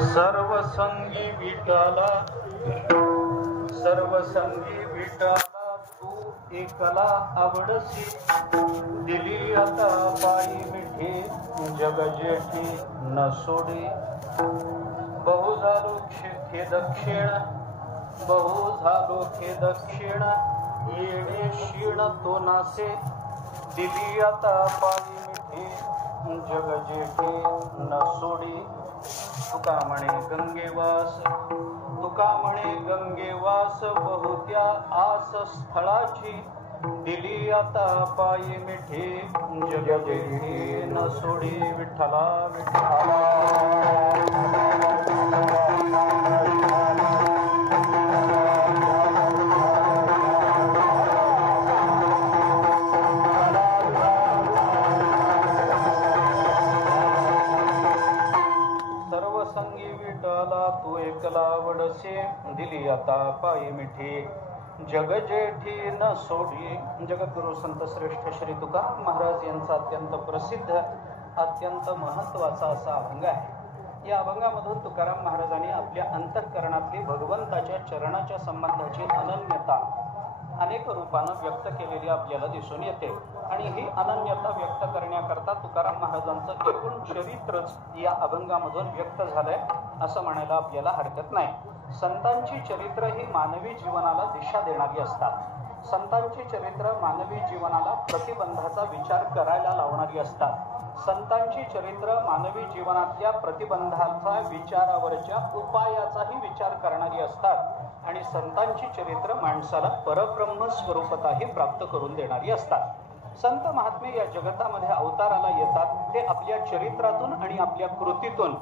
सर्वसंगी विठाला तू एकला आवडसी, दिली आता पायी मिठी जग जेठी न सोडी. बहु झालो खे दक्षिण येणे क्षीण तो नासे, दिली आता पायी मिठी जग जेठी न सोडी. तुका म्हणे गंगेवास बहुत्या आस स्थळाची, दिली आता पायी मिठी जग जेठी न सोडी. विठ्ठला विठ्ठला तू एकला आवडसे, दिली आता पायी मिठी जग जेठी न सोडी. जगद्गुरु संत श्रेष्ठ श्री तुकाराम महाराज यांचा अत्यंत प्रसिद्ध अत्यंत महत्वाचा असा अभंग आहे. या अभंगामधून तुकाराम महाराजांनी आपल्या अंतःकरणातली भगवंताच्या चरणाच्या संबंधाची अनन्यता अनेक रूपानं व्यक्त केलेली आपल्याला दिसून येते. आणि ही अनन्यता व्यक्त करण्याकरता तुकाराम महाराजांचं एकूण चरित्रच या अभंगामधून व्यक्त झालंय असं म्हणायला आपल्याला हरकत नाही. संतांची चरित्र ही मानवी जीवनाला दिशा देणारी असतात. संतांची चरित्र मानवी जीवनाला प्रतिबंधाचा विचार करायला लावणारी असतात. संतांची चरित्र मानवी जीवनातल्या प्रतिबंधाचा विचारावरच्या उपायाचाही विचार करणारी असतात. आणि संतांची चरित्र माणसाला परब्रह्म स्वरूपताही प्राप्त करून देणारी असतात. संत महात्मे या जगतामध्ये अवताराला येतात. ते आपल्या चरित्रातून आणि आपल्या कृतीतून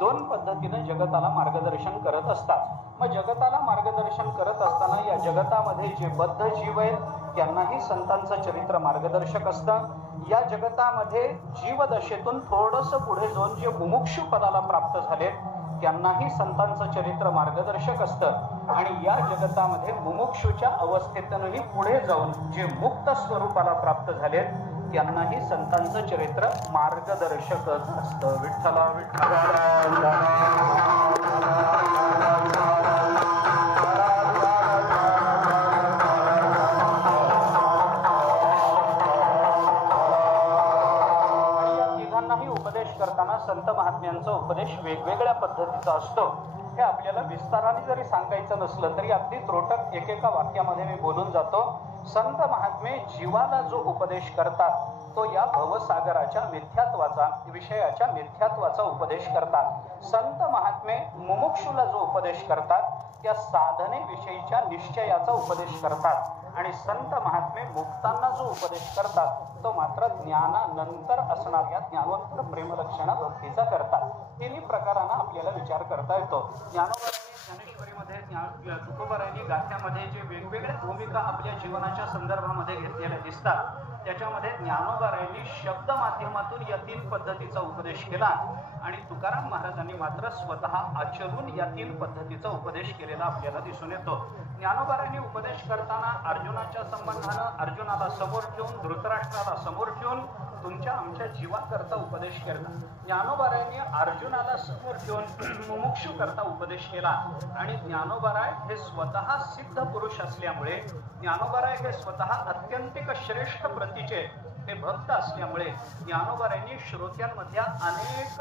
दोन पद्धतीने जगताला मार्गदर्शन करत असतात. मग जगताला मार्गदर्शन करत असताना या जगतामध्ये जे बद्ध जीव आहेत त्यांनाही संतांचं चरित्र मार्गदर्शक असतं. या जगतामध्ये जीवदशेतून थोडंसं पुढे जाऊन जे मुमुक्षु पदाला प्राप्त झाले त्यांनाही संतांचं चरित्र मार्गदर्शक असतं. आणि या जगतामध्ये मुमुक्षुच्या अवस्थेतूनही पुढे जाऊन जे मुक्त स्वरूपाला प्राप्त झाले त्यांनाही संतांचं चरित्र मार्गदर्शकच असतं. विठ्ठला विठ्ठला करताना संत महात्म्यांचा उपदेश वेगवेगळ्या पद्धतीचा असतो. हे आपल्याला विस्ताराने जरी सांगायचं नसलं तरी अगदी त्रोटक एकेका वाक्यामध्ये मी बोलून जातो. संत महात्मे जीवाला जो उपदेश करतात तो या भवसागराच्या मिथ्यात्वाचा विषयाच्या मिथ्यात्वाचा उपदेश करतात. संत महात्मे मुमुक्षुला जो उपदेश करतात त्या साधनेविषयीच्या निश्चयाचा उपदेश करतात. आणि संत महात्मे मुक्तांना जो उपदेश करतात तो मात्र ज्ञानानंतर असणाऱ्या ज्ञानोत्तर प्रेमलक्षणा भक्तीचा करतात. तिन्ही प्रकारांना आपल्याला विचार करता येतो. ज्ञानेश्वरीमध्ये तुकोबारायांनी गाथ्यामध्ये जे वेगवेगळ्या भूमिका आपल्या जीवनाच्या संदर्भामध्ये घेतलेल्या दिसतात त्याच्यामध्ये ज्ञानोबारायांनी शब्द माध्यमातून या तीन पद्धतीचा उपदेश केला. आणि तुकाराम महाराजांनी मात्र स्वतः आचरून या तीन पद्धतीचा उपदेश केलेला आपल्याला दिसून येतो. ज्ञानोबारायांनी उपदेश करताना अर्जुनाच्या संबंधानं अर्जुनाला समोर ठेवून धृतराष्ट्राला समोर ठेवून तुमच्या आमच्या जीवाकरता उपदेश केला. ज्ञानोबारायांनी अर्जुनाला समोर ठेवून मुमुक्षु करता उपदेश केला. आणि ज्ञानोबाराय हे स्वतः सिद्ध पुरुष असल्यामुळे ज्ञानोबाराय हे स्वतः अत्यंतिक श्रेष्ठ प्रतीचे हे भक्त असल्यामुळे ज्ञानोबारायांनी श्रोत्यांमधल्या अनेक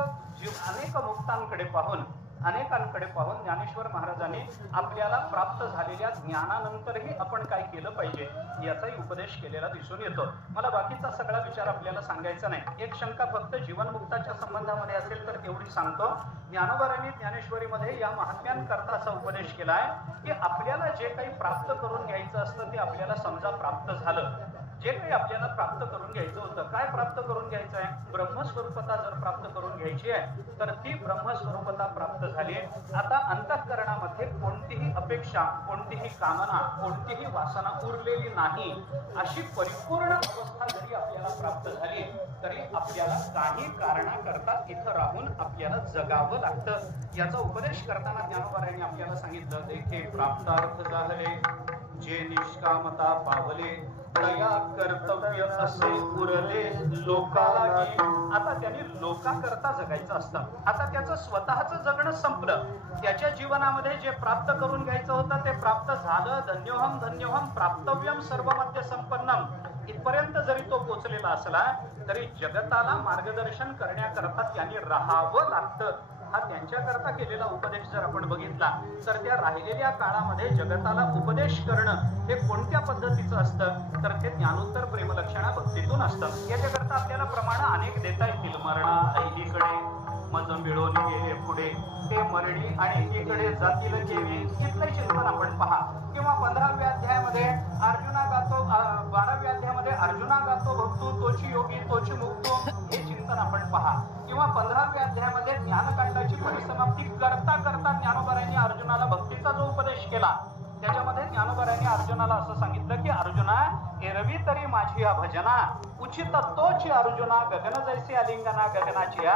अनेकांकडे पाहून ज्ञानेश्वर महाराजांनी आपल्याला प्राप्त झालेल्या ज्ञानानंतरही आपण काय केलं पाहिजे याचाही उपदेश केलेला दिसून येतो. मला बाकीचा सगळा विचार आपल्याला सांगायचा नाही. एक शंका फक्त जीवनमुक्ताच्या संबंधामध्ये असेल तर तेवढी सांगतो. ज्ञानोबारांनी ज्ञानेश्वरीमध्ये या महात्म्यांकरता असा उपदेश केलाय की आपल्याला जे काही प्राप्त करून घ्यायचं असतं ते आपल्याला समजा प्राप्त झालं. जे काही आपल्याला प्राप्त करून घ्यायचं होतं काय प्राप्त करून घ्यायचं आहे ब्रह्मस्वरूपता जर प्राप्त करून घ्यायची आहे तर ती ब्रह्मस्वरूपता प्राप्त झाली. आता अंतःकरणामध्ये कोणतीही अपेक्षा कोणतीही कामना कोणतीही वासना उरलेली नाही अशी परिपूर्ण अवस्था जरी आपल्याला प्राप्त झाली तरी आपल्याला काही कारणाकरता इथं राहून आपल्याला जगावं लागतं. याचा उपदेश करताना ज्ञानोबारायांनी आपल्याला सांगितलं देखे प्राप्तार्थ झाले जे निष्कामता पावले तया कर्तव्य असे उरले लोकालागी. आता त्यांनी लोकाकरता जगायचं असतं. आता त्याचं स्वतःच जगणं संपलं. त्याच्या जीवनामध्ये जे प्राप्त करून घ्यायचं होतं ते प्राप्त झालं. धन्योहम धन्योहम प्राप्तव्यम सर्वमध्य संपन्नम इथपर्यंत जरी तो पोचलेला असला तरी जगताला मार्गदर्शन करण्याकरता त्यांनी राहावं लागतं. हा त्यांच्याकरता केलेला उपदेश जर आपण बघितला तर त्या राहिलेल्या काळामध्ये जगताला उपदेश करणं हे कोणत्या पद्धतीचं असतं तर ते ज्ञानोत्तर प्रेमलक्षणा भक्तीतून असतं. याच्याकरता आपल्याला प्रमाण अनेक देता येतील. मरणा ऐलीकडे मज मिळून गेले पुढे ते मरणी आणि एकीकडे जातील केवी इथलं चिंतन आपण पहा. किंवा 15व्या अध्यायामध्ये अर्जुना गातो 12व्या अध्यायामध्ये अर्जुना गातो भक्तू तोची योगी तोची मुक्तो हे चिंतन आपण पहा. किंवा 15व्या अध्यायामध्ये ज्ञानकांडाची परिसमाप्ती करता करता ज्ञानोबारायांनी अर्जुनाला भक्तीचा जो उपदेश केला त्याच्यामध्ये ज्ञानोबारायांनी अर्जुनाला असं सांगितलं की अर्जुना एरवी तरी माझी या भजना उचित तोची अर्जुना गगन जैसे अलिंगना गगनाची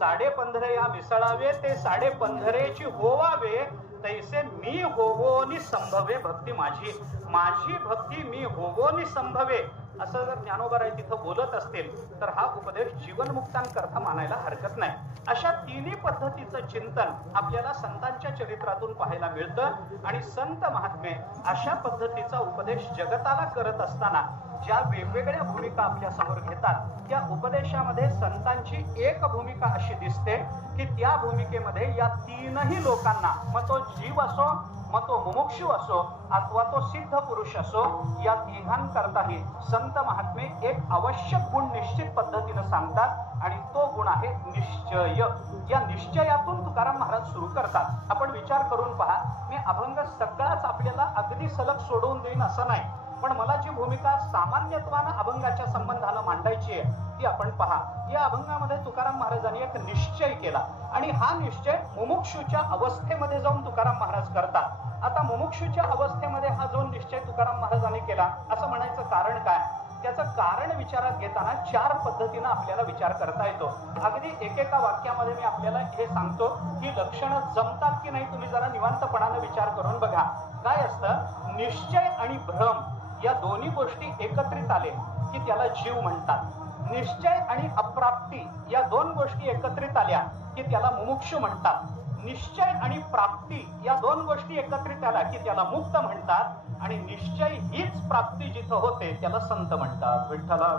15.5 या मिसळावे ते 15.5ची होवावे तैसे मी होवो नि संभवे भक्ती माझी. माझी भक्ती मी होवो नि संभवे असं जर ज्ञानोबाराय तिथं बोलत असतील तर हा उपदेश जीवनमुक्तांकरता मानायला हरकत नाही. अशा तिन्ही पद्धतीचं चिंतन आपल्याला संतांच्या चरित्रातून पाहायला मिळतं. आणि संत महात्मे अशा पद्धतीचा उपदेश जगताला करत असताना ज्या वेगवेगळ्या भूमिका आपल्या समोर घेतात त्या उपदेशामध्ये संतांची एक भूमिका अशी दिसते की त्या भूमिकेमध्ये या तीनही लोकांना मग तो जीव असो मग तो मुमुक्षु असो अथवा तो सिद्ध पुरुष असो या तिघांकरताही संत महात्मे एक आवश्यक गुण निश्चित पद्धतीने सांगतात आणि तो गुण आहे निश्चय. या निश्चयातून तुकाराम महाराज सुरू करतात. आपण विचार करून पहा. मी अभंग सगळाच आपल्याला अगदी सलग सोडवून देईन असं नाही पण मला जी भूमिका सामान्यत्वानं अभंगाच्या संबंधानं मांडायची आहे ती आपण पहा. या अभंगामध्ये तुकाराम महाराजांनी एक निश्चय केला आणि हा निश्चय मुमुक्षुच्या अवस्थेमध्ये जाऊन तुकाराम महाराज करतात. आता मुमुक्षुच्या अवस्थेमध्ये हा जो निश्चय तुकाराम महाराजांनी केला असं म्हणायचं कारण काय. त्याचं कारण विचारात घेताना 4 पद्धतीनं आपल्याला विचार करता येतो. अगदी एकेका वाक्यामध्ये मी आपल्याला हे सांगतो की लक्षणं जमतात की नाही तुम्ही जरा निवांतपणाने विचार करून बघा. काय असतं निश्चय आणि भ्रम या दोन्ही गोष्टी एकत्रित आले की त्याला जीव म्हणतात. निश्चय आणि अप्राप्ती या 2 गोष्टी एकत्रित आल्या की त्याला मुमुक्षु म्हणतात. निश्चय आणि प्राप्ती या 2 गोष्टी एकत्रित आल्या की त्याला मुक्त म्हणतात आणि निश्चय हीच प्राप्ती जिथं होते त्याला संत म्हणतात. विठ्ठला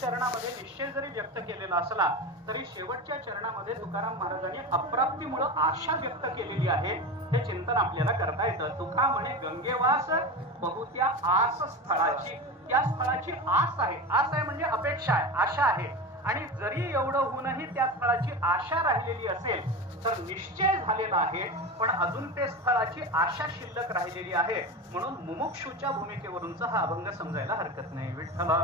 चरणामध्ये निश्चय जरी व्यक्त केलेला असला तरी शेवटच्या चरणामध्ये तुकाराम महाराजांनी अप्राप्तीमुळे आशा व्यक्त केलेली आहे. हे चिंतन आपल्याला करता येतं. तुका म्हणे गंगेवास बहुत्या आस स्थळाची. त्या स्थळाची आस आहे. आस आहे म्हणजे अपेक्षा आहे आशा आहे. आणि जरी एवढं होऊनही त्या स्थळाची आशा राहिलेली असेल तर निश्चय झालेला आहे पण अजून ते स्थळाची आशा शिल्लक राहिलेली आहे. म्हणून मुमुक्षुच्या भूमिकेवरूनचा हा अभंग समजायला हरकत नाही. विठ्ठला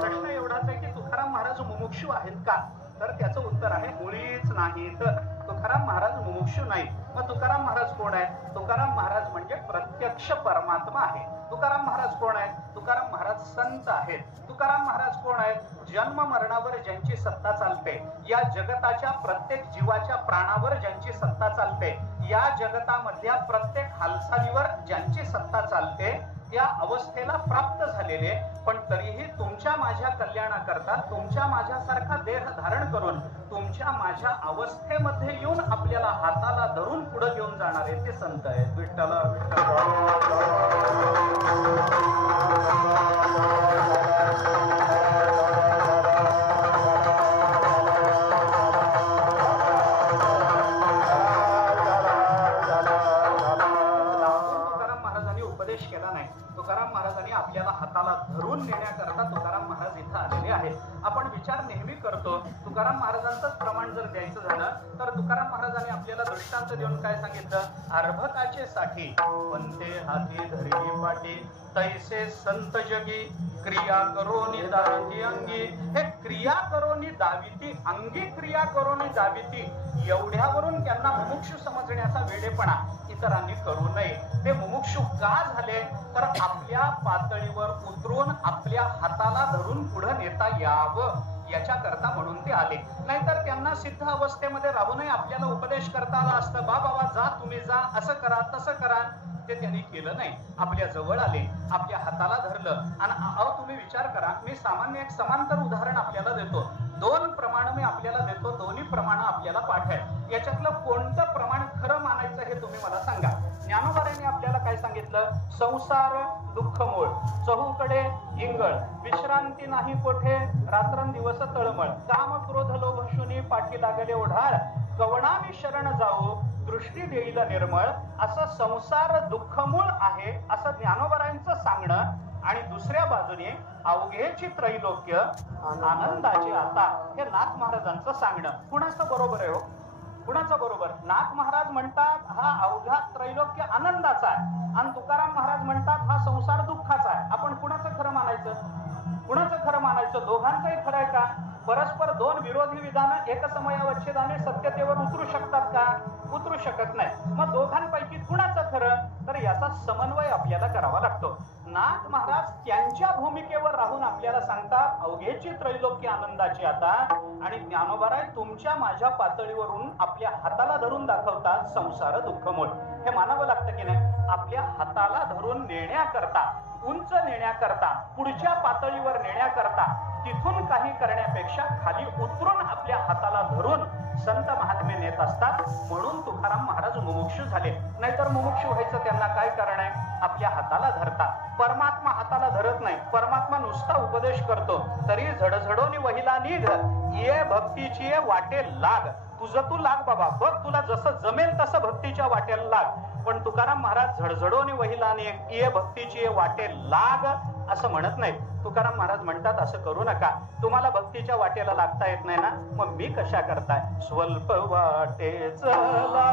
प्रश्न एवढाच आहे की तुकाराम महाराज मुमुक्षु आहेत का तर त्याचं उत्तर आहे मुळीच नाही. तर तुकाराम महाराज मुमुक्षु नाही. मग तुकाराम महाराज कोण आहे. तुकाराम महाराज म्हणजे प्रत्यक्ष परमात्मा आहे. तुकाराम महाराज कोण आहेत. तुकाराम महाराज संत आहेत. तुकाराम महाराज कोण आहेत. जन्म मरणावर ज्यांची सत्ता चालते या जगताच्या प्रत्येक जीवाच्या प्राणावर ज्यांची सत्ता चालते या जगतामधल्या प्रत्येक हालचालीवर ज्यांची सत्ता चालते त्या अवस्थेला प्राप्त झालेले पण तरीही तुमच्या माझ्या कल्याणाकरता तुमच्या माझ्यासारखा देह धारण करून तुमच्या माझ्या अवस्थेमध्ये येऊन आपल्याला हाताला धरून पुढे घेऊन जाणारे ते संत आहेत. विठ्ठला तुकाराम महाराजांनी आपल्याला हाताला धरून नेण्याकरता तुकाराम महाराज इथं आलेले आहेत. आपण विचार नेहमी करतो तुकाराम महाराजांचंच प्रमाण जर द्यायचं झालं तर तुकाराम महाराजांनी आपल्याला दृष्टांत देऊन काय सांगितलं. अर्भकाचे साठी पंते हाती धरली पाटी तैसे संत जगी क्रिया करोनी दाविती अंगी. हे क्रिया करोनी दाविती अंगी, क्रिया करोनी दाविती, एवढ्यावरून त्यांना मुमुक्षु समजण्याचा वेडेपणा इतरांनी करू नये. ते मुमुक्षु का झाले? तर आपल्या पातळीवर उतरून आपल्या हाताला धरून पुढे नेता यावं याच्या करता म्हणून ते आले. नाहीतर त्यांना सिद्ध अवस्थेमध्ये राहूनही आपल्याला उपदेश करता आला असतं, बाबा जा, तुम्ही जा, असं करा तसं करा. ते त्यांनी केलं नाही. आपल्या जवळ आले, आपल्या हाताला धरलं. आणि तुम्ही विचार करा, मी सामान्य एक समांतर उदाहरण आपल्याला देतो. 2 प्रमाण मी आपल्याला देतो, दोन्ही प्रमाण आपल्याला पाठ आहे. याच्यातलं कोणतं प्रमाण खरं मानायचं हे तुम्ही मला सांगा. ज्ञानोबारांनी आपल्याला काय सांगितलं? संसार दुःख मूळ, चहूकडे इंगळ, विश्रांती नाही कोठे, रात्रंदिवस तळमळ, काम क्रोध लोभ शुनी, पाठी लागले ओढाळ, कवणामी शरण जाऊ, दृष्टी देईल निर्मळ. असं संसार दुःखमूळ आहे असं ज्ञानोबारांचं सांगणं. आणि दुसऱ्या बाजूने अवघेची त्रैलोक्य आनंदाचे आता, हे नाथ महाराजांचं सांगणं. कुणाचं बरोबर आहे हो? कुणाचं बरोबर? नाथ महाराज म्हणतात हा अवघा त्रैलोक्य आनंदाचा आहे, आणि तुकाराम महाराज म्हणतात हा संसार दुःखाचा आहे. आपण कुणाचं खरं मानायचं? कुणाचं खरं मानायचं? दोघांचंही खरं आहे का? परस्पर 2 विरोधी विधानं एकसमयावच्छेदाने सत्यतेवर उतरू शकतात का? उतरू शकत नाही. मग दोघांपैकी कुणाचं खरं? तर याचा समन्वय आपल्याला करावा लागतो. नाथ महाराज त्यांच्या भूमिकेवर राहून आपल्याला सांगतात अवघेची त्रैलोक्य आनंदाची आता, आणि ज्ञानोबाराय तुमच्या माझ्या पातळीवरून आपल्या हाताला धरून दाखवतात संसार दुःखमूळ. हे मानावं लागतं की नाही? आपल्या हाताला धरून नेण्याकरता, उंच नेण्याकरता, पुढच्या पातळीवर नेण्याकरता, तिथून काही करण्यापेक्षा खाली उतरून आपल्या हाताला धरून संत महात्मे नेत असतात. म्हणून तुकाराम महाराज मुमुक्षु झाले. नाहीतर मुमुक्षु व्हायचं त्यांना काय कारण आहे? आपल्या हाताला धरतात. परमात्मा हाताला धरत नाही. परमात्मा नुसता उपदेश करतो. तरी झडझडोनी वहिला निघ, ये भक्तीची ये वाटे लाग. तुझं तू लाग बाबा, बघ तुला जसं जमेल तसं भक्तीच्या वाटेला लाग. पण तुकाराम महाराज झडझडोनी वहिला निघ, ये भक्तीची ये वाटे लाग असं म्हणत नाही. तुकाराम महाराज म्हणतात असं करू नका. तुम्हाला भक्तीच्या वाटेला लागता येत नाही ना, मग मी कशा करताय? स्वल्प वाटे चला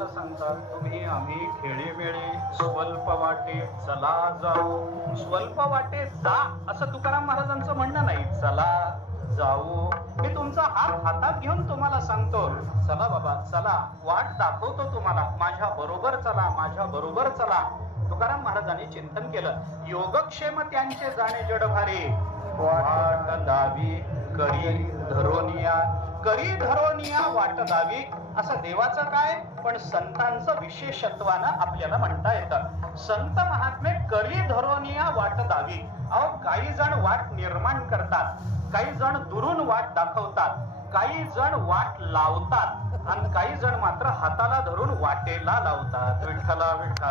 आपल्याला सांगतात, तुम्ही आम्ही खेळीमेळी स्वल्प वाटे चला जाऊ. स्वल्प वाटे जा असं तुकाराम महाराजांचं म्हणणं नाही, चला जाऊ. मी तुमचा हात हातात घेऊन तुम्हाला सांगतो, चला बाबा चला, वाट दाखवतो तुम्हाला, माझ्या बरोबर चला, माझ्या बरोबर चला. तुकाराम महाराजांनी चिंतन केलं, योगक्षेम त्यांचे जाणे जडभारे, वाट दावी करी धरोनिया. करी धरोनिया वाट दावी असं देवाचं काय, पण संतांचं विशेषत्वानं आपल्याला म्हणता येतं. संत महात्मे करी धरोनिया वाट दावी. अहो, काही जण वाट निर्माण करतात, काही जण दुरून वाट दाखवतात, काही जण वाट लावतात आणि काही जण मात्र हाताला धरून वाटेला लावतात. विठ्ठला विठ्ठला.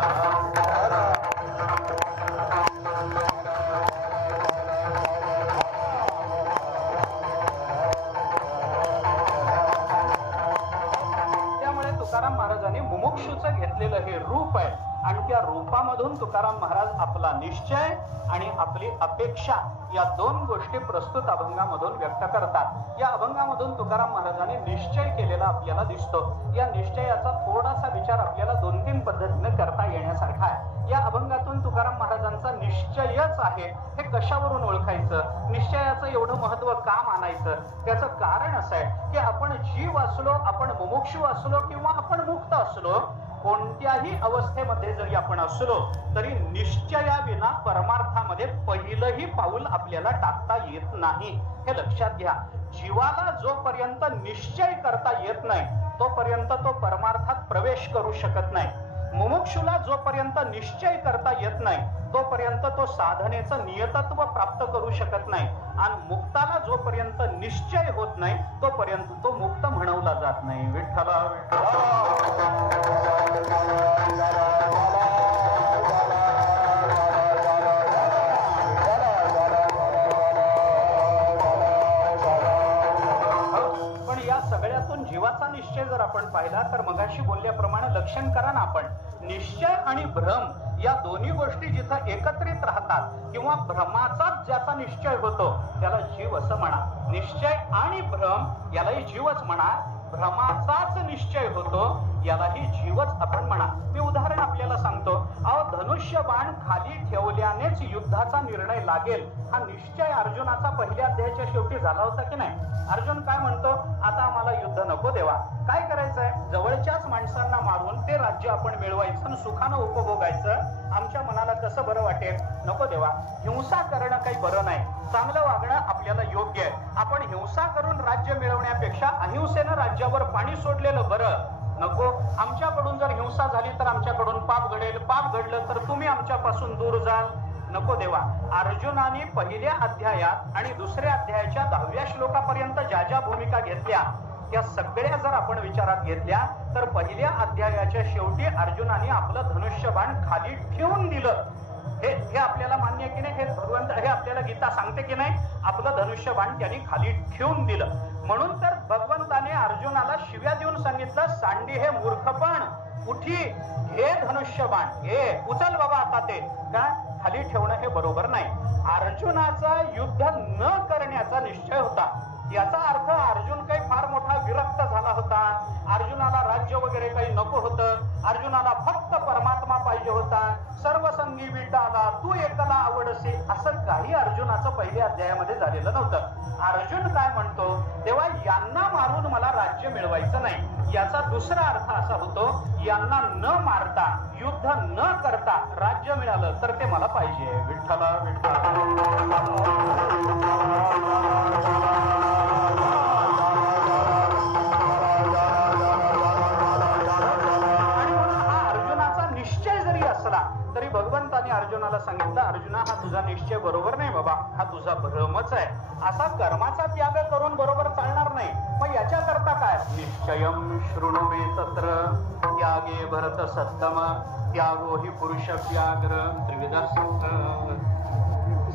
त्यामुळे तुकाराम महाराजांनी मुमुक्षूचं घेतलेलं हे रूप आहे आणि त्या रूपामधून तुकाराम महाराज आपला निश्चय आणि आपली अपेक्षा या दोन गोष्टी प्रस्तुत अभंगामधून व्यक्त करतात. या अभंगामधून तुकाराम महाराजांनी निश्चय केलेला आपल्याला दिसतो. या निश्चयाचा थोडासा विचार आपल्याला 2-3 पद्धतीने करता येण्यासारखा आहे. या अभंगातून तुकाराम महाराजांचा निश्चयच आहे हे कशावरून ओळखायचं, निश्चयाचं एवढं महत्व का मानायचं, त्याचं कारण असं आहे की आपण जीव असलो, आपण मुमुक्षू असलो किंवा आपण मुक्त असलो, कोणत्याही अवस्थेमध्ये जरी आपण असलो तरी निश्चयाविना परमार्थामध्ये पहिलंही पाऊल आपल्याला टाकता येत नाही. हे लक्षात घ्या. जीवाला जोपर्यंत निश्चय करता येत नाही तोपर्यंत तो परमार्थात प्रवेश करू शकत नाही. मुमुक्षुला जोपर्यंत निश्चय करता येत नाही तोपर्यंत तो साधनेचं नियतत्व प्राप्त करू शकत नाही आणि मुक्ताला जोपर्यंत निश्चय होत नाही तोपर्यंत तो मुक्त म्हणवला जात नाही. विठ्ठला पण या सगळ्यातून जीवाचा निश्चय जर आपण पाहिला तर मगाशी बोलल्याप्रमाणे लक्षण करा ना, आपण निश्चय आणि भ्रम या दोन्ही गोष्टी जिथं एकत्रित राहतात किंवा भ्रमाचाच ज्याचा निश्चय होतो त्याला जीव असं म्हणा. निश्चय आणि भ्रम यालाही जीवच म्हणा. भ्रमाचाच निश्चय होतो यालाही जीवच आपण म्हणा. मी उदाहरण आपल्याला सांगतो. अहो, धनुष्य बाण खाली ठेवल्यानेच युद्धाचा निर्णय लागेल हा निश्चय अर्जुनाचा पहिल्या अध्यायाच्या शेवटी झाला होता की नाही. अर्जुन काय म्हणतो, आता आम्हाला युद्ध नको देवा, काय करायचंय, जवळच्याच माणसांना मारून ते राज्य आपण मिळवायचं आणि सुखानं उपभोगायचं, आमच्या मनाला कसं बरं वाटेल, नको देवा. हिंसा करणं काही बरं नाही, चांगलं वागणं आपल्याला योग्य आहे. आपण हिंसा करून राज्य मिळवण्यापेक्षा अहिंसेनं राज्यावर पाणी सोडलेलं बरं, नको. आमच्याकडून जर हिंसा झाली तर आमच्याकडून पाप घडेल, पाप घडलं तर तुम्ही आमच्यापासून दूर जाल, नको देवा. अर्जुनाने पहिल्या अध्यायात आणि दुसऱ्या अध्यायाच्या 10व्या श्लोकापर्यंत ज्या ज्या भूमिका घेतल्या त्या सगळ्या जर आपण विचारात घेतल्या तर पहिल्या अध्यायाच्या शेवटी अर्जुनाने आपलं धनुष्यबाण खाली ठेवून दिलं. हे आपल्याला मान्य की नाही, हे भगवंत, हे आपल्याला गीता सांगते की नाही, आपलं धनुष्यबाण त्यांनी खाली ठेवून दिलं. म्हणून तर भगवंताने अर्जुनाला शिव्या देऊन सांगितलं, सांडी हे मूर्खपण, उठी हे धनुष्यबाण, हे उचल बाबा आता. ते का खाली ठेवणं हे बरोबर नाही. अर्जुनाचा युद्ध न करण्याचा निश्चय होता. याचा अर्थ अर्जुन काही फार मोठा विरक्त झाला होता, अर्जुनाला राज्य वगैरे काही नको होतं, अर्जुनाला फक्त परमात्मा पाहिजे होता, सर्वसंगी विटाला तू एकला आवडसे, असं काही अर्जुनाचं पहिल्या अध्यायामध्ये झालेलं नव्हतं. अर्जुन काय म्हणतो, तेव्हा यांना मारून मला राज्य मिळवायचं नाही. याचा दुसरा अर्थ असा होतो, यांना न मारता, युद्ध न करता राज्य मिळालं तर ते मला पाहिजे. विठ्ठला तरी भगवंताने अर्जुनाला सांगितलं, अर्जुना हा तुझा निश्चय बरोबर नाही बाबा, हा तुझा भ्रमच आहे. असा कर्माचा त्याग करून बरोबर चालणार नाही. मग याच्या करता काय, निश्चयम शृणु मे तत्र त्यागे भरत सत्तम त्यागो हि पुरुष व्याघ्र त्रिविध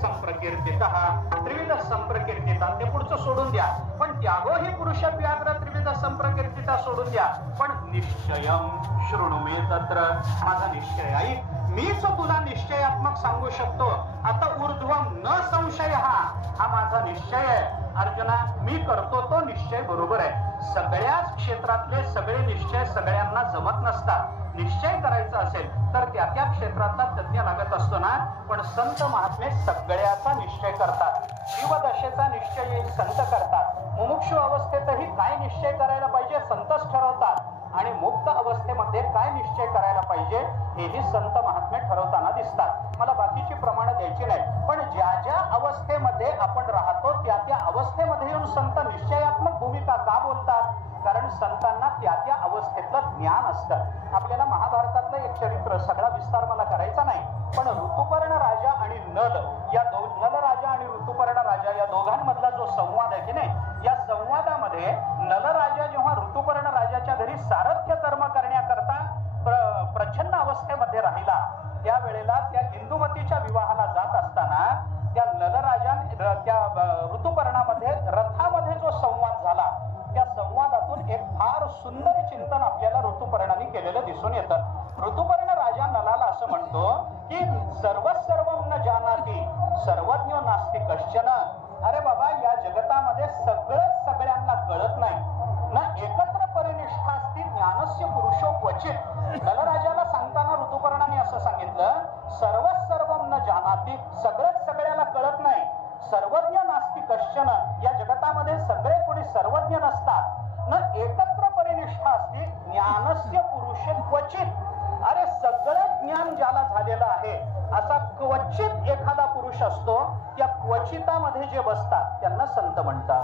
संप्रकीर्तितः. त्रिविध संप्रकीर्तिता ते पुढचं सोडून द्या, पण त्यागो हि पुरुष व्याघ्र त्रिविध संप्रकीर्तिता सोडून द्या. पण निश्चयम शृणु मे तत्र, माझा निश्चय ऐक, मीच तुला निश्चयात्मक सांगू शकतो. आता ऊर्ध्वम न संशय, हा माझा निश्चय आहे अर्जुना, मी करतो तो निश्चय बरोबर आहे. सगळ्याच क्षेत्रातले सगळे निश्चय सगळ्यांना जमत नसतात. निश्चय करायचा असेल तर त्या त्या क्षेत्रातला तज्ञ लागत असतो ना. पण संत महात्मे सगळ्याचा निश्चय करतात. जीवदशेचा निश्चय संत करतात. मुमुक्षु अवस्थेतही काय निश्चय करायला पाहिजे संतच ठरवतात. आणि मुक्त अवस्थेमध्ये काय निश्चय करायला पाहिजे हेही संत महात्मे ठरवताना दिसतात. मला बाकीची प्रमाणं द्यायची नाही, पण ज्या ज्या अवस्थेमध्ये आपण राहतो त्या त्या अवस्थेमध्ये येऊन संत निश्चयात्मक भूमिका का बोलतात? कारण संतांना त्या त्या अवस्थेतलं ज्ञान असतं. आपल्याला महाभारतातलं एक चरित्र, सगळा विस्तार मला करायचा नाही, पण ऋतुपर्ण राजा आणि नल या नल राजा आणि ऋतुपर्ण राजा या दोघांमधला जो संवाद आहे की नाही, या संवादामध्ये नल राजा जेव्हा ऋतुपर्ण राजाच्या घरी सारथ्य कर्म करण्याकरता प्रच्छन्न अवस्थेमध्ये राहिला, त्यावेळेला त्या इंदुमतीच्या विवाहाला जात असताना त्या नलराजा त्या ऋतुपर्णामध्ये रथामध्ये जो संवाद झाला, त्या संवादातून एक फार सुंदर चिंतन आपल्याला ऋतुपर्णाने केलेलं दिसून येतं. ऋतुपर्ण राजा नलाला असं म्हणतो की सर्वं न जानाति सर्वज्ञ नास्ति कश्चन. अरे बाबा, या जगतामध्ये सगळंच सगळ्यांना कळत नाही. न एकत्र परिनिष्ठा असती ज्ञानस्य पुरुषो क्वचित. नलराजाला सांगताना ऋतुपर्णाने असं सांगितलं, सर्वं न जानाति, सगळंच सगळ्याला कळत नाही. सर्वज्ञ नास्ति कश्चन, या जगतामध्ये सगळे कोणी सर्वज्ञ नसतात. न एकत्र परिनिष्ठा असते ज्ञानस्य पुरुष क्वचित. अरे सगळं ज्ञान ज्याला झालेलं आहे असा क्वचित एखादा पुरुष असतो. त्या क्वचितामध्ये जे बसतात त्यांना संत म्हणतात.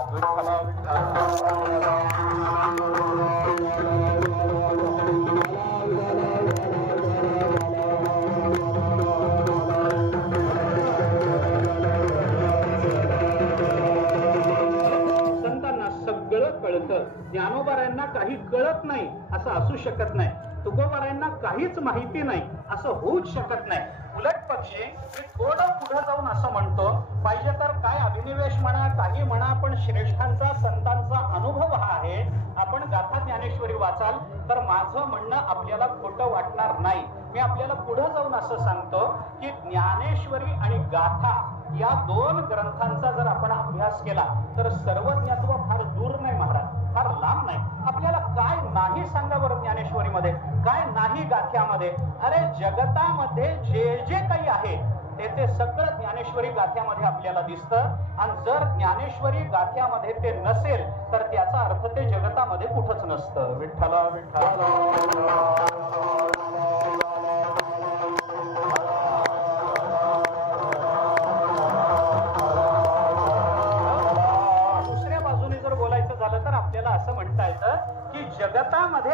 ज्ञानोबारायांना काही कळत नाही असं असू शकत नाही. तुकोबारायांना काहीच माहिती नाही असं होऊच शकत नाही. उलट पक्षी मी थोडं पुढे जाऊन असं म्हणतो, पाहिजे तर काय अभिनिवेश म्हणा, काही म्हणा, पण श्रेष्ठांचा संतांचा अनुभव हा आहे. आपण गाथा ज्ञानेश्वरी वाचाल तर माझं म्हणणं आपल्याला खोटं वाटणार नाही. मी आपल्याला पुढे जाऊन असं सांगतो की ज्ञानेश्वरी आणि गाथा या दोन ग्रंथांचा जर आपण अभ्यास केला तर सर्वज्ञत्व फार दूर नाही महाराज, फार लांब नाही. आपल्याला काय नाही सांगा बरं ज्ञानेश्वरीमध्ये, काय नाही गाथ्यामध्ये. अरे जगतामध्ये जे जे काही आहे ते सगळं ज्ञानेश्वरी गाथ्यामध्ये आपल्याला दिसतं. आणि जर ज्ञानेश्वरी गाथ्यामध्ये ते नसेल तर त्याचा अर्थ ते जगतामध्ये कुठंच नसतं. विठ्ठला विठ्ठला. असं म्हणता येतं की जगतामध्ये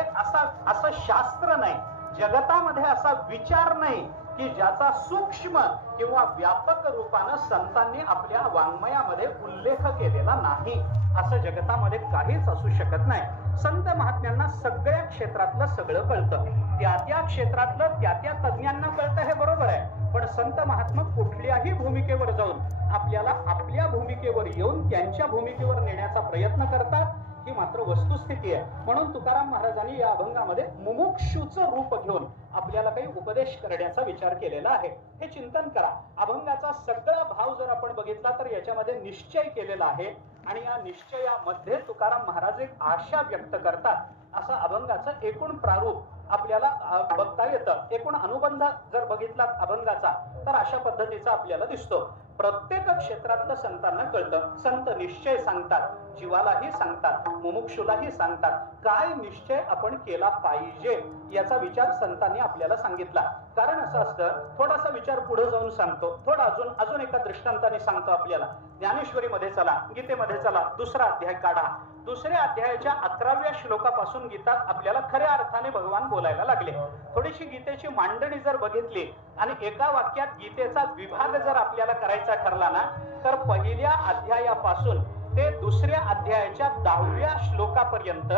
असं शास्त्र नाही, जगतामध्ये असा विचार नाही की ज्याचा सूक्ष्म किंवा व्यापक रूपानं संतांनी आपल्या वाङ्मयामध्ये उल्लेख केलेला नाही. असं जगतामध्ये काहीच असू शकत नाही. संत महात्म्यांना सगळ्या क्षेत्रातलं सगळं कळतं. त्या त्या क्षेत्रातलं त्या त्या तज्ञांना कळतं हे बरोबर आहे, पण संत महात्मा कुठल्याही भूमिकेवर जाऊन आपल्याला आपल्या भूमिकेवर येऊन त्यांच्या भूमिकेवर नेण्याचा प्रयत्न करतात. ही मात्र वस्तुस्थिती आहे. म्हणून तुकाराम महाराजांनी या अभंगामध्ये मुमुक्षुचं रूप घेऊन आपल्याला काही उपदेश करण्याचा विचार केलेला आहे. हे चिंतन करा. अभंगाचा सगळा भाव जर आपण बघितला तर याच्यामध्ये निश्चय केलेला आहे आणि या निश्चयामध्ये तुकाराम महाराज एक आशा व्यक्त करतात. असं अभंगाचं एकूण प्रारूप आपल्याला बघता येतं. एकूण अनुबंध जर बघितला अभंगाचा तर अशा पद्धतीचा आपल्याला दिसतो. प्रत्येक क्षेत्रातलं संतांना कळतं. संत निश्चय सांगतात, जीवालाही सांगतात, मुमुक्षुलाही सांगतात. काय निश्चय आपण केला पाहिजे याचा विचार संतांनी आपल्याला सांगितला. कारण असं असतं, थोडासा विचार पुढे जाऊन सांगतो, थोडा अजून एका दृष्टांताने सांगतो आपल्याला. ज्ञानेश्वरीमध्ये चला, गीतेमध्ये चला, दुसरा अध्याय काढा. दुसऱ्या अध्यायाच्या 11व्या श्लोकापासून गीतात आपल्याला खऱ्या अर्थाने भगवान बोलायला लागले. थोडीशी गीतेची मांडणी जर बघितली आणि एका वाक्यात गीतेचा विभाग जर आपल्याला करायचा ठरला ना तर पहिल्या अध्यायापासून ते दुसऱ्या अध्यायाच्या 10व्या श्लोकापर्यंत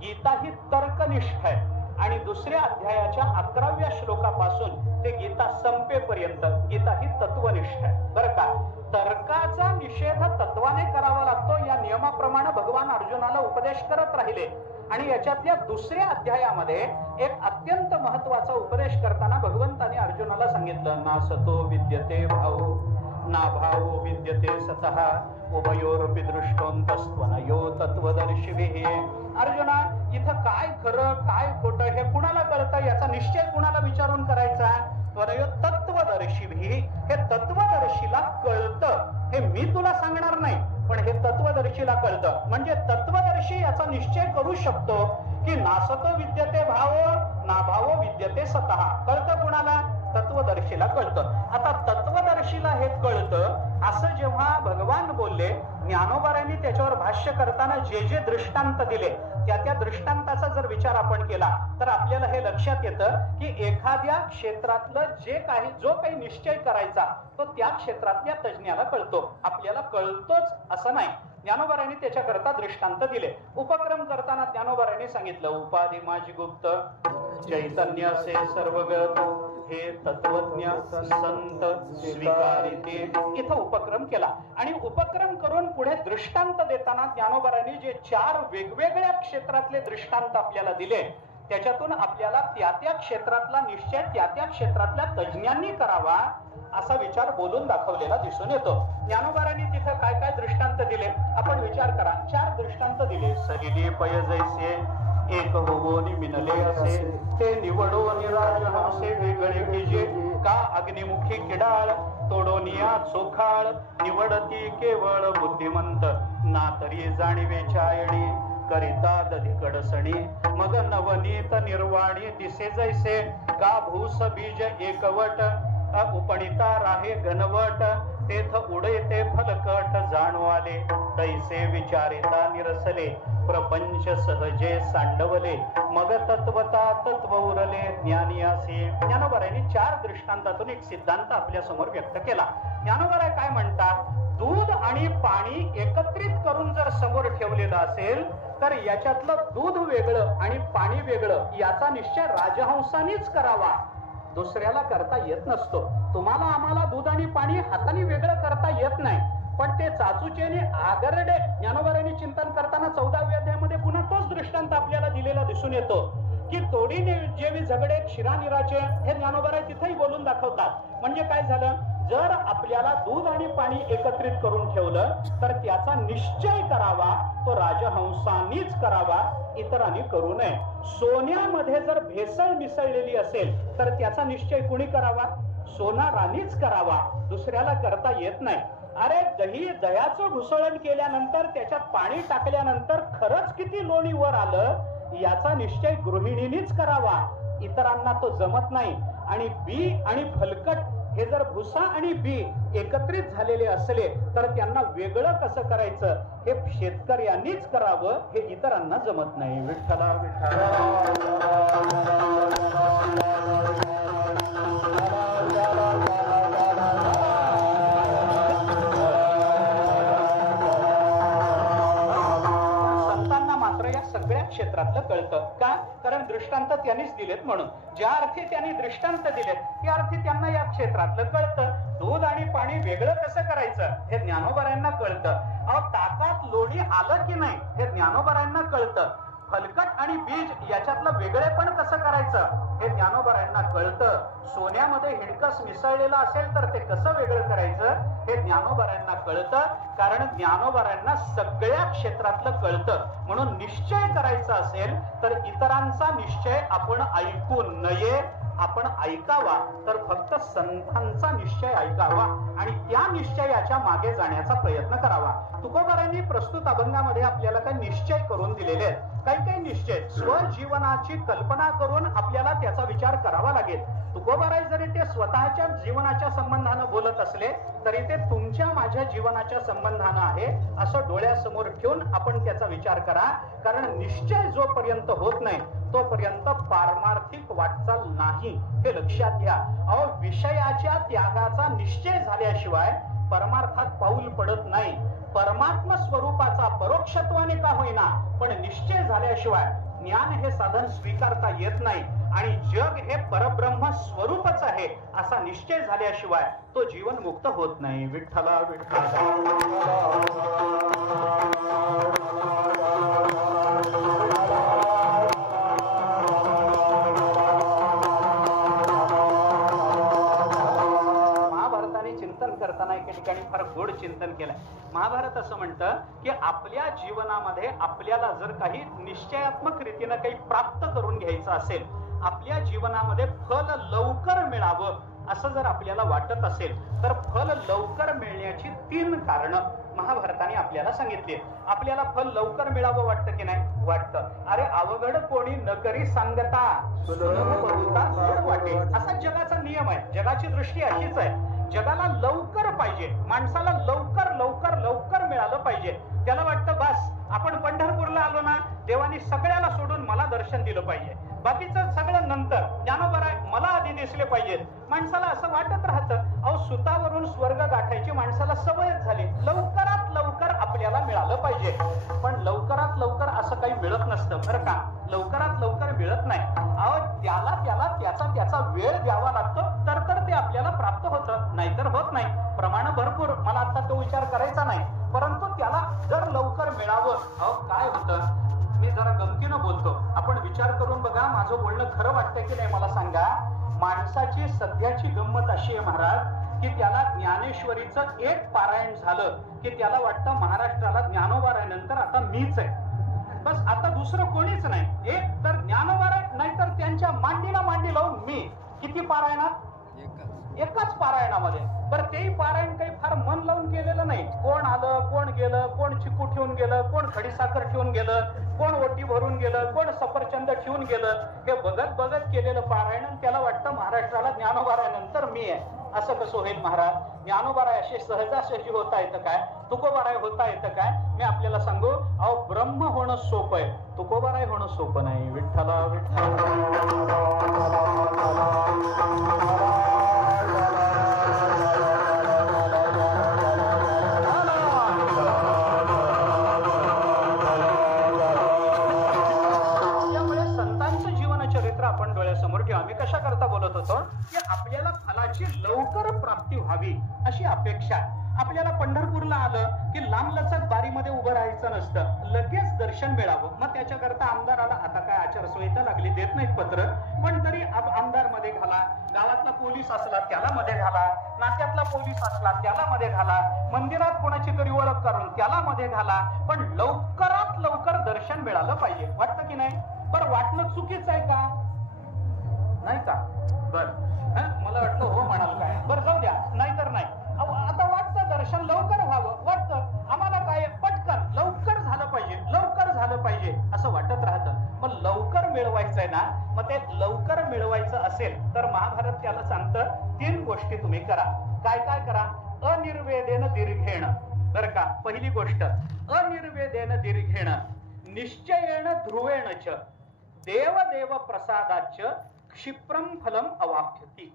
गीता ही तर्कनिष्ठ आहे आणि दुसऱ्या अध्यायाच्या 11व्या श्लोकापासून ते गीता संपेपर्यंत गीता ही तत्वनिष्ठ आहे. बरं का, तर्काचा निषेध तत्वाने करावा लागतो या नियमाप्रमाणे भगवान अर्जुनाला उपदेश करत राहिले. आणि याच्यातल्या दुसऱ्या अध्यायामध्ये एक अत्यंत महत्वाचा उपदेश करताना भगवंताने अर्जुनाला सांगितलं, ना सतो विद्यते भाऊ ना भावो विद्यते सतः उभयोरपि दृष्टोन्तस्त्वनयो तत्वदर्शिभिः अर्जुना, इथं काय खरं काय खोटं हे कुणाला कळतं, याचा निश्चय कुणाला विचारून करायचा? तत्वदर्शी हे तत्वदर्शीला कळतं. हे मी तुला सांगणार नाही, पण हे तत्वदर्शीला कळतं. म्हणजे तत्वदर्शी याचा निश्चय करू शकतो की नासतो विद्यते भाव ना भाव विद्यते सतः. कळतं कुणाला? तत्वदर्शीला कळतं. आता तत्वदर्शीला हे कळतं असं जेव्हा भगवान बोलले, ज्ञानोबारांनी त्याच्यावर भाष्य करताना जे जे दृष्टांत दिले त्या दृष्टांताचा जर विचार आपण केला तर आपल्याला हे लक्षात येतं की एखाद्या क्षेत्रातलं जो काही निश्चय करायचा तो त्या क्षेत्रातल्या तज्ज्ञाला कळतो, आपल्याला कळतोच असं नाही. ज्ञानोबारांनी त्याच्याकरता दृष्टांत दिले. उपक्रम करताना ज्ञानोबारांनी सांगितलं, उपाधी माझी गुप्त चैतन्य से सर्वगत हे तत्वज्ञ संत स्वीकारिते. इथं उपक्रम केला आणि उपक्रम करून पुढे दृष्टांत देताना ज्ञानोबारांनी जे 4 वेगवेगळ्या क्षेत्रातले दृष्टांत आपल्याला दिले त्याच्यातून आपल्याला त्या क्षेत्रातला निश्चय त्या क्षेत्रातल्या तज्ज्ञांनी करावा असा विचार बोलून दाखवलेला दिसून येतो. ज्ञानोबारांनी तिथं काय काय दृष्टांत दिले आपण विचार करा. 4 दृष्टांत दिले. सलिले पय जैसे एक होवोनी मिनले असे, ते निवडो निराजहंसे वेगळे भिजे, का अग्निमुखी किडाळ तोडोनिया चोखाळ, निवडती केवळ बुद्धिमंत ना तरी जाणीवे छायणी, करिता दधिकडसणी मग नवनीत निर्वाणी दिसे जैसे, का भूस बीज एकवट उपणिता राहे घनवट, तेथ उडे ते फलकट जाणू आले, तैसे विचारिता निरसले, प्रपंच सहजे सांडवले, मग तत्वता तत्व उरले ज्ञानी असे. ज्ञानोबारांनी 4 दृष्टांतातून एक सिद्धांत आपल्या समोर व्यक्त केला. ज्ञानोबाराय काय म्हणतात, दूध आणि पाणी एकत्रित करून जर समोर ठेवलेलं असेल तर याच्यातलं दूध वेगळं आणि पाणी वेगळं याचा निश्चय राजहंसानीच करावा, दुसऱ्याला करता येत नसतो. तुम्हाला आम्हाला दूध आणि पाणी हाताने वेगळं करता येत नाही, पण ते चाचूचेने आगरडे. ज्ञानोबारांनी चिंतन करताना 14व्या अध्यायामध्ये पुन्हा तोच दृष्टांत आपल्याला दिलेला दिसून येतो की तोडीने जेवी झगडे क्षीरानिराचे, हे ज्ञानोबाराय तिथेही बोलून दाखवतात. म्हणजे काय झालं, जर आपल्याला दूध आणि पाणी एकत्रित करून ठेवलं तर त्याचा निश्चय करावा तो राजहंसानीच करावा, इतरांनी करू नये. सोन्यामध्ये जर भेसळ मिसळलेली असेल तर त्याचा निश्चय कुणी करावा, सोनारानीच करावा, दुसऱ्याला करता येत नाही. अरे दह्याचं घुसळण केल्यानंतर त्याच्यात पाणी टाकल्यानंतर खरंच किती लोणी वर आलं याचा निश्चय गृहिणीनीच करावा, इतरांना तो जमत नाही. आणि बी आणि फलकट हे जर भुसा आणि बी एकत्रित झालेले असले तर त्यांना वेगळं कसं करायचं हे शेतकऱ्यांनीच करावं, हे इतरांना जमत नाही. विठ्ठला विठ्ठला. सगळ्या क्षेत्रातलं कळतं का? कारण दृष्टांत त्यांनीच दिलेत म्हणून. ज्या अर्थी त्यांनी दृष्टांत दिलेत त्या अर्थी त्यांना या क्षेत्रातलं कळतं. दूध आणि पाणी वेगळं कसं करायचं हे ज्ञानोबारांना कळतं. ताकात लोणी आलं की नाही हे ज्ञानोबारांना कळतं. फलकट आणि बीज याच्यातलं वेगळेपण कसं करायचं हे ज्ञानोबारांना कळतं. सोन्यामध्ये हिणकस मिसळलेलं असेल तर ते कसं वेगळं करायचं हे ज्ञानोबारांना कळतं. कारण ज्ञानोबारांना सगळ्या क्षेत्रातलं कळतं. म्हणून निश्चय करायचा असेल तर इतरांचा निश्चय आपण ऐकू नये, आपण ऐकावा तर फक्त संतांचा निश्चय ऐकावा आणि त्या निश्चयाच्या मागे जाण्याचा प्रयत्न करावा. तुकोबारांनी प्रस्तुत अभंगामध्ये आपल्याला काही निश्चय करून दिलेले आहेत. काही निश्चय स्वजीवनाची कल्पना करून आपल्याला त्याचा विचार करावा लागेल. तुकोबाराय जरी ते स्वतःच्या जीवनाच्या संबंधानं बोलत असले तरी ते तुमच्या माझ्या जीवनाच्या संबंधानं आहे असं डोळ्यासमोर ठेवून आपण त्याचा विचार करा. कारण निश्चय जोपर्यंत होत नाही तोपर्यंत पारमार्थिक वाटचाल नाही, हे लक्षात घ्या. विषयाच्या त्यागाचा निश्चय झाल्याशिवाय परमार्थात पाऊल पडत नाही. परमात्म स्वरूपाचा परोक्षत्वाने का होईना पण निश्चय झाल्याशिवाय ज्ञान हे साधन स्वीकारता येत नाही. आणि जग हे परब्रह्म स्वरूपच आहे असा निश्चय झाल्याशिवाय तो जीवन मुक्त होत नाही. विठ्ठला विठ्ठला. महाभारताने चिंतन करताना एके ठिकाणी फार गोड चिंतन केलंय. महाभारत असं म्हणतं की आपल्या जीवनामध्ये आपल्याला जर काही निश्चयात्मक रीतीनं काही प्राप्त करून घ्यायचं असेल, आपल्या जीवनामध्ये फल लवकर मिळावं असं जर आपल्याला वाटत असेल, तर फल लवकर मिळण्याची 3 कारणं महाभारताने आपल्याला सांगितली. आपल्याला फल लवकर मिळावं वाटतं की नाही? वाटतं. अरे अवघड कोणी न करी सांगता सुलभ बहुता गोड वाटे, असा जगाचा नियम आहे. जगाची दृष्टी अशीच आहे. जगाला लवकर पाहिजे, माणसाला लवकर लवकर लवकर मिळालं पाहिजे. त्याला वाटतं बस आपण पंढरपूरला आलो ना, देवानी सगळ्याला सोडून मला दर्शन दिलं पाहिजे, बाकीचं सगळं नंतर. ज्ञानोबा मला आधी दिसले पाहिजेत. माणसाला असं वाटत राहतं. अहो सुतावरून स्वर्ग गाठायची माणसाला सवयच झाली. लवकरात लवकर आपल्याला मिळालं पाहिजे. पण लवकरात लवकर असं काही मिळत नसतं बरं का. लवकरात लवकर मिळत नाही. अहो त्याला त्याचा वेळ द्यावा लागतो, तर ते आपल्याला प्राप्त होतं, नाहीतर होत नाही. प्रमाण भरपूर, मला आता तो विचार करायचा नाही. परंतु त्याला जर लवकर मिळावं, अहो काय होतं, मी जरा गमतीनं बोलतो, आपण विचार करून बघा. माझं बोलणं खरं वाटतंय की नाही मला सांगा. माणसाची सध्याची गंमत अशी आहे महाराज, की त्याला ज्ञानेश्वरीचं एक पारायण झालं की त्याला वाटतं महाराष्ट्राला ज्ञानोबा नंतर आता मीच आहे, बस आता दुसरं कोणीच नाही. एक तर ज्ञानोबा नाहीतर त्यांच्या मांडीला मांडी लावून मी. किती पारायणात? एकाच पारायणामध्ये. बरं तेही पारायण काही फार मन लावून केलेलं नाही. कोण आलं, कोण गेलं, कोण चिकू ठेवून गेलं, कोण खडीसाखर ठेवून गेलं, कोण ओटी भरून गेलं, कोण सफरचंद ठेवून गेलं, हे बघत बघत केलेलं पारायण. त्याला वाटतं महाराष्ट्राला ज्ञानोबारायनंतर मी आहे. असं कसं होईल महाराज? ज्ञानोबाराय असे सहजासहजी होता येतं काय? तुकोबाराय होता येतं काय? मी आपल्याला सांगू, अहो ब्रह्म होणं सोपं आहे, तुकोबाराय होणं सोपं नाही. विठ्ठला आम्ही कशा करता बोलत होतो की आपल्याला फलाची लवकर प्राप्ती व्हावी अशी अपेक्षा. आपल्याला पंढरपूरला आलं की लांबलचक बारीमध्ये उभं राहायचं नसतं, लगेच दर्शन मिळावं. मग त्याच्याकरता आमदाराला आता काय आचारसंहिता लागली, देत नाहीत पत्र, पण तरी आमदार मध्ये घाला, गावातला पोलीस असला त्याला मध्ये घाला, नात्यातला पोलीस असला त्याला मध्ये घाला, मंदिरात कोणाची तरी ओळख करून त्याला मध्ये घाला, पण लवकरात लवकर दर्शन मिळालं पाहिजे. वाटतं की नाही? बरं वाटणं चुकीचं आहे का? नाही का? बर मला वाटलं हो म्हणाल काय. बरं जाऊ द्या, नाहीतर नाही. आता वाटतं दर्शन लवकर व्हावं, वाटतं आम्हाला काय पटकन लवकर झालं पाहिजे, लवकर झालं पाहिजे असं वाटत राहतं. मग लवकर मिळवायचंय ना, मग ते लवकर मिळवायचं असेल तर महाभारत त्याला सांगतं 3 गोष्टी तुम्ही करा. काय काय करा? अनिर्वेदेन दीर्घेण. बरं का, पहिली गोष्ट अनिर्वेदेन दीर्घेण निश्चयेन ध्रुवेण च देव प्रसादाच क्षिप्रम फलम अवाप्यती.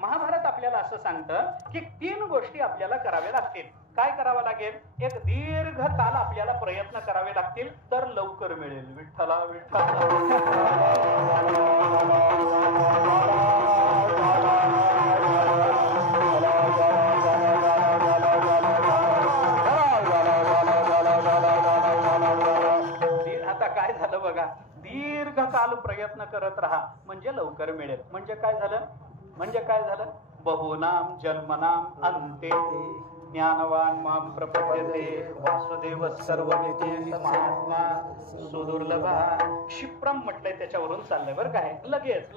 महाभारत आपल्याला असं सांगतं की 3 गोष्टी आपल्याला कराव्या लागतील. काय करावं लागेल? एक दीर्घ काल आपल्याला प्रयत्न करावे लागतील, तर लवकर मिळेल. विठ्ठला आता काय झालं बघा, दीर्घकाल प्रयत्न करत राहा म्हणजे लवकर मिळेल. म्हणजे काय झालं? बहुनाम जन्मनाम अंते ज्ञानवान माम प्रपद्यते वासुदेव सर्वमिती महात्मा सुदुर्लभा. क्षिप्रम म्हटलंय त्याच्यावरून चाललंय बरं काय. लगेच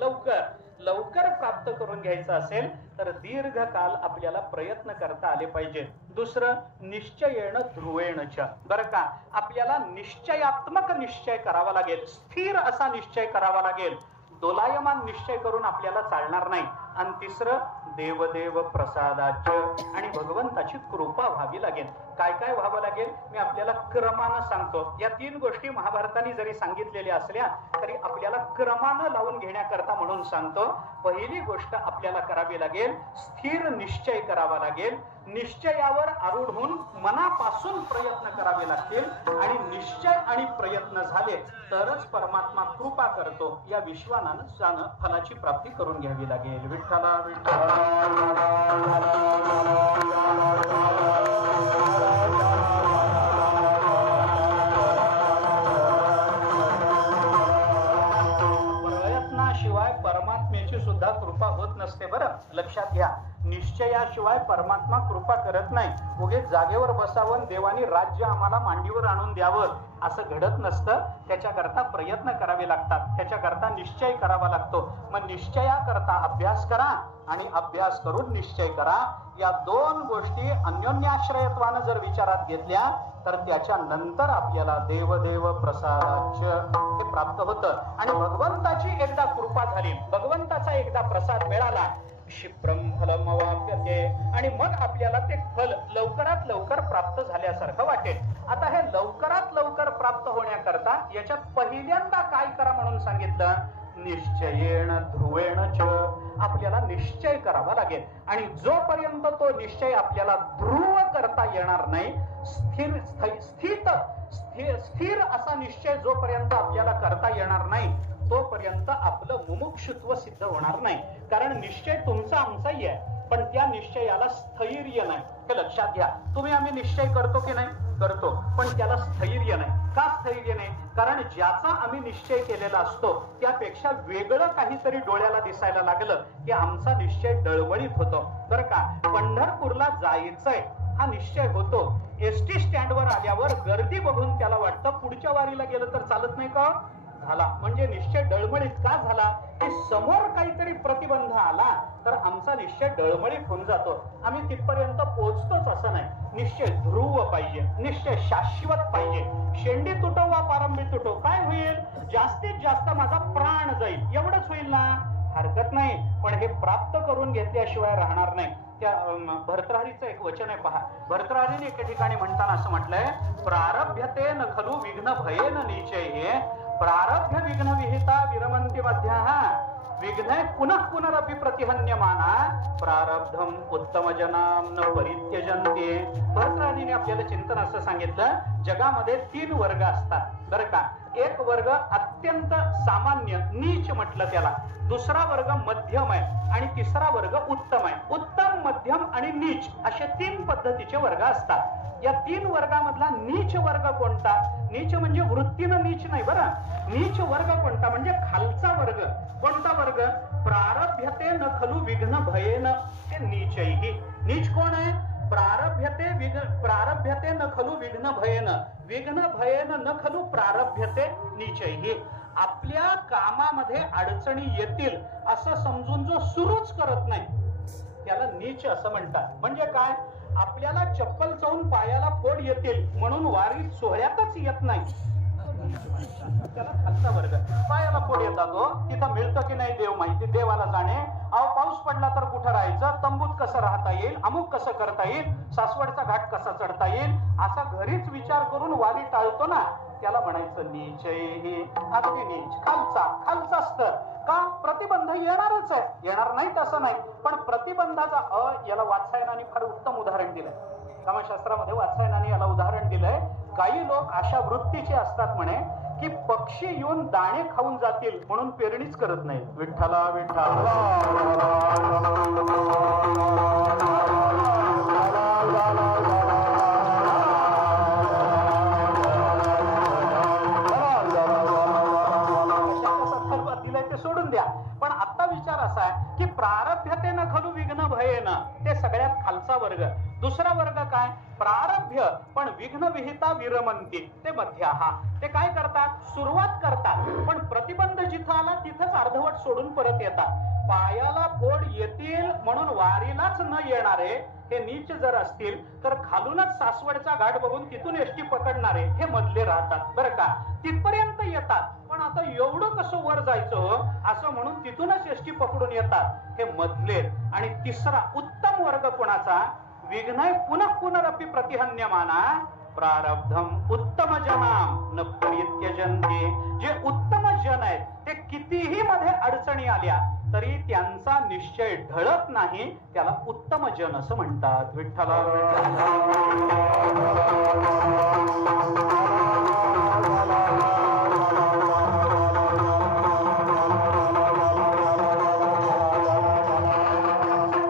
लवकर प्राप्त करून घ्यायचं असेल तर दीर्घकाल आपल्याला प्रयत्न करता आले पाहिजे. दुसरं निश्चयेन ध्रुवेणच. बरं का, आपल्याला निश्चयात्मक निश्चय करावा लागेल, स्थिर असा निश्चय करावा लागेल. दोलायमान निश्चय करून आपल्याला चालणार नाही. आणि तिसरं देवदेव प्रसादाच आणि भगवंताची कृपा व्हावी लागेल. काय काय व्हावं लागेल मी आपल्याला क्रमानं सांगतो. या 3 गोष्टी महाभारताने जरी सांगितलेल्या असल्या तरी आपल्याला क्रमानं लावून घेण्याकरता म्हणून सांगतो. पहिली गोष्ट आपल्याला करावी लागेल, स्थिर निश्चय करावा लागेल. निश्चयावर आरूढ होऊन मनापासून प्रयत्न करावे लागतील आणि निश्चय आणि प्रयत्न झाले तरच परमात्मा कृपा करतो. या विश्वानानं फलाची प्राप्ती करून घ्यावी लागेल. विठ्ठला विठ्ठला. प्रयत्नाशिवाय परमात्म्याची सुद्धा कृपा होत नसते. बरं लक्षात घ्या. निश्चयाशिवाय परमात्मा कृपा करत नाही. उगीच जागेवर बसावं, देवानी राज्य आम्हाला मांडीवर आणून द्यावं असं घडत नसतं. त्याच्याकरता प्रयत्न करावे लागतात, त्याच्याकरता निश्चय करावा लागतो. मग निश्चयाकरता अभ्यास करा आणि अभ्यास करून निश्चय करा. या दोन गोष्टी अन्योन्याश्रयत्वानं जर विचारात घेतल्या तर त्याच्यानंतर आपल्याला देवदेव प्रसादाच्य हे प्राप्त होतं. आणि भगवंताची एकदा कृपा झाली, भगवंताचा एकदा प्रसाद मिळाला, क्षिप्रम फलमवाप्यते, आणि मग आपल्याला ते फल लवकरात लवकर प्राप्त झाल्यासारखं वाटेल. आता हे लवकरात लवकर प्राप्त होण्याकरता याच्यात पहिल्यांदा काय करा म्हणून सांगितलं? निश्चयेण ध्रुवेण च, आपल्याला निश्चय करावा लागेल. आणि जोपर्यंत तो निश्चय आपल्याला ध्रुव करता येणार नाही, स्थिर असा निश्चय जोपर्यंत आपल्याला करता येणार नाही, तोपर्यंत आपलं मुमुक्षुत्व सिद्ध होणार नाही. कारण निश्चय तुमचा आमचाही आहे, पण त्या निश्चयाला स्थैर्य नाही. हे लक्षात घ्या. तुम्ही आम्ही निश्चय करतो की नाही? करतो, पण त्याला स्थैर्य नाही. का स्थैर्य नाही? कारण ज्याचा आम्ही निश्चय केलेला असतो त्यापेक्षा वेगळं काहीतरी डोळ्याला दिसायला लागलं की आमचा निश्चय डळमळीत होतो. बरं का, पंढरपूरला जायचंय हा निश्चय होतो. एसटी स्टँडवर आल्यावर गर्दी बघून त्याला वाटतं पुढच्या वारीला गेलं तर चालत नाही का? झाला म्हणजे निश्चय डळमळीत का झाला? की समोर काहीतरी प्रतिबंध आला तर आमचा निश्चय डळमळीत होऊन जातो. आम्ही तिथपर्यंत पोहोचतोच असं नाही. निश्चय ध्रुव पाहिजे, निश्चय शाश्वत पाहिजे. शेंडी तुटो वा पारंबी तुटो, काय होईल? जास्तीत जास्त माझा प्राण जाईल एवढंच होईल ना, हरकत नाही. पण हे प्राप्त करून घेतल्याशिवाय राहणार नाही. त्या भर्तृहरीचं एक वचन आहे पहा. भर्तृहरीने एके ठिकाणी म्हणताना असं म्हटलंय, प्रारभ्यते न खलु विघ्न भयेन निचये, प्रारभ्य विघ्न विहिता विरमंती मध्याः, विघ्न पुनः पुनरपि प्रतिहन्यमाना, प्रारब्धम उत्तम जनाम न परित्यजन्ते. भर्तृहरीने आपल्याला चिंतन असं सांगितलं, जगामध्ये 3 वर्ग असतात. बरं का, एक वर्ग अत्यंत सामान्य नीच म्हटलं त्याला, दुसरा वर्ग मध्यम आहे आणि तिसरा वर्ग उत्तम आहे. उत्तम, मध्यम आणि नीच असे 3 पद्धतीचे वर्ग असतात. या 3 वर्गामधला नीच वर्ग कोणता? नीच म्हणजे वृत्तीनं नीच नाही बरं. नीच वर्ग कोणता म्हणजे खालचा वर्ग. कोणता वर्ग? प्रारभ्यते न खलु विघ्न भयेन, ते नीचैहि. नीच कोण आहे? प्रारभ्यते न खलु विघ्न भयेन, विघ्न भयेन न खलु प्रारभ्यते नीचैहि. आपल्या कामामध्ये अडचणी येतील असं समजून जो सुरूच करत नाही त्याला नीच असं म्हणतात. म्हणजे काय? आपल्याला चप्पल चावून पायाला फोड येतील म्हणून वारी सोहळ्यातच येत नाही, त्याला खालचा वर्ग. पायाला फोड येतात हो, तिथं मिळतं की नाही देव माहिती, देवाला जाणे. अहो पाऊस पडला तर कुठं राहायचं, तंबूत कसं राहता येईल, अमुक कसं करता येईल, सासवडचा घाट कसा चढता येईल, असा घरीच विचार करून वारी टाळतो ना, त्याला म्हणायचं नीच. अगदी नीच, खालचा स्तर. का? प्रतिबंध येणारच आहे, येणार नाही तसं नाही, पण प्रतिबंधाचा याला वात्सायनाने फार उत्तम उदाहरण दिलंय. कामशास्त्रामध्ये वात्सायनाने याला उदाहरण दिलंय. काही लोक अशा वृत्तीचे असतात म्हणे की पक्षी येऊन दाणे खाऊन जातील म्हणून पेरणीच करत नाही. विठ्ठला विठ्ठला दिलंय ते सोडून द्या. पण आता विचार असा आहे की प्रारभ्यते न खलु विघ्न भयेन, ते सगळ्यात खालचा वर्ग. दुसरा वर्ग काय? प्रारभ्य पण विघ्न विहिता विरमंती, ते मध्याहा. ते काय करतात? सुरुवात करतात, पण प्रतिबंध जिथं आला तिथंच अर्धवट सोडून परत येतात. पायाला फोड येतील म्हणून वारीलाच न येणारे हे नीच जर असतील तर खालूनच सासवडचा घाट बघून तिथून एसटी पकडणारे हे मधले राहतात. बरं का, तिथपर्यंत येतात, पण आता एवढं कसं वर जायचं असं म्हणून तिथूनच एसटी पकडून येतात हे मधले. आणि तिसरा उत्तम वर्ग कोणाचा? विघ्न पुनः पुनरपि प्रतिहन्यमाना, प्रारब्धम उत्तम जनाम न परित्यजन्ते. जे उत्तम जन आहेत ते कितीही मध्ये अडचणी आल्या तरी त्यांचा निश्चय ढळत नाही, त्याला उत्तम जन असं म्हणतात. विठ्ठला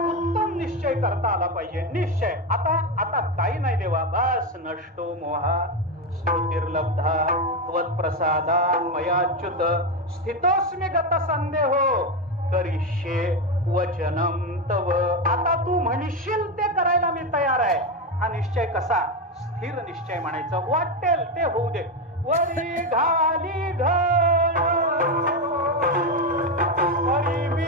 उत्तम निश्चय करता आला पाहिजे. निश्चय आता काही नाही देवा, बस नष्टो मोहा स्मृतिर्लब्धा त्वत्प्रसादान् मयाच्युत स्थितोस्मि गत संदेहो करिष्ये वचनम तव. आता तू म्हणशील ते करायला मी तयार आहे. हा निश्चय कसा? स्थिर निश्चय म्हणायचं. वाटेल ते होऊ दे. वरी घाली घण वरी मी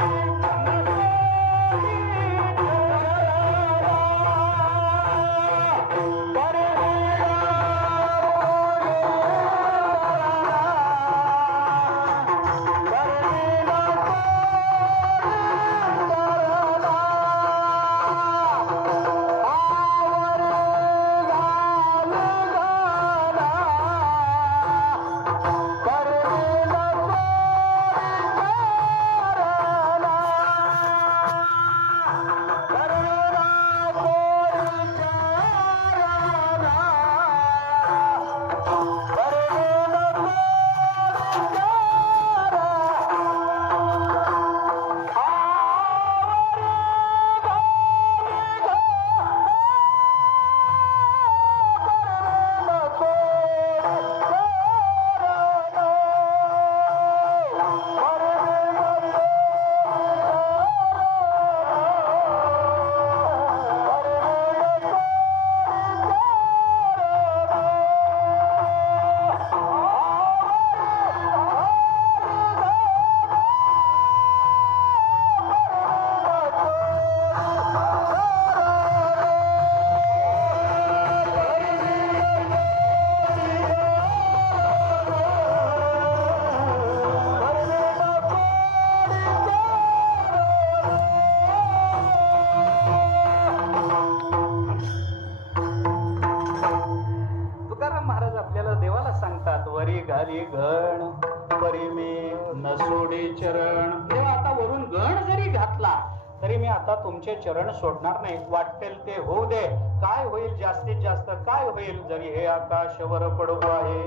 तुमचे चरण सोडणार नाही. वाटेल ते होऊ दे. काय होईल जास्तीत जास्त काय होईल? जरी हे आकाशवर पडू आहे,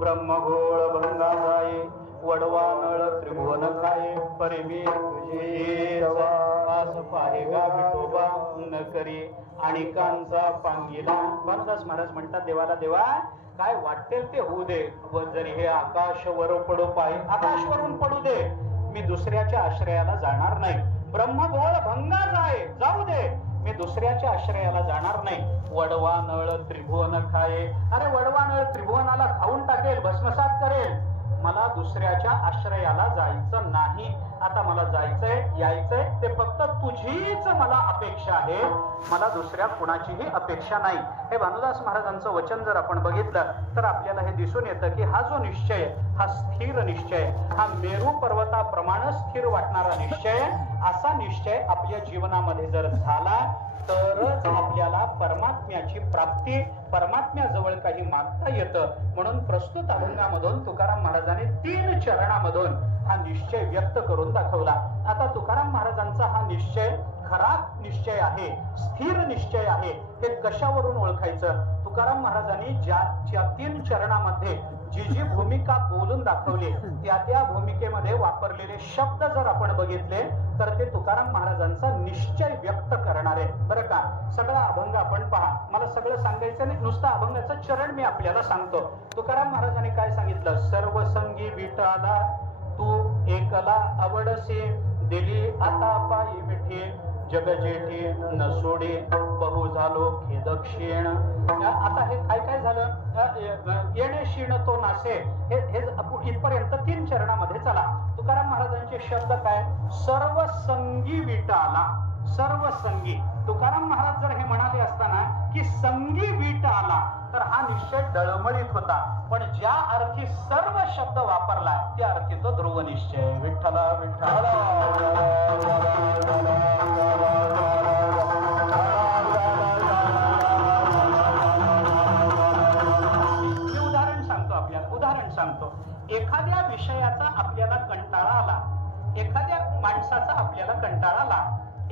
ब्रह्मगोळ भंगा जाये, वडवा नळ त्रिभुवन खाये, परिमी तुझे वास पाहेगा विठोबा न करी आणिकांचा पांगिला. भानुदास महाराज म्हणतात देवाला, देवा काय वाटेल ते होऊ दे. व जरी हे आकाशवर पडू पाहे, आकाशवरून पडू दे, मी दुसऱ्याच्या आश्रयाला जाणार नाही. ब्रह्मगोळ भंगा जाय, जाऊ दे, मी दुसऱ्याच्या आश्रयाला जाणार नाही. वडवा नळ त्रिभुवन खाये, अरे वडवा नळ त्रिभुवनाला खाऊन टाकेल, भस्मसात करेल, मला दुसऱ्याच्या आश्रयाला जायचं नाही. आता मला जायचंय, यायचंय, ते फक्त तुझीच मला अपेक्षा आहे, मला दुसऱ्या कुणाचीही अपेक्षा नाही. हे भानुदास महाराजांचं वचन जर आपण बघितलं तर आपल्याला हे दिसून येतं की हा जो निश्चय, हा स्थिर निश्चय, हा मेरू पर्वताप्रमाणे स्थिर वाटणारा निश्चय, असा निश्चय आपल्या जीवनामध्ये जर झाला तरच आपल्याला परमात्म्याची प्राप्ती, परमात्म्याजवळ काही मागता येतं. म्हणून प्रस्तुत अभंगामधून तुकाराम महाराजांनी 3 चरणामधून हा निश्चय व्यक्त करून दाखवला. आता तुकाराम महाराजांचा हा निश्चय खरा निश्चय आहे, स्थिर निश्चय आहे, हे कशावरून ओळखायचं? तुकाराम महाराजांनी ज्या 3 चरणामध्ये जी जी भूमिका बोलून दाखवली, त्या भूमिकेमध्ये वापरलेले शब्द जर आपण बघितले तर ते तुकाराम महाराजांचा निश्चय व्यक्त करणारे. बरं का, सगळा अभंग आपण पहा. मला सगळं सांगायचं नाही, नुसतं अभंगाचं चरण मी आपल्याला सांगतो. तुकाराम महाराजांनी काय सांगितलं? सर्व संगी विठाला तू एकला आवडसे, दिली आता पायी मिठी, जग जेठी न सोडे, बहु झालो खेद क्षीण. आता हे काय काय झालं? येणे क्षीण तो नासे, हे इथपर्यंत 3 चरणामध्ये चला. तुकाराम महाराजांचे शब्द काय? सर्व संगी विटाला, सर्व संगी. तुकाराम महाराज जर हे म्हणाले असताना की संगी वीट आला, तर हा निश्चय डळमळीत होता. पण ज्या अर्थी सर्व शब्द वापरला त्या अर्थी तो ध्रुव निश्चय. विठ्ठला विठ्ठला. मी उदाहरण सांगतो आपल्याला, उदाहरण सांगतो. एखाद्या विषयाचा आपल्याला कंटाळा आला, एखाद्या माणसाचा आपल्याला कंटाळा आला,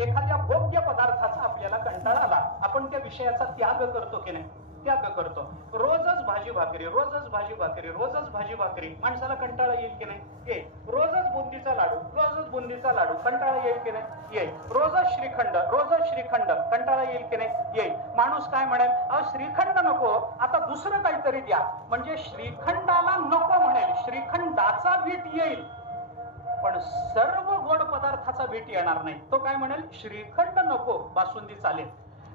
एखाद्या भोग्य पदार्थाचा आपल्याला कंटाळा आला, आपण त्या विषयाचा त्याग करतो की नाही? त्याग करतो. रोजच भाजी भाकरी, रोजच भाजी भाकरी, रोजच भाजी भाकरी, माणसाला कंटाळा येईल की नाही? येईल. रोजच बुंदीचा लाडू, रोजच बुंदीचा लाडू, कंटाळा येईल की नाही? येईल. रोजच श्रीखंड, रोजच श्रीखंड, कंटाळा येईल की नाही? येईल. माणूस काय म्हणेल? अहो श्रीखंड नको, आता दुसरं काहीतरी द्या. म्हणजे श्रीखंडाला नको म्हणेल, श्रीखंडाचा वीट येईल, पण सर्व गोड पदार्थाचा वीट येणार नाही. तो काय म्हणेल, श्रीखंड नको, बासुंदी चालेल.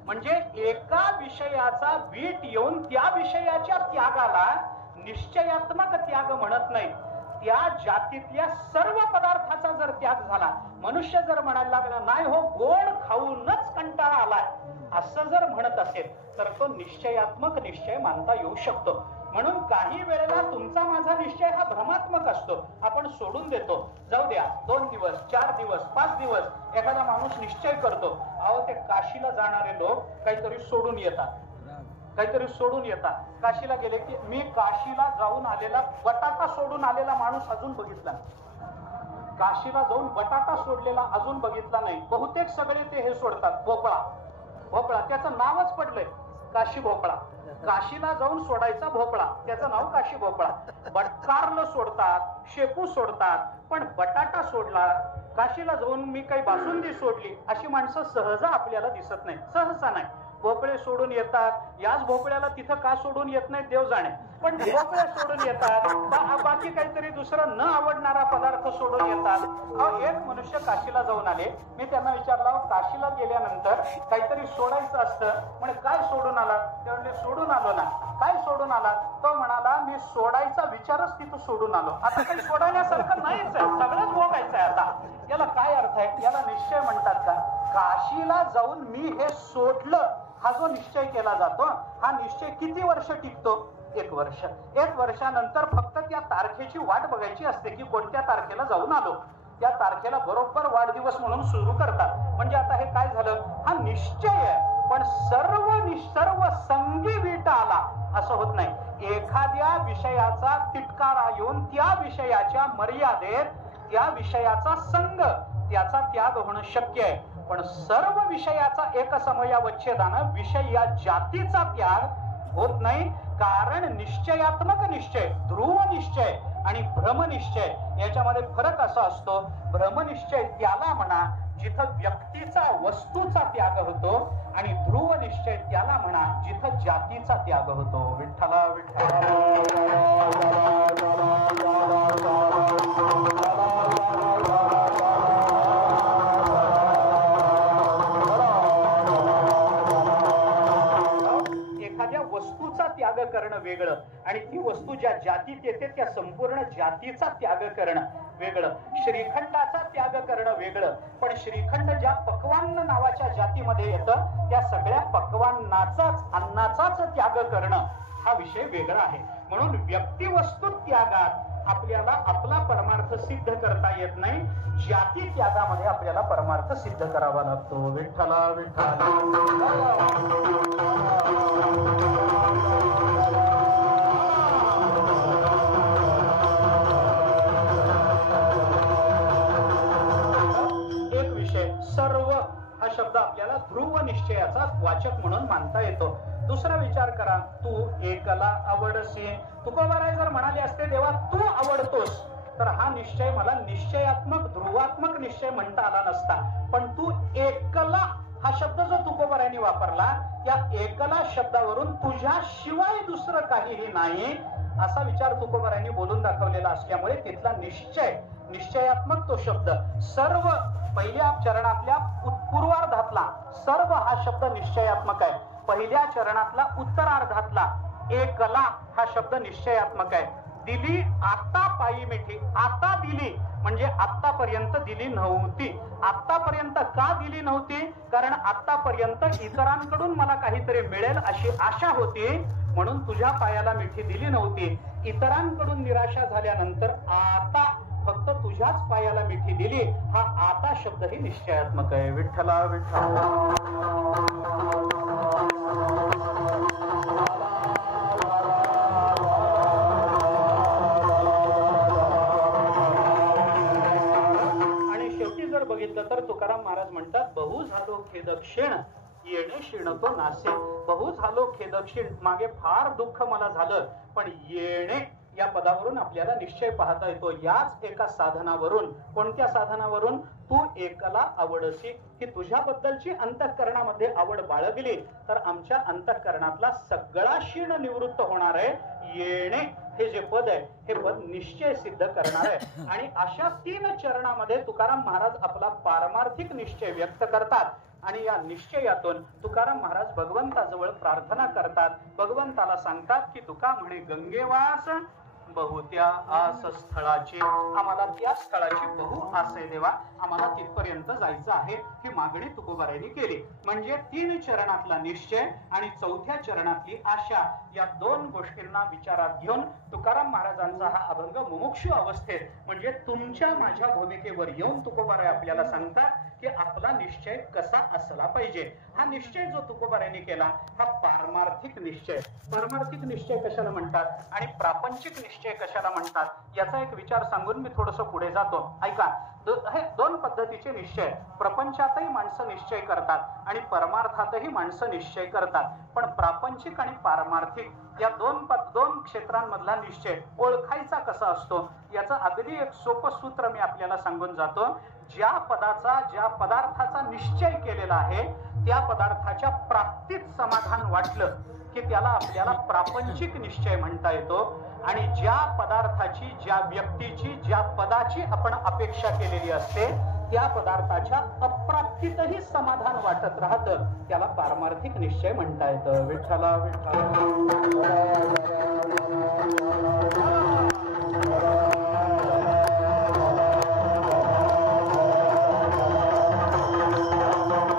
म्हणजे एका विषयाचा वीट येऊन त्या विषयाच्या त्यागाला निश्चयात्मक त्याग म्हणत नाही. त्या जातीतल्या सर्व पदार्थाचा जर त्याग झाला, मनुष्य जर म्हणायला लागला नाही हो गोड खाऊनच कंटाळा आलाय, असं जर म्हणत असेल तर तो निश्चयात्मक निश्चय मानता येऊ शकतो. म्हणून काही वेळेला तुमचा माझा निश्चय हा भ्रमात्मक असतो. आपण सोडून देतो, जाऊ द्या 2 दिवस 4 दिवस 5 दिवस एखादा माणूस निश्चय करतो. अहो ते काशीला जाणारे लोक काहीतरी सोडून येतात. काशीला गेले की मी काशीला जाऊन आलेला बटाटा सोडून आलेला माणूस अजून बघितला नाही. काशीला जाऊन बटाटा सोडलेला अजून बघितला नाही. बहुतेक सगळे ते हे सोडतात, भोपळा त्याचं नावच पडलंय काशी भोपळा. काशीला जाऊन सोडायचा भोपळा, त्याचं नाव काशी भोपळा. कारलं सोडतात, शेपू सोडतात, पण बटाटा सोडला. काशीला जाऊन मी काही बासुंदी सोडली अशी माणसं सहजा आपल्याला दिसत नाही, सहसा नाही. भोपळे सोडून येतात. याच भोपळ्याला तिथं का सोडून येत नाही देव जाणे, पण भोपळे सोडून येतात. बाकी काहीतरी दुसरं न आवडणारा पदार्थ सोडून येतात. एक मनुष्य काशीला जाऊन आले. मी त्यांना विचारलं, काशीला गेल्यानंतर काहीतरी सोडायचं असतं, म्हणजे काय सोडून आला? ते म्हणले सोडून आलो ना. काय सोडून आला? तो म्हणाला मी सोडायचा विचारच तिथं सोडून आलो. आता काही सोडण्यासारखं नाहीच आहे, सगळंच भोगायचं आहे. आता याला काय अर्थ आहे? याला निश्चय म्हणतात का? काशीला जाऊन मी हे सोडलं हा जो निश्चय केला जातो, हा निश्चय किती वर्ष टिकतो? 1 वर्ष. 1 वर्षानंतर फक्त त्या तारखेची वाट बघायची असते की कोणत्या तारखेला जाऊन आलो. त्या तारखेला बरोबर वाढदिवस म्हणून सुरू करतात. म्हणजे आता हे काय झालं? हा निश्चय आहे, पण सर्व संगी वीट आला असं होत नाही. एखाद्या विषयाचा तिटकारा येऊन त्या विषयाच्या मर्यादेत त्या विषयाचा संग, त्याचा त्याग होणं शक्य आहे. पण सर्व विषयाचा एकसमयावच्छेदानं विषय या जातीचा त्याग होत नाही. कारण निश्चयात्मक निश्चय, ध्रुव निश्चय आणि भ्रमनिश्चय याच्यामध्ये फरक असा असतो. भ्रमनिश्चय त्याला म्हणा जिथं व्यक्तीचा वस्तूचा त्याग होतो, आणि ध्रुव निश्चय त्याला म्हणा जिथं जातीचा त्याग होतो. विठ्ठला वस्तूचा त्याग करणं वेगळं, आणि ती वस्तू ज्या जातीत येते त्या संपूर्ण जातीचा त्याग करणं वेगळं. श्रीखंडाचा त्याग करणं वेगळं. पण श्रीखंड ज्या पक्वान्न नावाच्या जातीमध्ये येतं त्या सगळ्या पक्वान्नाचाच, अन्नाचाच त्याग करणं हा विषय वेगळा आहे. म्हणून व्यक्तिवस्तू त्यागात आपल्याला आपला परमार्थ सिद्ध करता येत नाही. जाती त्यागामध्ये आपल्याला परमार्थ सिद्ध करावा लागतो. विठ्ठला विठ्ठला. एक विषय, सर्व हा शब्द आपल्याला ध्रुव निश्चयाचा वाचक म्हणून मानता येतो. दुसरा विचार करा, तू एकला आवडसे. तुकोबाराय जर म्हणाले असते देवा तू आवडतोस, तर हा निश्चय मला निश्चयात्मक ध्रुवात्मक निश्चय म्हणता आला नसता. पण तू एकला हा शब्द जो तुकोबारायांनी वापरला, त्या एकला शब्दावरून तुझ्या शिवाय दुसरं काहीही नाही असा विचार तुकोबारायांनी बोलून दाखवलेला असल्यामुळे तिथला निश्चय, निश्चयात्मक तो शब्द. सर्व पहिल्या चरणातल्या पूर्वार्धातला सर्व हा शब्द निश्चयात्मक आहे. पहिल्या चरणातला उत्तरार्धातला एकला हा शब्द निश्चयात्मक आहे. दिली आता पायी मिठी. आता दिली म्हणजे आतापर्यंत दिली नव्हती. आतापर्यंत का दिली नव्हती? कारण आतापर्यंत इतरांकडून मला काहीतरी मिळेल अशी आशा होती, म्हणून तुझ्या पायाला मिठी दिली नव्हती. इतरांकडून निराशा झाल्यानंतर आता फक्त तुझ्याच पायाला मिठी दिली. हा आता शब्द ही निश्चयात्मक आहे. विठ्ठला विठ्ठला. बघितलं तर तुकाराम महाराज म्हणतात, बहु झालो खेद क्षीण येणे क्षीण तो नासे. बहु झालो खेद क्षीण, मागे फार दुःख मला झालं, पण येणे या पदावरून आपल्याला निश्चय पाहता येतो. याच एका साधनावरून. कोणत्या साधनावरून? तू एकला आवडसी. ही तुझ्याबद्दलची अंतःकरणामध्ये आवड बाळगली तर आमच्या अंतःकरणातला सगळा क्षीण निवृत्त होणार आहे. येणे हे जे पद आहे हे पद निश्चय सिद्ध करणार आहे. आणि अशा 3 चरणामध्ये तुकाराम महाराज आपला पारमार्थिक निश्चय व्यक्त करतात आणि या निश्चयातून तुकाराम महाराज भगवंताजवळ प्रार्थना करतात. भगवंताला सांगतात की तुका म्हणे गंगेवास बहुत्या आस स्थळाची, आम्हाला त्या स्थळाची बहु आस आहे देवा, आम्हाला तिथपर्यंत जायचं आहे. ही मागणी तुकोबारायांनी केली. म्हणजे 3 चरणातला निश्चय आणि 4थ्या चरणातली आशा, या 2 गोष्टींना विचारात घेऊन तुकाराम महाराजांचा हा अभंग मुमुक्षु अवस्थेत म्हणजे तुमच्या माझ्या भूमिकेवर येऊन तुकोबाराय आपल्याला सांगतात की आपला निश्चय कसा असला पाहिजे. हा निश्चय जो तुकोबारायांनी केला हा पारमार्थिक निश्चय. पारमार्थिक निश्चय कशाला म्हणतात आणि प्रापंचिक निश्चय कशाला म्हणतात याचा एक विचार सांगून मी थोडस पुढे जातो. ऐका, हे 2 पद्धतीचे निश्चय. प्रपंचातही माणसं निश्चय करतात आणि परमार्थातही माणसं निश्चय करतात. पण प्रापंचिक आणि पारमार्थिक या 2 क्षेत्रांमधला निश्चय ओळखायचा कसा असतो याचं अगदी एक सोपं सूत्र मी आपल्याला सांगून जातो. ज्या पदार्थाचा निश्चय केलेला आहे त्या पदार्थाच्या प्राप्तीत समाधान वाटलं की त्याला आपल्याला प्रापंचिक निश्चय म्हणता येतो. आणि ज्या पदार्थाची, ज्या व्यक्तीची, ज्या पदाची आपण अपेक्षा केलेली असते त्या पदार्थाच्या अप्राप्तीतही समाधान वाटत राहतं त्याला पारमार्थिक निश्चय म्हणता येतं. विठ्ठला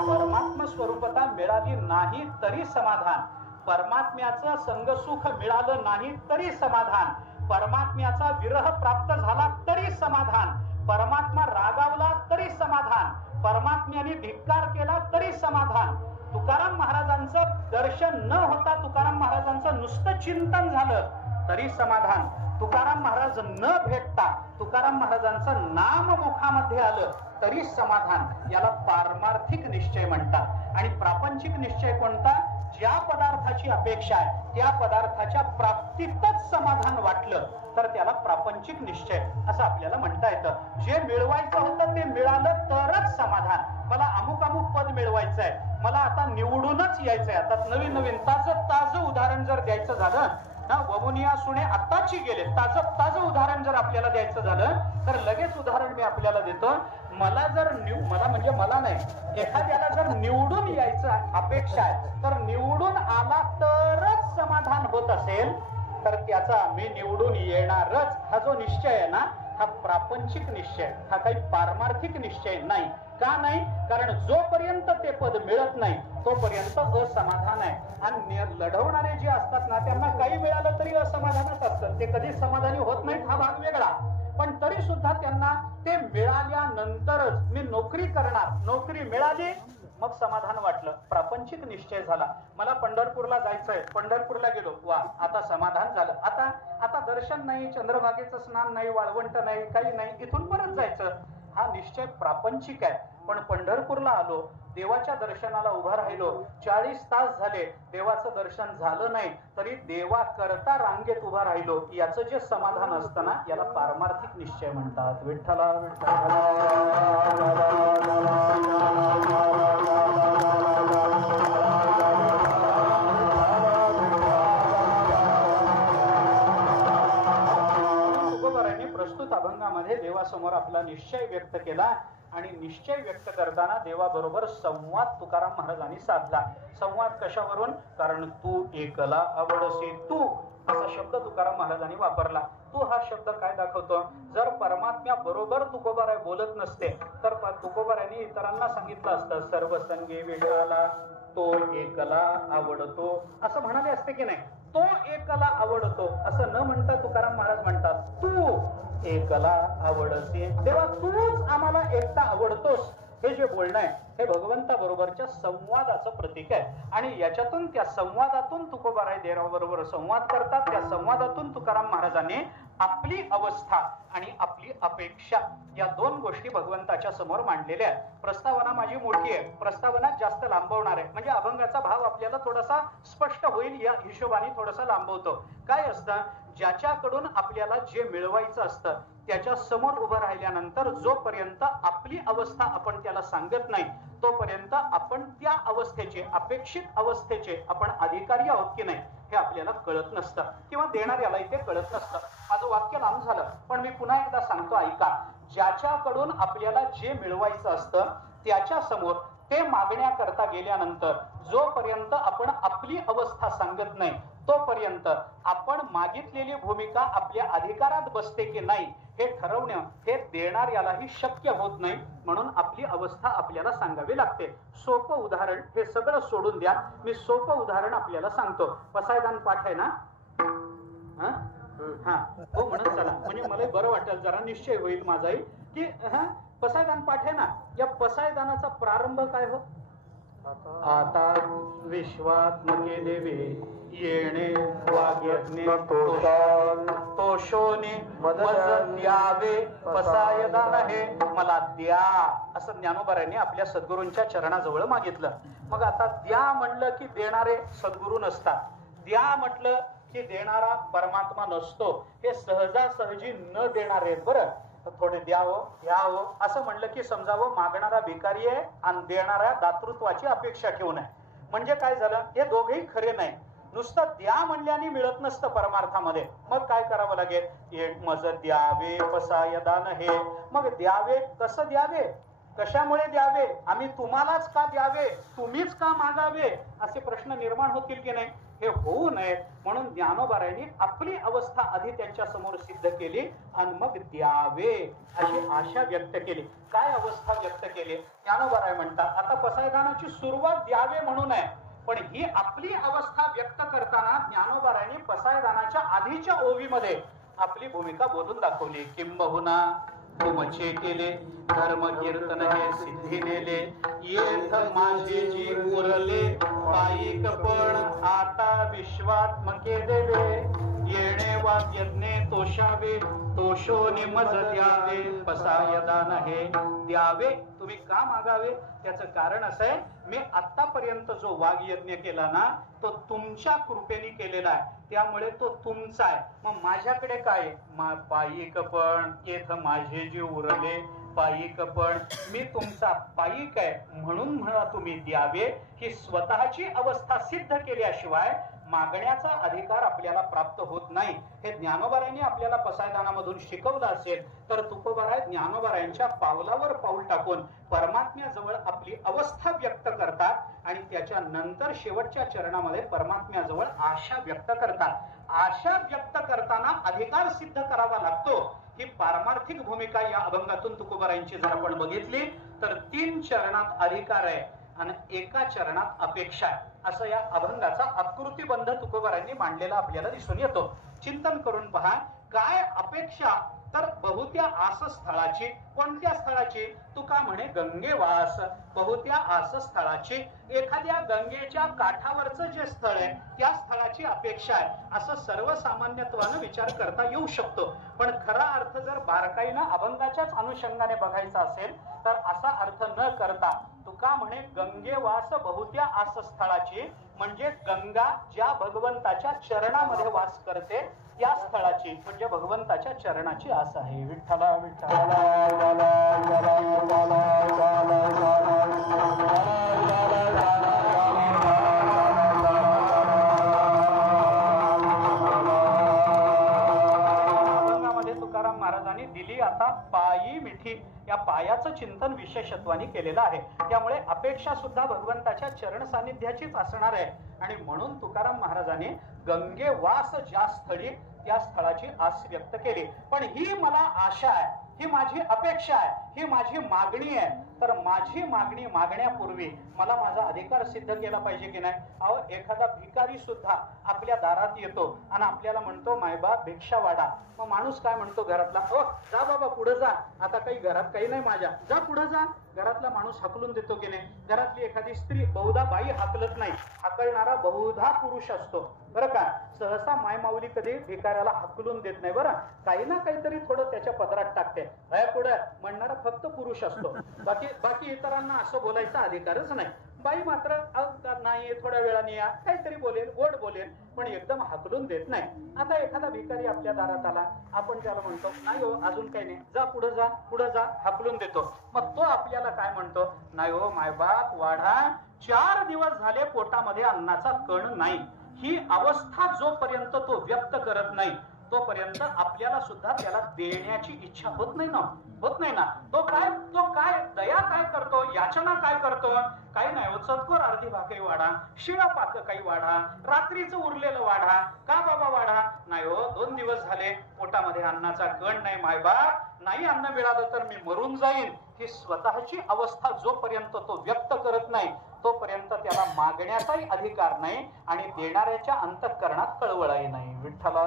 परमात्मा स्वरूपता मिळाली नाही तरी समाधान, परमात्म्याचं संगसुख मिळालं नाही तरी समाधान, परमात्म्याचा विरह प्राप्त झाला तरी समाधान, परमात्मा रागावला तरी समाधान, परमात्म्याने धिक्कार केला तरी समाधान. तुकाराम महाराजांचं दर्शन न होता तुकाराम महाराजांचं नुसतं चिंतन झालं तरी समाधान, तुकाराम महाराज न भेटता तुकाराम महाराजांचं नाम मुखामध्ये आलं तरी समाधान. याला पारमार्थिक निश्चय म्हणतात. आणि प्रापंचिक निश्चय कोणता? ज्या पदार्थाची अपेक्षा आहे त्या पदार्थाच्या प्राप्तीतच समाधान वाटलं तर त्याला प्रापंचिक निश्चय असं आपल्याला म्हणता येतं. जे मिळवायचं होतं ते मिळालं तरच समाधान. मला अमुक पद मिळवायचं आहे, मला आता निवडूनच यायचंय. आता नवीन ताजं उदाहरण जर द्यायचं झालं ना, वमुनिया सुने आत्ताची गेले, ताजं उदाहरण जर आपल्याला द्यायचं झालं तर लगेच उदाहरण मी आपल्याला देतो. मला नाही, एखाद्याला जर निवडून यायचं अपेक्षा आहे तर निवडून आला तरच समाधान होत असेल तर त्याचा मी निवडून येणारच हा जो निश्चय आहे ना हा प्रापंचिक निश्चय, हा काही पारमार्थिक निश्चय नाही. का नाही? कारण जोपर्यंत ते पद मिळत नाही तोपर्यंत असमाधान आहे. आणि लढवणारे जे असतात ना त्यांना काही मिळालं तरी असमाधानच असतं. ते कधी समाधानी होत नाहीत हा भाग वेगळा, पण तरी सुद्धा त्यांना ते मिळाल्यानंतरच मी नोकरी करणार, नोकरी मिळाली मग समाधान वाटलं, प्रापंचिक निश्चय झाला. मला पंढरपूरला जायचंय, पंढरपूरला गेलो, वा आता समाधान झालं. आता दर्शन नाही, चंद्रभागेचं स्नान नाही, वाळवंट नाही, काही नाही, इथून परत जायचं. हा निश्चय प्रापंचिक आहे. पण पंढरपूरला आलो, देवाच्या दर्शनाला उभा राहिलो, 40 तास झाले देवाचं दर्शन झालं नाही तरी देवा करता रांगेत उभा राहिलो, याचं जे समाधान असतं ना याला पारमार्थिक निश्चय म्हणतात. विठ्ठला तुकोबारायांनी प्रस्तुत अभंगामध्ये देवासमोर आपला निश्चय व्यक्त केला. आणि निश्चय व्यक्त करताना देवाबरोबर संवाद तुकाराम महाराजांनी साधला. संवाद कशावरून? कारण तू एकला आवडसी, तू असा शब्द तुकाराम महाराजांनी वापरला. तू हा शब्द काय दाखवतो? जर परमात्म्या बरोबर तुकोबाराय बोलत नसते तर तुकोबारायांनी इतरांना सांगितलं असतं सर्व संगे विठाला तो एकला आवडतो असं म्हणाले असते की नाही. तो एकला आवडतो असं न म्हणता तुकाराम महाराज म्हणतात तू एकला आवडते. देवा तूच आम्हाला एकटा आवडतोस. हे जे बोलणं आहे हे भगवंता बरोबरच्या संवादाचं प्रतीक आहे. आणि याच्यातून त्या संवादातून तुकोबाराय देवाबरोबर संवाद करतात. त्या संवादातून तुकाराम महाराजांनी आपली अवस्था आणि आपली अपेक्षा या 2 गोष्टी भगवंताच्या समोर मांडलेल्या आहेत. प्रस्तावना माझी मोठी आहे, प्रस्तावना जास्त लांबवणार आहे म्हणजे अभंगाचा भाव आपल्याला थोडासा स्पष्ट होईल या हिशोबाने थोडासा लांबवतो. काय असतं? ज्याच्याकडून आपल्याला जे मिळवायचं असतं त्याच्या समोर उभं राहिल्यानंतर जोपर्यंत आपली अवस्था आपण त्याला सांगत नाही तोपर्यंत आपण त्या अवस्थेचे, अपेक्षित अवस्थेचे आपण अधिकारी आहोत की नाही हे आपल्याला कळत नसतं किंवा देणाऱ्यालाही ते कळत नसतं. माझं वाक्य लांब झालं पण मी पुन्हा एकदा सांगतो, ऐका. ज्याच्याकडून आपल्याला जे मिळवायचं असतं त्याच्या समोर ते मागण्याकरता गेल्यानंतर जोपर्यंत आपण आपली अवस्था सांगत नाही तोपर्यंत आपण मागितलेली भूमिका आपल्या अधिकारात बसते की नाही हे ठरवणं हे देणाऱ्यालाही शक्य होत नाही. म्हणून आपली अवस्था आपल्याला सांगावी लागते. सोपं उदाहरण, हे सगळं सोडून द्या, मी सोपं उदाहरण आपल्याला सांगतो. पसायदान पाठ आहे ना? हा हो म्हणत चला, म्हणजे मला बरं वाटेल, जरा निश्चय होईल माझाही की पसायदान पाठ आहे ना. या पसायदानाचा प्रारंभ काय हो? आता विश्वात्मके देवे येणे वाग्यज्ञे तोषोने मज द्यावे पसायदान हे मला द्या, असं ज्ञानोबारांनी आपल्या सद्गुरूंच्या चरणाजवळ मागितलं. मग आता द्या म्हणलं की देणारे सद्गुरू नसतात, द्या म्हटलं की देणारा परमात्मा नसतो. हे सहजासहजी न देणारे आहेत. बरं, थोडे द्यावं घ्यावं असं म्हणलं की समजावं मागणारा भिकारी आहे आणि देणाऱ्या दातृत्वाची अपेक्षा ठेवून आहे. म्हणजे काय झालं, हे दोघेही खरे नाही. नुसतं द्या म्हणल्याने मिळत नसतं परमार्थामध्ये. मग काय करावं लागेल, एक मज द्यावे पसायदान हे. मग द्यावे कसं द्यावे, कशामुळे द्यावे, आम्ही तुम्हालाच का द्यावे, तुम्हीच का मागावे, असे प्रश्न निर्माण होतील की नाही? हे होऊ नये म्हणून ज्ञानोबारायांनी आपली अवस्था आधी त्यांच्या समोर सिद्ध केली आणि मग द्यावे अशी आशा व्यक्त केली. काय अवस्था व्यक्त केली? ज्ञानोबाराय म्हणतात आता पसायदानाची सुरुवात द्यावे म्हणून आहे, पण ही आपली अवस्था व्यक्त करताना ज्ञानोबारायांनी पसायदानाच्या आधीच्या ओवीमध्ये आपली भूमिका बोलून दाखवली. किंबहुना तुमचे केले धर्म कीर्तन हे सिद्धी नेले, येथ माझे जी उरले पायिक पण आता विश्वात्मके देवे येणे वाद्यज्ञे तोषावे तोषो निमज द्यावे पसायदान हे. द्यावे तुम्ही का मागावे, त्याचं कारण असं आहे, मी आतापर्यंत जो वाग्यज्ञ केला ना तो तुमच्या कृपेने केलेला आहे, त्यामुळे तो तुमचा आहे. मग माझ्याकडे काय, पायिक पण येथ माझे जी उरले पायिक पण, मी तुमचा पायिक आहे म्हणून म्हणा तुम्ही द्यावे. ही स्वतःची अवस्था सिद्ध केल्याशिवाय मागण्याचा अधिकार आपल्याला प्राप्त होत नाही. हे ज्ञानोबारायांनी आपल्याला पसायदानामधून शिकवलं असेल तर तुकोबाराय ज्ञानोबारायांच्या पावलावर पाऊल टाकून परमात्म्याजवळ आपली अवस्था व्यक्त करतात आणि त्याच्या नंतर शेवटच्या चरणामध्ये परमात्म्याजवळ आशा व्यक्त करतात. आशा व्यक्त करताना अधिकार सिद्ध करावा लागतो. ही पारमार्थिक भूमिका या अभंगातून तुकोबारायांची जर आपण बघितली तर 3 चरणात अधिकार आहे आणि एका चरणात अपेक्षा आहे, असं या अभंगाचा आकृतीबंध तुकोबारायांनी मांडलेला आपल्याला दिसून येतो. चिंतन करून पहा, काय अपेक्षा तर बहुत्या आसस्थळाची. कोणत्या स्थळाची? तुका म्हणे गंगेवास, बहुत्या आसस्थळाची. एखाद्या गंगेच्या काठावरचं जे स्थळ आहे त्या स्थळाची अपेक्षा आहे, असं सर्वसामान्यत्वानं विचार करता येऊ शकतो. पण खरा अर्थ जर बारकाईनं अभंगाच्याच अनुषंगाने बघायचा असेल तर असा अर्थ न करता तुका म्हणे गंगेवास बहुत्या आसस्थळाची, म्हणजे गंगा ज्या भगवंताच्या चरणामध्ये वास करते त्या स्थळाची, म्हणजे भगवंताच्या चरणाची आस आहे. विठ्ठला विठ्ठला अभंगामध्ये तुकाराम महाराजांनी दिली आता पायी मिठी, या पायाचं चिंतन विशेषत्वाने केलेलं आहे. त्यामुळे अपेक्षा सुद्धा भगवंताच्या चरण सानिध्याचीच असणार आहे. आणि म्हणून तुकाराम महाराजांनी गंगेवास ज्या स्थळी त्या स्थळाची आस व्यक्त केली. पण ही मला आशा आहे, ही माझी अपेक्षा आहे, ही माझी मागणी आहे. तर माझी मागणी मागण्यापूर्वी मला माझा अधिकार सिद्ध केला पाहिजे की नाही? अहो, एखादा भिकारी सुद्धा आपल्या दारात येतो आणि आपल्याला म्हणतो मायबा भिक्षा वाढा. मग माणूस काय म्हणतो घरातला, ओ जा बाबा पुढे जा, आता काही घरात काही नाही माझ्या, जा पुढे जा. घरातला माणूस हाकलून देतो की नाही? घरातली एखादी स्त्री, बहुधा बाई हाकलत नाही, हाकलणारा बहुधा पुरुष असतो बरं का. सहसा मायमाऊली कधी भिकाऱ्याला हाकलून देत नाही बरं, काही ना काहीतरी थोडं त्याच्या पदरात टाकते. पुढे म्हणणारा फक्त पुरुष असतो, बाकी इतरांना असं बोलायचा अधिकारच नाही. बाई मात्र नाही, थोड्या वेळाने या, काहीतरी बोलेल, गोड बोलेल, पण एकदम हाकलून देत नाही. आता एखादा भिकारी आपल्या दारात आला, आपण त्याला म्हणतो नाही हो अजून काही नाही, जा पुढे जा पुढे जा, हाकलून देतो. मग तो आपल्याला काय म्हणतो, नाही हो मायबाप वाढा, 4 दिवस झाले पोटामध्ये अन्नाचा कण नाही. ही अवस्था जोपर्यंत तो व्यक्त करत नाही तोपर्यंत आपल्याला सुद्धा त्याला देण्याची इच्छा होत नाही ना, होत नाही ना. तो काय दया काय करतो, याचना काय करतो? काही नाही, चतकोर अर्धी भाकरी वाढा, शिळा पाक काही वाढा, रात्रीचं उरलेलं वाढा. का बाबा वाढा? नाही हो, 2 दिवस झाले पोटामध्ये अन्नाचा कण नाही, मायबाप, नाही अन्न मिळालं तर मी मरून जाईन. ही स्वतःची अवस्था जोपर्यंत तो व्यक्त करत नाही तोपर्यंत त्याला मागण्याचाही अधिकार नाही आणि देणाऱ्याच्या अंतःकरणात कळवळही नाही. विठ्ठला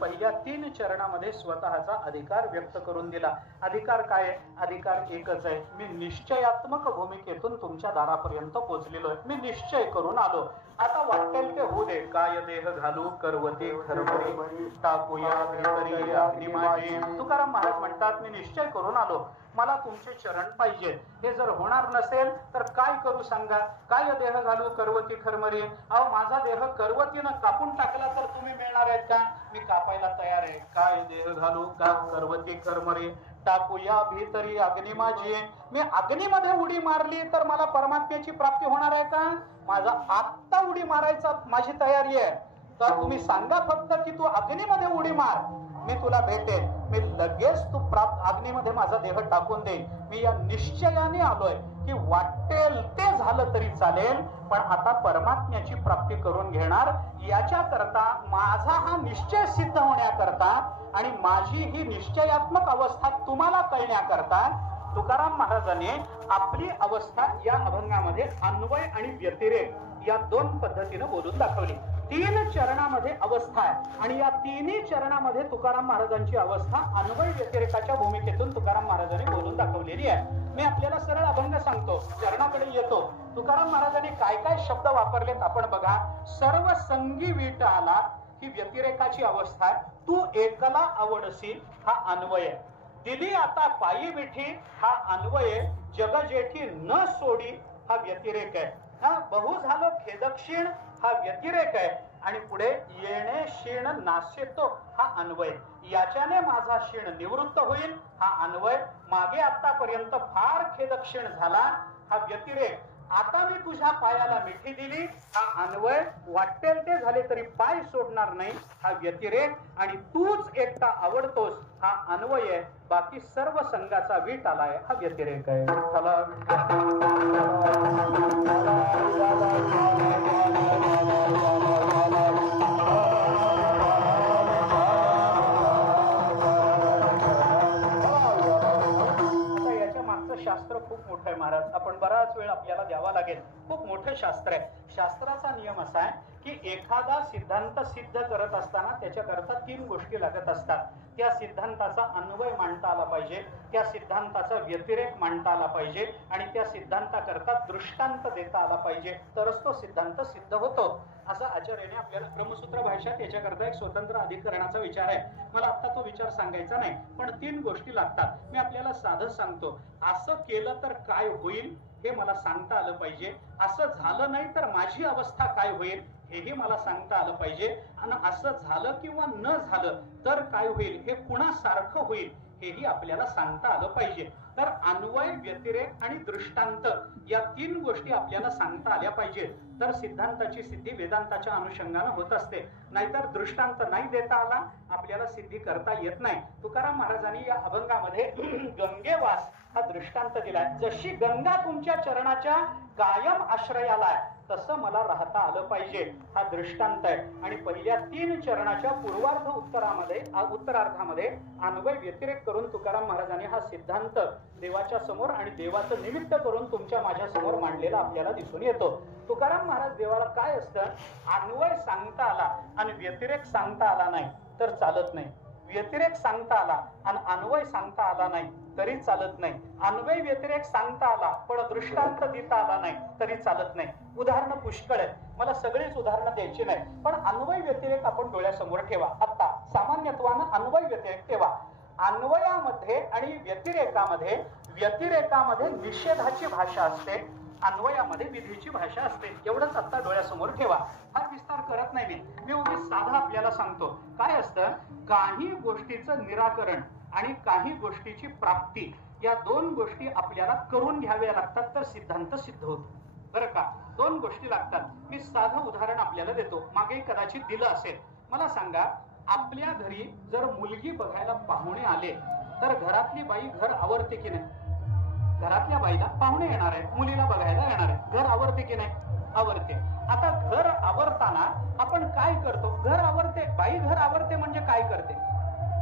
पहिल्या 3 चरणामध्ये स्वतःचा अधिकार व्यक्त करून दिला. अधिकार काय? अधिकार एकच आहे, मी निश्चयात्मक भूमिकेतून तुमच्या दारापर्यंत पोहोचलेलो आहे. मी निश्चय करून आलो. आता वाटेल ते होऊ दे. काय देह घालू करवती खरवरी, टाकूया भितरी अग्नी माझी. तुकाराम महाराज म्हणतात, मी निश्चय करून आलो, मला तुमचे चरण पाहिजे. हे जर होणार नसेल तर काय करू सांगा? काय देह घालू करवती खरमरी. अहो, माझा देह करवतीनं कापून टाकला तर तुम्ही मिळणार आहेत का? मी कापायला तयार आहे. काय देह घालू का करवती खरमरी, टाकूया भीतरी अग्नी माझी. मी अग्नीमध्ये उडी मारली तर मला परमात्म्याची प्राप्ती होणार आहे का? माझा आत्ता उडी मारायचा माझी तयारी आहे. तर तुम्ही सांगा फक्त की तू अग्नीमध्ये उडी मार, मी तुला भेटेन. मी लगेच तू अग्नीमध्ये माझा देह टाकून देईन. मी या निश्चयाने आलोय की वाटेल ते झालं तरी चालेल, पण आता परमात्म्याची प्राप्ती करून घेणार. याच्या करता माझा हा निश्चय सिद्ध होण्याकरता आणि माझी ही निश्चयात्मक अवस्था तुम्हाला कळण्याकरता तुकाराम महाराजांनी आपली अवस्था या अभंगामध्ये अन्वय आणि व्यतिरेक या 2 पद्धतीने बोलून दाखवली. 3 चरणामध्ये अवस्था आहे आणि या 3 चरणामध्ये तुकाराम महाराजांची अवस्था अन्वय व्यतिरेकाच्या भूमिकेतून तुकाराम महाराजांनी बोलून दाखवलेली आहे. मी आपल्याला सरळ अभंग सांगतो, चरणाकडे येतो. तुकाराम महाराजांनी काय काय शब्द वापरलेत आपण बघा. सर्व संगी वीट आला ही व्यतिरेकाची अवस्था आहे. तू एकला आवडसी हा अन्वय. दिली आता पायी मिठी हा अन्वय. जग जेठी न सोडी हा व्यतिरेक आहे. हा बहु झालो खेदक्षीण हा व्यतिरेक आहे. आणि पुढे येणे क्षीण नाशेतो हा अन्वय. याच्याने माझा क्षीण निवृत्त होईल हा अन्वय. मागे आतापर्यंत फार खेदक्षीण झाला हा व्यतिरेक. आता मी तुझ्या पायाला मिठी दिली हा अन्वय. वाटेल ते झाले तरी पाय सोडणार नाही हा व्यतिरेक. आणि तूच एकटा आवडतोस हा अन्वय आहे. बाकी सर्व संघाचा वीट आलाय हा व्यतिरेक आहे. शास्त्र खूप मोठं आहे महाराज, आपण बराच वेळ आपल्याला द्यावा लागेल. खूप मोठं शास्त्र आहे. शास्त्राचा नियम असा आहे की एखादा सिद्धांत सिद्ध करत असताना त्याच्याकरता 3 गोष्टी लागत असतात. त्या सिद्धांताचा अन्वय मांडता आला पाहिजे, त्या सिद्धांताचा व्यतिरेक मांडता आला पाहिजे आणि त्या सिद्धांताकरता दृष्टांत देता आला पाहिजे, तरच तो सिद्धांत सिद्ध होतो. असं आचार्याने आपल्याला ब्रह्मसूत्र भाष्यात याच्याकरता एक स्वतंत्र अधिकरणाचा विचार आहे. मला आता तो विचार सांगायचा नाही, पण 3 गोष्टी लागतात. मी आपल्याला साधं सांगतो. असं केलं तर काय होईल हे मला सांगता आलं पाहिजे. असं झालं नाही तर माझी अवस्था काय होईल हेही मला सांगता आलं पाहिजे. आणि असं झालं किंवा न झालं तर काय होईल, हे कुणासारखं होईल हेही आपल्याला सांगता आलं पाहिजे. तर अन्वय, व्यतिरेक आणि दृष्टांत या 3 गोष्टी आपल्याला सांगता आल्या पाहिजे, तर सिद्धांताची सिद्धी वेदांताच्या अनुषंगाने होत असते. नाहीतर दृष्टांत नाही देता आला आपल्याला सिद्धी करता येत नाही. तुकाराम महाराजांनी या अभंगामध्ये गंगेवास हा दृष्टांत दिलाय. जशी गंगा तुमच्या चरणाच्या कायम आश्रयाला आहे तसं मला राहता आलं पाहिजे हा दृष्टांत आहे. आणि पहिल्या 3 चरणाच्या पूर्वार्ध उत्तरार्धामध्ये अन्वय व्यतिरेक करून तुकाराम महाराजांनी हा सिद्धांत देवाच्या समोर आणि देवाचं निमित्त करून तुमच्या माझ्या समोर मांडलेला आपल्याला दिसून येतो. तुकाराम महाराज देवाला काय असतं, अन्वय सांगता आला आणि व्यतिरेक सांगता आला नाही तर चालत नाही. व्यतिरेक सांगता आला आणि अन्वय सांगता आला नाही तरी चालत नाही. अन्वय व्यतिरेक सांगता आला पण दृष्टांत देता आला नाही तरी चालत नाही. उदाहरणं पुष्कळ आहेत, मला सगळीच उदाहरणं द्यायची नाही, पण अन्वय व्यतिरेक आपण डोळ्यासमोर ठेवा. आता सामान्यत्वानं अन्वय व्यतिरेक ठेवा. अन्वयामध्ये आणि व्यतिरेकामध्ये निषेधाची भाषा असते, अन्वयामध्ये विधीची भाषा असते. एवढंच आता डोळ्यासमोर ठेवा. हा विस्तार करत नाही मी उगीच साधा आपल्याला सांगतो. काय असतं, काही गोष्टीचं निराकरण आणि काही गोष्टीची प्राप्ती, या दोन गोष्टी आपल्याला करून घ्याव्या लागतात तर सिद्धांत सिद्ध होतो. बरं का, दोन गोष्टी लागतात. मी साधं उदाहरण आपल्याला देतो, मागे कदाचित दिलं असेल. मला सांगा, आपल्या घरी जर मुलगी बघायला पाहुणे आले तर घरातली बाई घर आवरते की नाही? घरातल्या बाईला पाहुणे येणार आहे, मुलीला बघायला येणार आहे, घर आवरते की नाही? आवरते. आता घर आवरताना आपण काय करतो? घर आवरते, बाई घर आवरते म्हणजे काय करते?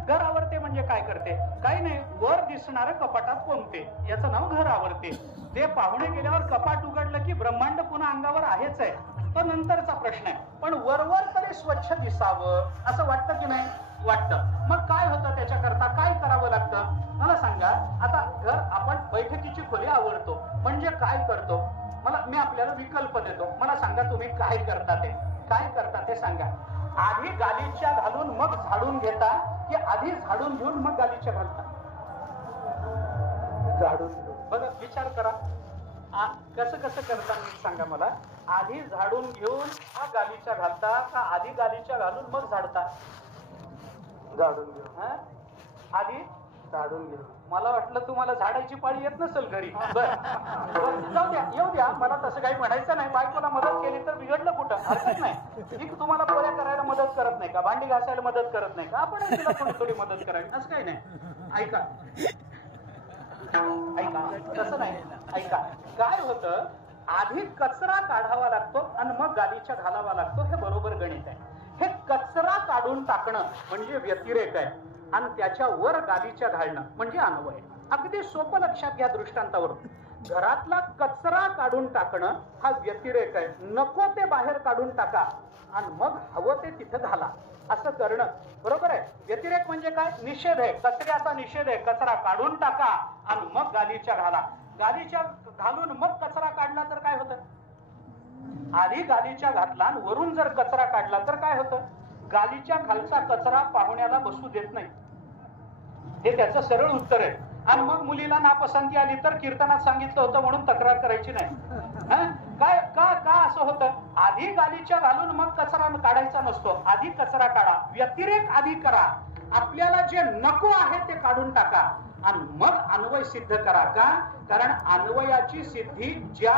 घर आवरते म्हणजे काय करते? काही नाही, वर दिसणाऱ्या कपाटात कोणते, याचं नाव घर आवरते. ते पाहुणे गेल्यावर कपाट उघडलं की ब्रह्मांड पुन्हा अंगावर आहेच आहे, तो नंतरचा प्रश्न आहे. पण वरवर तरी स्वच्छ दिसावं असं वाटतं की नाही? वाटतं. मग काय होतं त्याच्याकरता? काय करावं लागतं मला सांगा. आता घर आपण बैठकीची खोली आवरतो म्हणजे काय करतो? मी आपल्याला विकल्प देतो, मला सांगा तुम्ही काय करता ते? काय करता ते सांगा. आधी गालीच्या घालून मग झाडून घेता की आधी झाडून घेऊन मग गालीच्या घालता? झाडून. बघा, विचार करा, कसं कसं करता सांगा मला. आधी झाडून घेऊन मग गालीच्या घालता का आधी गालीच्या घालून मग झाडता? झाडून घेऊन. आधी झाडून घेऊन. मला वाटलं तुम्हाला झाडायची पाळी येत नसेल घरी. बरं, जाऊ द्या, येऊ द्या, मला तसं काही म्हणायचं नाही. बायकोला मदत केली तर बिघडलं कुठं? हरकत नाही. मी तुम्हाला पोळ्या करायला मदत करत नाही का? भांडी घासायला मदत करत नाही का? आपण तिला थोडी थोडी मदत करावी, असं काही नाही. ऐका ऐका, तसं नाही. ऐका, काय होतं, आधी कचरा काढावा लागतो आणि मग गालीच्या घालावा लागतो. हे बरोबर गणित आहे. हे कचरा काढून टाकणं म्हणजे व्यतिरेक आहे आणि त्याच्यावर गालीच्या घालणं म्हणजे अन्वय. अगदी सोपं, लक्षात घ्या दृष्टांतावरून. घरातला कचरा काढून टाकणं हा व्यतिरेक आहे. नको ते बाहेर काढून टाका आणि मग हवं ते तिथं घाला, असं करणं बरोबर आहे. व्यतिरेक म्हणजे काय? निषेध आहे, कचऱ्याचा निषेध आहे. कचरा काढून टाका आणि मग गालीच्या घाला. गालीच्या घालून मग कचरा काढला तर काय होतं? आधी गालीच्या घातला आणि वरून जर कचरा काढला तर काय होतं? गालीच्या खालचा कचरा पाहुण्याला बसू देत नाही, हे त्याचं सरळ उत्तर आहे. आणि मग मुलीला नापसंती आली तर कीर्तनात सांगितलं होतं म्हणून तक्रार करायची नाही. काय का का असं होतं? आधी गालीच्या घालून मग कचरा काढायचा नसतो, आधी कचरा काढा. व्यतिरेक आधी करा. आपल्याला जे नको आहे ते काढून टाका आणि मग अन्वय सिद्ध करा. का? कारण अन्वयाची सिद्धी ज्या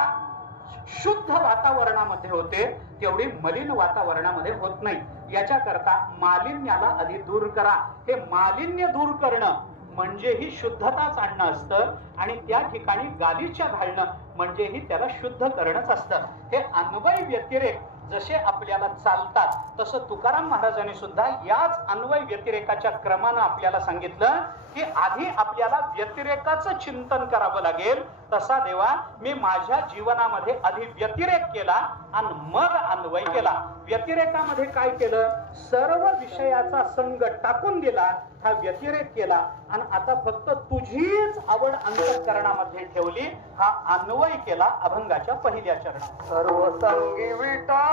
शुद्ध वातावरणामध्ये होते तेवढी मलिन वातावरणामध्ये होत नाही. याच्याकरता मालिन्याला आधी दूर करा. हे मालिन्य दूर करणं म्हणजे ही शुद्धताच आणणं असतं आणि त्या ठिकाणी गालीच्या घालणं म्हणजे ही त्याला शुद्ध करणंच असतं. हे अन्वय व्यतिरेक जसे आपल्याला चालतात तसं तुकाराम महाराजांनी सुद्धा याच अन्वय व्यतिरेकाच्या क्रमानं आपल्याला सांगितलं की आधी आपल्याला व्यतिरेकाचं चिंतन करावं लागेल. तसा देवा मी माझ्या जीवनामध्ये आधी व्यतिरेक केला आणि मग अन्वय केला. व्यतिरेकामध्ये काय केलं? सर्व विषयाचा संग टाकून दिला, हा व्यतिरेक केला आणि आता फक्त तुझीच आवड अंतःकरणामध्ये ठेवली, हा अन्वय केला अभंगाच्या पहिल्या चरणात. सर्व संगी विटा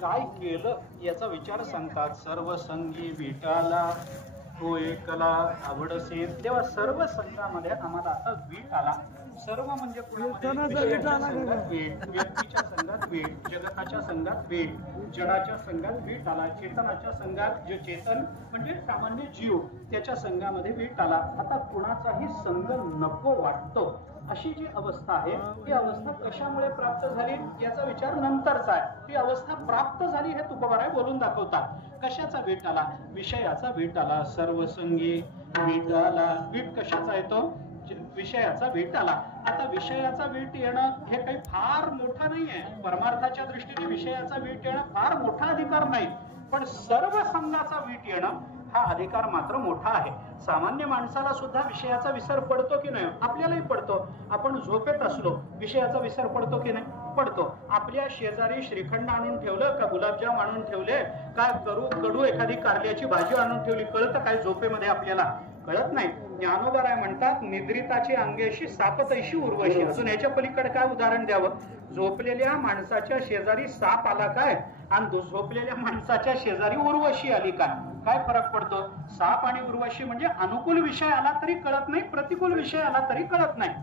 काय केलं याचा विचार सांगतात. सर्व संगी विटाला तो एकला आवडसे. तेव्हा सर्व संघामध्ये आम्हाला आता वीट आला. सर्व म्हणजे विषयाच्या संघात वीट, व्यक्तीच्या संघात वीट, जगताच्या संघात वीट, जडाच्या संघात वीट आला, चेतनाच्या संघात जे चेतन म्हणजे सामान्य जीव त्याच्या संघामध्ये वीट आला. आता कुणाचाही संघ नको वाटतो अशी जी अवस्था आहे ती अवस्था कशामुळे प्राप्त झाली याचा विचार नंतरचा आहे. ती अवस्था प्राप्त झाली हे तुकोबाराय बोलून दाखवतात. कशाचा वीट आला? विषयाचा वीट आला. सर्व संगी वीट आला. वीट कशाचा येतो? विषयाचा वीट आला. आता विषयाचा वीट येणं हे काही फार मोठं नाहीये. परमार्थाच्या दृष्टीने विषयाचा वीट येणं फार मोठा अधिकार नाही, पण सर्व संघाचा वीट येणं हा अधिकार मात्र मोठा आहे. सामान्य माणसाला सुद्धा विषयाचा विसर पडतो की नाही? आपल्यालाही पडतो. आपण झोपेत असलो विषयाचा विसर पडतो की नाही? पडतो. आपल्या शेजारी श्रीखंड आणून ठेवलं का, गुलाबजाम आणून ठेवले काय, कडू एखादी कारल्याची भाजी आणून ठेवली, कळतं काय झोपेमध्ये? आपल्याला कळत नाही. ज्ञानोबराय म्हणतात निद्रिताची अंगेशी सापतैशी उर्वशी. अजून याच्या पलीकडे काय उदाहरण द्यावं? झोपलेल्या माणसाच्या शेजारी साप आला काय आणि झोपलेल्या माणसाच्या शेजारी उर्वशी आली काय? काय फरक पडतो? साप आणि उर्वशी म्हणजे अनुकूल विषय आला तरी कळत नाही, प्रतिकूल विषय आला तरी कळत नाही,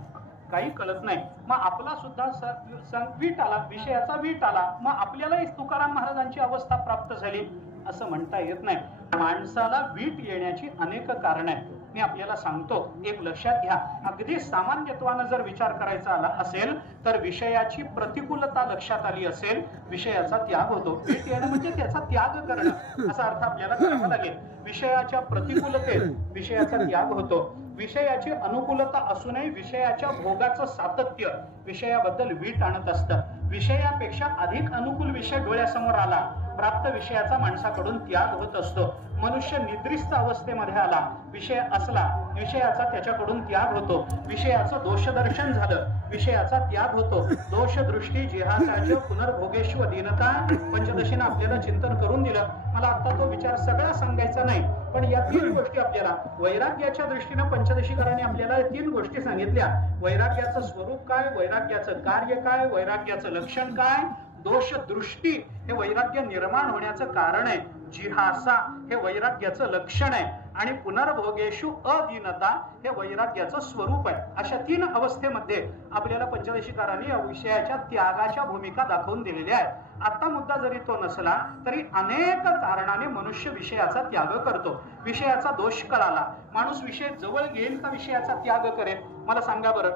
काही कळत नाही. मग आपला सुद्धा वीट आला, विषयाचा वीट आला. मग आपल्यालाही तुकाराम महाराजांची अवस्था प्राप्त झाली असं म्हणता येत नाही. माणसाला वीट येण्याची अनेक कारण आहेत. मी आपल्याला सांगतो, एक लक्षात घ्या. अगदी सामान्यत्वानं जर विचार करायचा आला असेल तर विषयाची प्रतिकूलता लक्षात आली असेल, विषयाचा त्याग होतो. वीट येणं म्हणजे त्याचा त्याग करणं असा अर्थ आपल्याला करावा लागेल. विषयाच्या प्रतिकूलतेत विषयाचा त्याग होतो. विषयाची अनुकूलता असूनही विषयाच्या भोगाचं सातत्य विषयाबद्दल वीट आणत असतं. विषयापेक्षा अधिक अनुकूल विषय डोळ्यासमोर आला, प्राप्त विषयाचा माणसाकडून त्याग होत असतो. मनुष्य निद्रिस्त अवस्थेमध्ये आला, विषय असला, विषयाचा त्याच्याकडून त्याग होतो. विषयाचं दोषदर्शन झालं, विषयाचा त्याग होतो. दोष दृष्टी जिहासाच पुनर्भोगेश्व दीनता पंचदशीनं आपल्याला चिंतन करून दिलं. मला आता तो विचार सगळा सांगायचा नाही, पण या 3 गोष्टी आपल्याला वैराग्याच्या दृष्टीनं पंचदशीकरांनी आपल्याला 3 गोष्टी सांगितल्या. वैराग्याचं स्वरूप काय, वैराग्याचं कार्य काय, वैराग्याचं लक्षण काय. दोष दृष्टी हे वैराग्य निर्माण होण्याचं कारण आहे. जिहासा हे वैराग्याचं लक्षण आहे आणि पुनर्भोगेशु अदीनता हे वैराग्याचं स्वरूप आहे. अशा 3 अवस्थेमध्ये आपल्याला पंचदशीकारांनी या विषयाच्या त्यागाच्या भूमिका दाखवून दिलेल्या आहेत. आता मुद्दा जरी तो नसला तरी अनेक कारणाने मनुष्य विषयाचा त्याग करतो. विषयाचा दोष कळाला, माणूस विषय जवळ घेईल का विषयाचा त्याग करेल? मला सांगा बरं.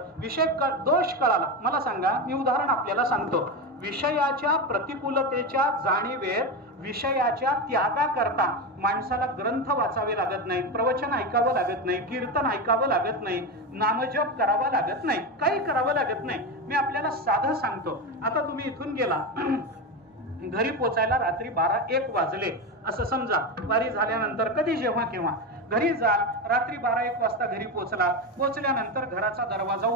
दोष कळाला, मला सांगा. मी उदाहरण आपल्याला सांगतो. विषयाच्या प्रतिकूलतेच्या जाणीवेत विषयाच्या त्यागाकरता माणसाला ग्रंथ वाचावे लागत नाही, प्रवचन ऐकावं लागत नाही, कीर्तन ऐकावं लागत नाही, नामजप करावा लागत नाही, काही करावं लागत नाही. मी आपल्याला साधं सांगतो. आता तुम्ही इथून गेला, घरी पोचायला रात्री 12-1 वाजले असं समजा. वारी झाल्यानंतर कधी जेव्हा केव्हा घरी जा, रात्री 12-1 वाजता घरी पोचल्यानंतर घराचा दरवाजा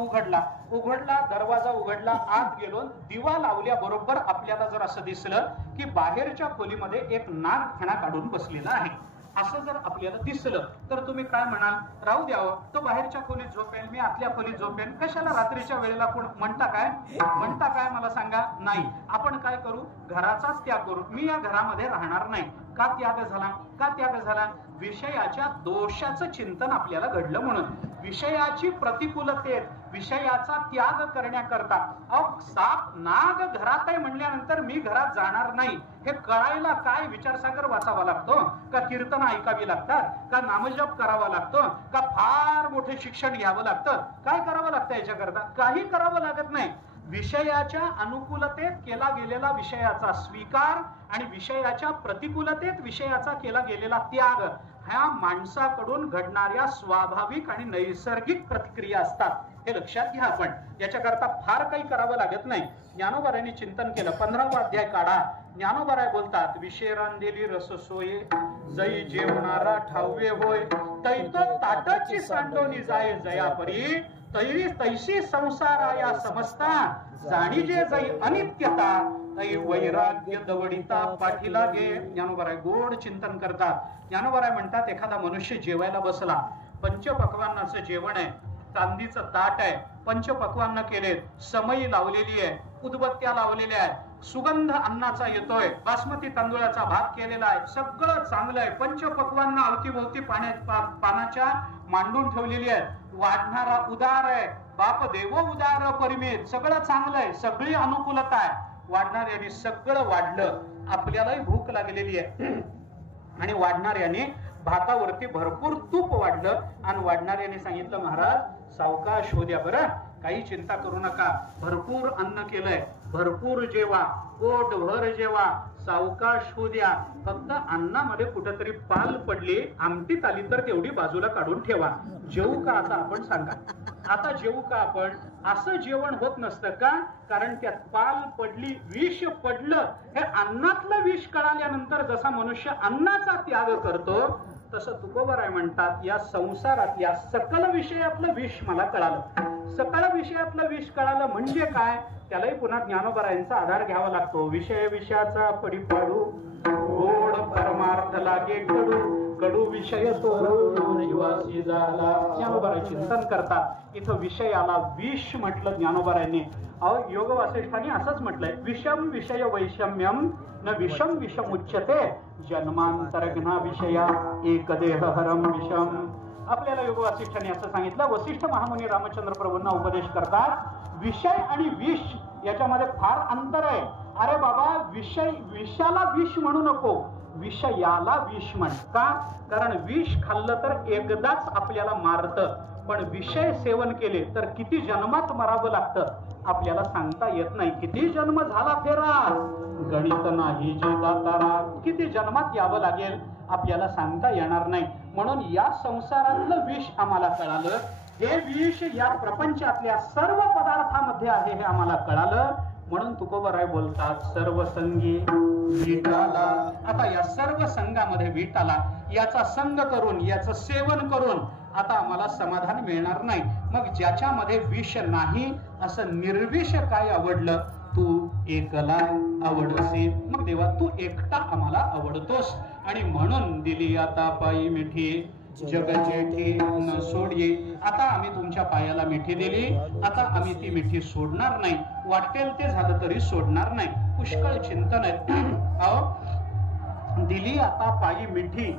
दरवाजा उघडला, आत गेलो, दिवा लावल्याबरोबर आपल्याला जर असं दिसलं की बाहेरच्या खोलीमध्ये एक नाग फणा काढून बसलेला आहे, असं जर आपल्याला दिसलं तर तुम्ही काय म्हणाल? राहू द्यावं, तो बाहेरच्या खोलीत झोपेल, मी आतल्या खोलीत झोपेल, कशाला रात्रीच्या वेळेला कोण म्हणता काय मला सांगा? नाही. आपण काय करू? घराचाच त्याग करू. मी या घरामध्ये राहणार नाही. का त्याग झाला? विषयाच्या दोषाचं चिंतन आपल्याला घडलं म्हणून. विषयाची प्रतिकूलतेत विषयाचा त्याग करण्याकरता साप नाग घरात आहे म्हणल्यानंतर मी घरात जाणार नाही हे कळायला काय विचारसागर वाचावा लागतो? का कीर्तन ऐकावी लागतात? का नामजप करावा लागतो? का फार मोठे शिक्षण घ्यावं लागतं? काय करावं लागतं याच्याकरता? काही करावं लागत नाही. विषयाच्या अनुकूलतेत केला गेलेला विषयाचा स्वीकार आणि विषयाच्या प्रतिकूलतेत विषयाचा केला गेलेला त्याग ह्या माणसाकडून घडणाऱ्या स्वाभाविक आणि नैसर्गिक प्रतिक्रिया असतात. हे लक्षात घ्या. आपण याच्याकरता फार काही करावं लागत नाही. ज्ञानोबारायांनी चिंतन केलं. 15वा अध्याय काढा. ज्ञानोबाराय बोलतात, विषय रांधेली रस सोये जई जेवणारा ठाव्य होय तैतो ताटाची सांडोनी जाय जयापरी तैशी संसाराया समजता जाणीजे जई अनित्यता तै वैराग्य दवडिता पाठीला गे. ज्ञानोबाराय गोड चिंतन करतात. ज्ञानोबाराय म्हणतात, एखादा मनुष्य जेवायला बसला, पंचपक्वान्नाचं जेवण आहे, चांदीचं ताट आहे, पंचपक्वान्न केलेत, समई लावलेली आहे, उदबत्त्या लावलेल्या आहेत, सुगंध अन्नाचा येतोय, बासमती तांदूळाचा भात केलेला आहे, सगळं चांगलं आहे, पंचपक्वांना अवतीभोवती पानाच्या मांडून ठेवलेली आहे, वाढणारा उदार आहे, बाप देव उदार परिमित, सगळं चांगलं आहे, सगळी अनुकूलता आहे, वाढणाऱ्याने सगळं वाढलं, आपल्यालाही भूक लागलेली आहे आणि वाढणाऱ्याने भातावरती भरपूर तूप वाढलं आणि वाढणाऱ्याने सांगितलं महाराज सावकाश होऊ द्या बरं, काही चिंता करू नका, भरपूर अन्न केलंय, भरपूर जेवा, पोट भर जेवा, सावकाश होऊ द्या, फक्त अन्नामध्ये कुठेतरी पाल पडली, आमटीत आली तर तेवढी बाजूला काढून ठेवा, जेवू का आता आपण सांगा, आता जेवू का आपण, असं जेवण होत नसतं का, कारण त्यात पाल पडली, विष पडलं, हे अन्नातलं विष कळाल्यानंतर जसा मनुष्य अन्नाचा त्याग करतो तसं तुकोबराय म्हणतात या संसारातल्या सकल विषयातलं विष मला कळालं, सकल विषयातलं विष कळालं म्हणजे काय, त्यालाही पुन्हा ज्ञानोबरायांचा आधार घ्यावा लागतो, विषय विषयाचा पडी पाडू, गोड परमार्थ लागे कडू, कडू विषय सोडून जीवासी झाला, ज्ञानोबराय चिंतन करतात, इथं विषयाला विष म्हटलं ज्ञानोबरायांनी, योग वासिष्ठांनी असंच म्हटलंय, विषम विषय वैषम्यम न विषम विषम उच्यते, जन्मांतरघ्ना विषया एक देह हरम विषम, आपल्याला योग वासिष्ठांनी असं सांगितलं, वसिष्ठ महामुनी रामचंद्र प्रभूंना उपदेश करतात, विषय आणि विष याच्यामध्ये फार अंतर आहे, अरे बाबा विषाला विष म्हणू नको, विषयाला विष म्हण, का, कारण विष खाल्लं तर एकदाच आपल्याला मारतं, पण विषय सेवन केले तर किती जन्मात मरावं लागतं आपल्याला सांगता येत नाही, किती जन्म झाला फेरा गणित नाही जे दातारा, किती जन्मात यावं लागेल आपल्याला सांगता येणार नाही, म्हणून या संसारातलं विष आम्हाला कळालं, हे विष या प्रपंचातल्या सर्व पदार्थामध्ये आहे हे आम्हाला कळालं, म्हणून तुकोबराय बोलतात सर्व संगी वीटाला, आता या सर्व संघामध्ये वीटाला, याचा संग करून याचं सेवन करून आता आम्हाला समाधान मिळणार नाही, मग ज्याच्यामध्ये विष नाही असं निर्विष काय आवडलं, तू एकला आवडसे, मग देवा तू एकटा आम्हाला आवडतोस, आणि म्हणून दिली आता पायी मिठी जग जेठी न सोडिये, आता आम्ही तुमच्या पायाला मिठी दिली, आता आम्ही ती मिठी सोडणार नाही, वाटेल ते झालं तरी सोडणार नाही, पुष्कळ चिंतन आहे, दिली आता पायी मिठी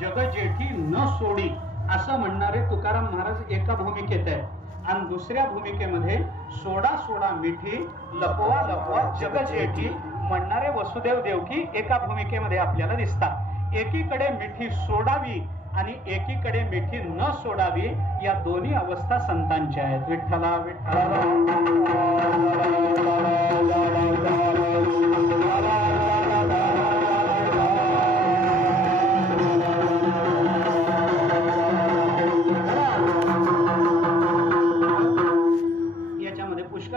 जग जेठी न सोडी, असं म्हणणारे तुकाराम महाराज एका भूमिकेत आहे, आणि दुसऱ्या भूमिकेमध्ये सोडा सोडा मिठी लपवा लपवा जग जेठी म्हणणारे वसुदेव देवकी एका भूमिकेमध्ये आपल्याला दिसतात, एकीकडे मिठी सोडावी आणि एकीकडे मिठी न सोडावी, या दोन्ही अवस्था संतांच्या आहेत, विठ्ठला विठ्ठला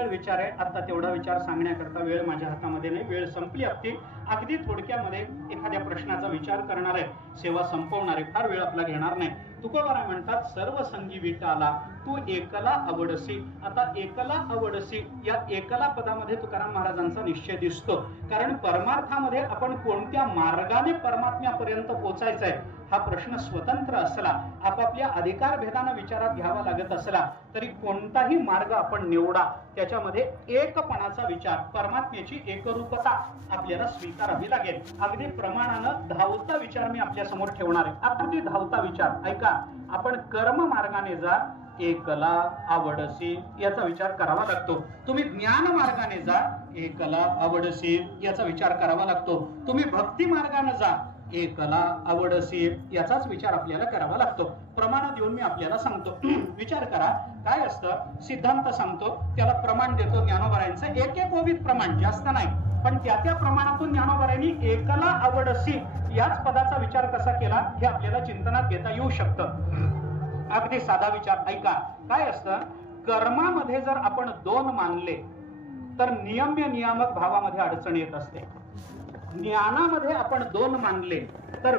विचार आहे, आता तेवढा विचार सांगण्याकरता वेळ माझ्या हातामध्ये नाही, वेळ संपली अगदी थोडक्यामध्ये एखाद्या प्रश्नाचा विचार करणार आहे, सेवा संपवणार आहे, फार वेळ आपला घेणार नाही, तुकोबराय म्हणतात सर्व संगी विटाला तू एकला आवडसी, आता एकला आवडसी या एकला पदामध्ये तुकाराम महाराजांचा निश्चय दिसतो, कारण परमार्थामध्ये आपण कोणत्या मार्गाने परमात्म्यापर्यंत पोहोचायचं आहे हा प्रश्न स्वतंत्र असला, आपापल्या अधिकार भेदानं विचारात घ्यावा लागत असला तरी कोणताही मार्ग आपण निवडा, त्याच्यामध्ये एकपणाचा विचार, परमात्म्याची एकरूपता आपल्याला स्वीकारावी लागेल, अगदी प्रमाणानं धावता विचार मी आपल्या समोर ठेवणार आहे, अगदी धावता विचार ऐका, आपण कर्म मार्गाने जा, एकला आवडसी याचा विचार करावा लागतो, तुम्ही ज्ञान मार्गाने जा, एकला आवडसी याचा विचार करावा लागतो, तुम्ही भक्ती मार्गाने जा, एकला आवडसी याचाच विचार आपल्याला करावा लागतो, प्रमाण देऊन मी आपल्याला सांगतो, विचार करा काय असतं, सिद्धांत सांगतो त्याला प्रमाण देतो ज्ञानोबरायांचं, एक एक ओवीत प्रमाण जास्त नाही, पण त्या त्या प्रमाणातून ज्ञानोबरायांनी एकला आवडसी याच पदाचा विचार कसा केला हे आपल्याला चिंतनात घेता येऊ शकतं, अगदी साधा विचार ऐका, काय असतं, कर्मामध्ये जर आपण दोन मानले तर नियम्य नियामक भावामध्ये अडचण येत असते, ज्ञानामध्ये आपण दोन मानले तर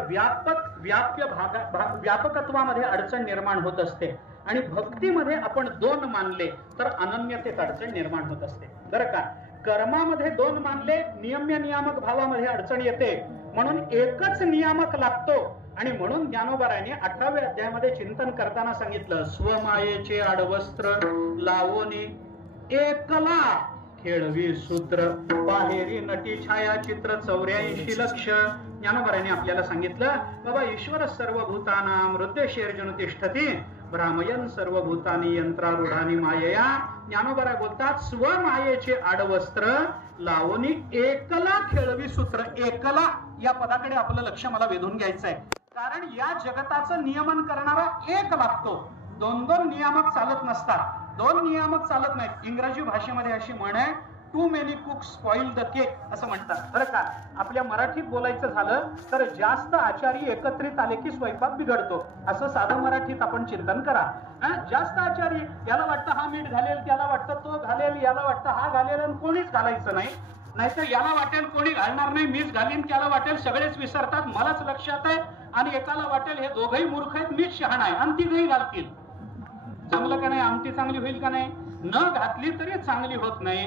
व्यापकत्वामध्ये अडचण निर्माण होत असते, आणि भक्तीमध्ये आपण दोन मानले तर अनन्यतेत अडचण निर्माण होत असते, बरं का, कर्मामध्ये दोन मानले नियम्य नियामक भावामध्ये अडचण येते, म्हणून एकच नियामक लागतो, आणि म्हणून ज्ञानोबरायांनी 18व्या अध्यायामध्ये चिंतन करताना सांगितलं, स्वमायेचे आडवस्त्र लावोनी एकला खेळवी सूत्र बाहेरी नटी छायाचित्र 84 लक्ष. ज्ञानोबरांनी आपल्याला सांगितलं बाबा ईश्वर सर्वभूतानां हृदयेर्जुन तिष्ठति भ्रामयन सर्वभूतानी यंत्रारूढानी मायया. ज्ञानोबरा बोलतात स्वमायेचे आडवस्त्र लावणी एकला खेळवी सूत्र. एकला या पदाकडे आपलं लक्ष मला वेधून घ्यायचं आहे, कारण या जगताचं नियमन करणारा एक लागतो. दोन दोन नियामक चालत नसतात, दोन नियामक चालत नाहीत. इंग्रजी भाषेमध्ये अशी म्हण आहे, too many cook spoil the cake असं म्हणतात बरं का. आपल्या मराठीत बोलायचं झालं तर जास्त आचारी एकत्रित आले की स्वयंपाक बिघडतो, असं साधं मराठीत आपण चिंतन करा. जास्त आचारी, याला वाटतं हा मीठ घालेल, त्याला वाटतं तो घालेल, याला वाटतं हा घालेल आणि कोणीच घालायचं नाही. नाहीतर याला वाटेल कोणी घालणार नाही, मीच घालीन, त्याला वाटेल सगळेच विसरतात, मलाच लक्षात आहे, आणि एकाला वाटेल हे दोघही मूर्ख आहेत, मीच शहाणा आहे, आणि तिघही घालतील. जमलं का नाही? आमटी चांगली होईल का नाही? न घातली तरी चांगली होत नाही,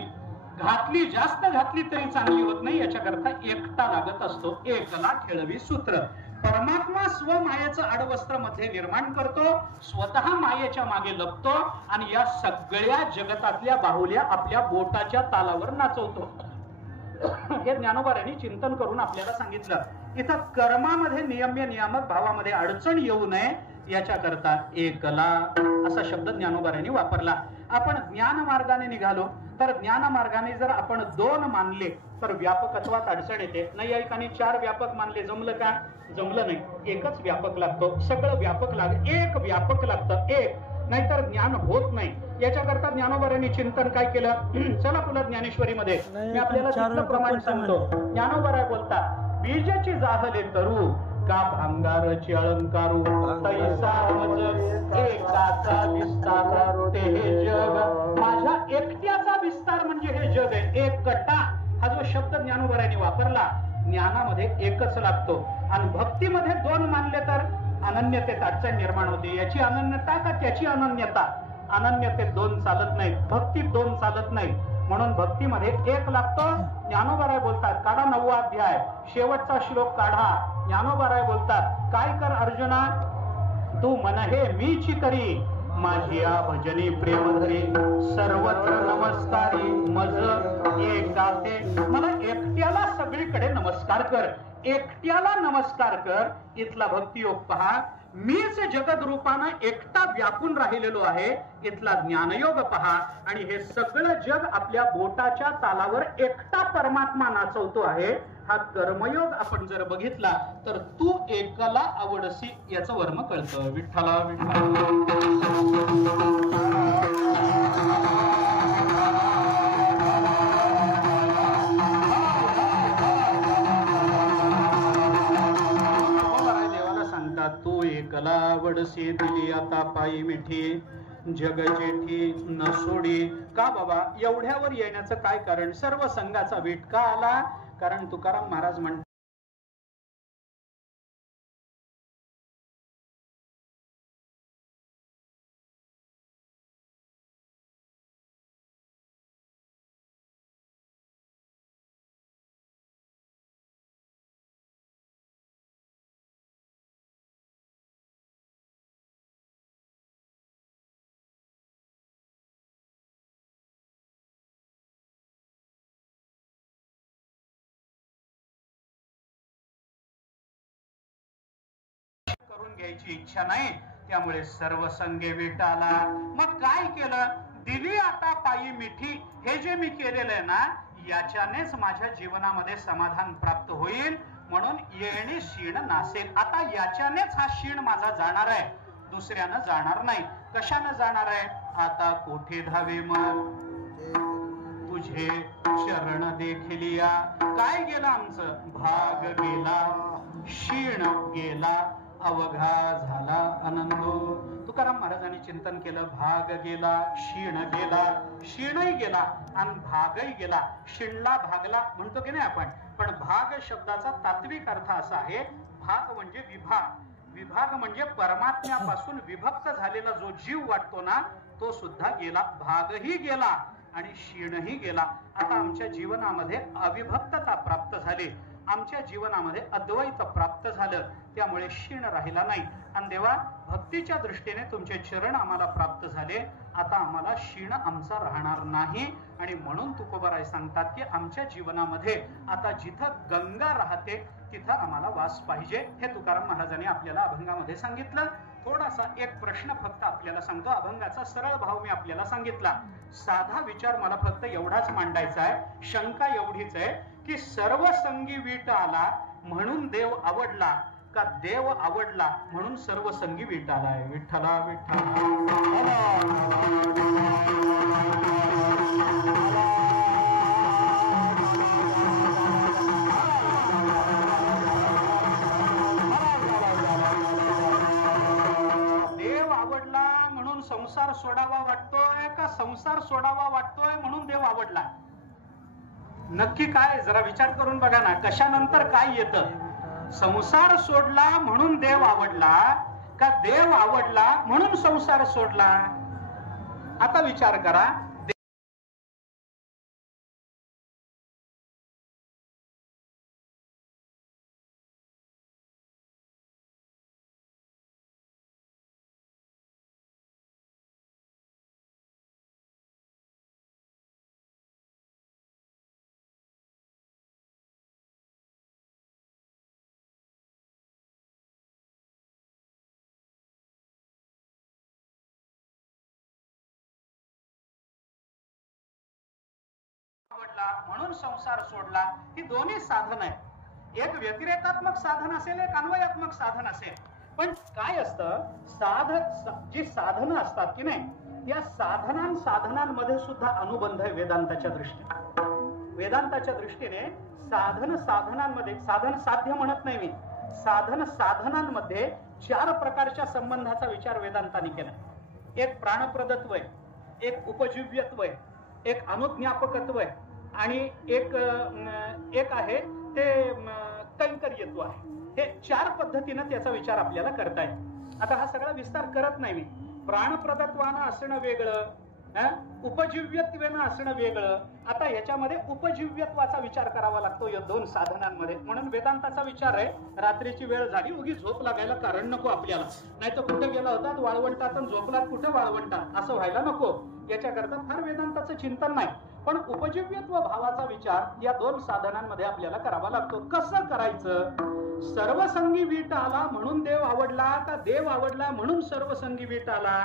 घातली जास्त घातली तरी चांगली होत नाही. याच्याकरता एकटा लागत असतो. एकला खेळवी सूत्र. परमात्मा स्वमायेचं आडवस्त्र मध्ये निर्माण करतो, स्वतः मायेच्या मागे लपतो आणि या सगळ्या जगतातल्या बाहुल्या आपल्या बोटाच्या तालावर नाचवतो. हे ज्ञानोबारांनी चिंतन करून आपल्याला सांगितलं. इथं कर्मामध्ये नियम्य नियामक भावामध्ये अडचण येऊ नये याच्याकरता एकला असा शब्द ज्ञानोबारांनी वापरला. आपण ज्ञान मार्गाने निघालो तर ज्ञान मार्गाने जर आपण दोन मानले तर व्यापकत्वात अडचण येते. नैयायिकांनी 4 व्यापक मानले, जमलं का? जमलं नाही. एकच व्यापक लागतो, सगळं व्यापक एक व्यापक लागतं, एक, नाहीतर ज्ञान होत नाही. याच्याकरता ज्ञानोबारांनी चिंतन काय केलं? चला पुन्हा ज्ञानेश्वरीमध्ये मी आपल्याला तिथलं प्रमाण सांगतो. ज्ञानोबाराय बोलतात, बीजाची जाहले तरू का भांगारची अलंकारू तैसा मज एकाचा विस्तार ते हे जग. माझ्या एकट्याचा विस्तार म्हणजे हे जग आहे. एकटा हा जो शब्द ज्ञानोबारांनी वापरला, ज्ञानामध्ये एकच लागतो. आणि भक्तीमध्ये दोन मानले तर अनन्यतेत अडचण निर्माण होते. याची अनन्यता का त्याची अनन्यता? अनन्यतेत दोन चालत नाहीत, भक्तीत दोन चालत नाहीत. म्हणून भक्तीमध्ये एक लागतो. ज्ञानोबाराय बोलतात, काढा 9वा अध्याय, शेवटचा श्लोक काढा. ज्ञानोबाराय बोलतात, काय कर अर्जुना, तू मन हे मीची करी, माझी या भजनी प्रेम धरी, सर्वत्र नमस्कारी मज एक दाते. मला एकट्याला सगळीकडे नमस्कार कर, एकट्याला नमस्कार कर. इथला भक्तियोग पहा. मीच जगद रूपानं एकटा व्यापून राहिलेलो आहे. इथला ज्ञानयोग पहा. आणि हे सगळं जग आपल्या बोटाच्या तालावर एकटा परमात्मा नाचवतो आहे. हा कर्मयोग आपण जर बघितला तर तू एकला आवडसी याचं वर्म कळतं. विठ्ठला तू एकला आवडसी दिली आता पायी मिठी जग जेठी न सोडी. का बाबा एवढ्यावर येण्याचं काय कारण? सर्व संघाचा वीट का आला? कारण तुकाराम महाराज म्हणतात, करून घ्यायची इच्छा नाही, त्यामुळे सर्व संगे विटाला. मग काय केलं? दिली आता पायी मिठी. हे जे मी केलेलं आहे ना, याच्यानेच माझ्या जीवनामध्ये समाधान प्राप्त होईल. म्हणून येणे शीण नासेल. आता याच्यानेच हा शीण माझा जाणार आहे, दुसऱ्यानं जाणार नाही. कशानं जाणार आहे? आता कोठे धावे मग तुझे चरण देखलिया. काय गेला आमचं? भाग गेला, शीण गेला, अवघा झाला आनंदो. तुकाराम महाराजांनी चिंतन केलं, भाग गेला, शीण गेला, शीणही गेला आणि भागही गेला. शिणला भागला म्हणतो की नाही आपण, पण भाग शब्दाचा तात्विक अर्थ असा आहे, भाग म्हणजे विभाग. विभाग म्हणजे परमात्म्यापासून विभक्त झालेला जो जीव वाटतो ना, तो सुद्धा गेला. भागही गेला आणि शीणही गेला. आता आमच्या जीवनामध्ये अविभक्तता प्राप्त झाली. आमच्या जीवनामध्ये अद्वैत प्राप्त झालं, त्यामुळे क्षीण राहिला नाही. आणि देवा, भक्तीच्या दृष्टीने तुमचे चरण आम्हाला प्राप्त झाले, आता आम्हाला क्षीण आमचा राहणार नाही. आणि म्हणून तुकोबाराय सांगतात की आमच्या जीवनामध्ये आता जिथं गंगा राहते तिथं आम्हाला वास पाहिजे. हे तुकाराम महाराजांनी आपल्याला अभंगामध्ये सांगितलं. थोडासा एक प्रश्न फक्त आपल्याला सांगतो. अभंगाचा सरळ भाव मी आपल्याला सांगितला. साधा विचार मला फक्त एवढाच मांडायचा आहे. शंका एवढीच आहे की सर्व संगी वीट आला म्हणून देव आवडला, का देव आवडला म्हणून सर्व संगी वीट आलाय. विठ्ठला विठ्ठला संसार सोडावा वाटतोय, का संसार सोडावा वाटतोय म्हणून देव आवडला? नक्की काय, जरा विचार करून बघा ना. कशानंतर काय येतं? संसार सोडला म्हणून देव आवडला, का देव आवडला म्हणून संसार सोडला? आता विचार करा. म्हणून संसार सोडला. ही दोन्ही साधन आहे. एक व्यतिरेकात्मक साधन असेल, एक अन्वयात्मक साधन असेल. पण काय असतं, जी साधनं असतात की नाही, या साधनांमध्ये सुद्धा अनुबंध आहे वेदांताच्या दृष्टीने. वेदांताच्या दृष्टीने साधनांमध्ये, साधन साध्य म्हणत नाही मी, साधनांमध्ये 4 प्रकारच्या संबंधाचा विचार वेदांताने केला. एक प्राणप्रदत्व आहे, एक उपजीव्यत्व आहे, एक अनुज्ञापकत्व आहे, आणि एक आहे ते कैंकर्यत्व आहे. हे 4 पद्धतीनं त्याचा विचार आपल्याला करता येईल. आता हा सगळा विस्तार करत नाही मी. प्राणप्रदत्वानं असणं वेगळं, उपजीव्यत्वेनं असणं वेगळं. आता याच्यामध्ये उपजीव्यत्वाचा विचार करावा लागतो या 2 साधनांमध्ये. म्हणून वेदांताचा विचार आहे, रात्रीची वेळ झाली, उगी झोप लागायला कारण नको आपल्याला. नाही तर कुठे गेला होता वाळवंटात आणि झोपलात कुठे वाळवंटात, असं व्हायला नको. याच्याकरता फार वेदांताचं चिंतन नाही. पण उपजीव्यत्व भावाचा विचार या 2 साधनांमध्ये आपल्याला करावा लागतो. कसं करायचं? सर्वसंगी वीट आला म्हणून देव आवडला, का देव आवडला म्हणून सर्वसंगी वीट आला?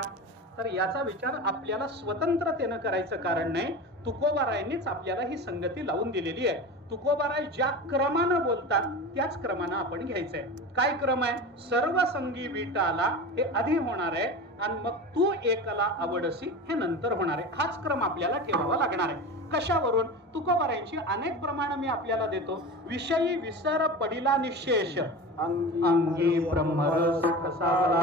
तर याचा विचार आपल्याला स्वतंत्रतेनं करायचं कारण नाही. तुकोबारायांनीच आपल्याला ही संगती लावून दिलेली आहे. तुकोबाराय ज्या क्रमानं बोलतात त्याच क्रमानं आपण घ्यायचंय. काय क्रम आहे? सर्वसंगी वीट आला हे आधी होणार आहे, आणि मग तू एकला आवडसी हे नंतर होणार आहे. हाच क्रम आपल्याला ठेवावा लागणार आहे. कशावरून? तुकोबारायांची अनेक प्रमाण मी आपल्याला देतो. विषयी विसर पडिला निशेष, अंगी ब्रह्मरस कसावला,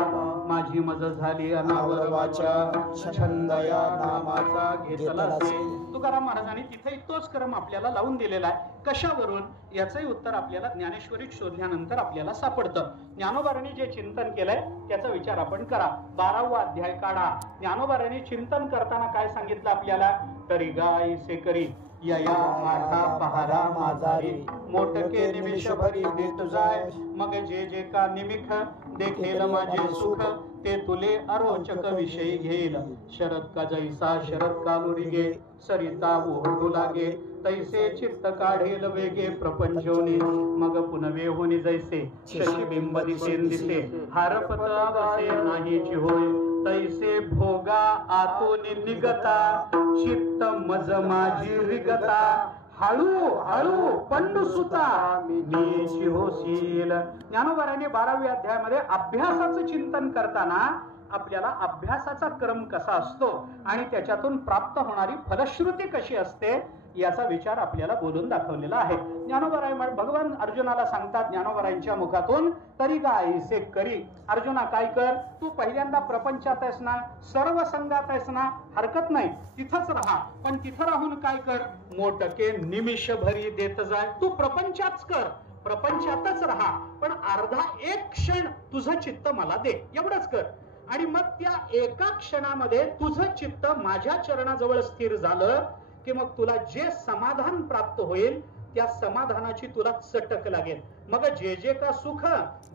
माझी मज झाली अनावर वाचा, छंदया नामाचा घेतला से. तुकाराम महाराजांनी तिथे तोच क्रम आपल्याला लावून दिलेला आहे. कशावरून? याचंही उत्तर आपल्याला ज्ञानेश्वरीत शोधल्यानंतर आपल्याला सापडतं. ज्ञानोबारांनी जे चिंतन केलंय त्याचा विचार आपण करा. 12वा अध्याय काढा. ज्ञानोबारांनी चिंतन करताना काय सांगितलं आपल्याला? तरी गाय से करी यया माझा पहारा माझारी, मोटके निमिष भरी दे तुझाय, मग जे जे का निमिख देखेल माझे सुख, ते तुले अरोचक विषयी घेईल. शरद का जैसा शरद कालुरी गे, सरिता ओढू लागे, तैसे चित्त काढेल वेगे प्रपंचोनी, मग पुनवे होनी जैसे शशिबिंब दिसेन दिसे, हारपत अवसे नाहीची होय, तैसे भोगा आतून निगता, चित्त मज माझी रिगता, हळू हळू पंडू सुता मीची होशील. ज्ञानोबारांनी 12व्या अध्यायामध्ये अभ्यासाचं चिंतन करताना आपल्याला अभ्यासाचा क्रम कसा असतो आणि त्याच्यातून प्राप्त होणारी फलश्रुती कशी असते याचा विचार आपल्याला बोलून दाखवलेला आहे. ज्ञानोबाराय भगवान अर्जुनाला सांगतात ज्ञानोबारायांच्या मुखातून, तरी गाय से करी, अर्जुना काय कर, तू पहिल्यांदा प्रपंचात आहेस ना, सर्व संघात आहेस ना, हरकत नाही, तिथंच राहा. पण तिथं राहून काय कर? मोटके निमिष भरी देत जाय. तू प्रपंचाच कर, प्रपंचातच राहा, पण अर्धा एक क्षण तुझं चित्त मला दे, एवढंच कर. आणि मग त्या एका क्षणामध्ये तुझं चित्त माझ्या चरणाजवळ स्थिर झालं की मग तुला जे समाधान प्राप्त होईल त्या समाधानाची तुला चटक लागेल. मग जे जे का सुख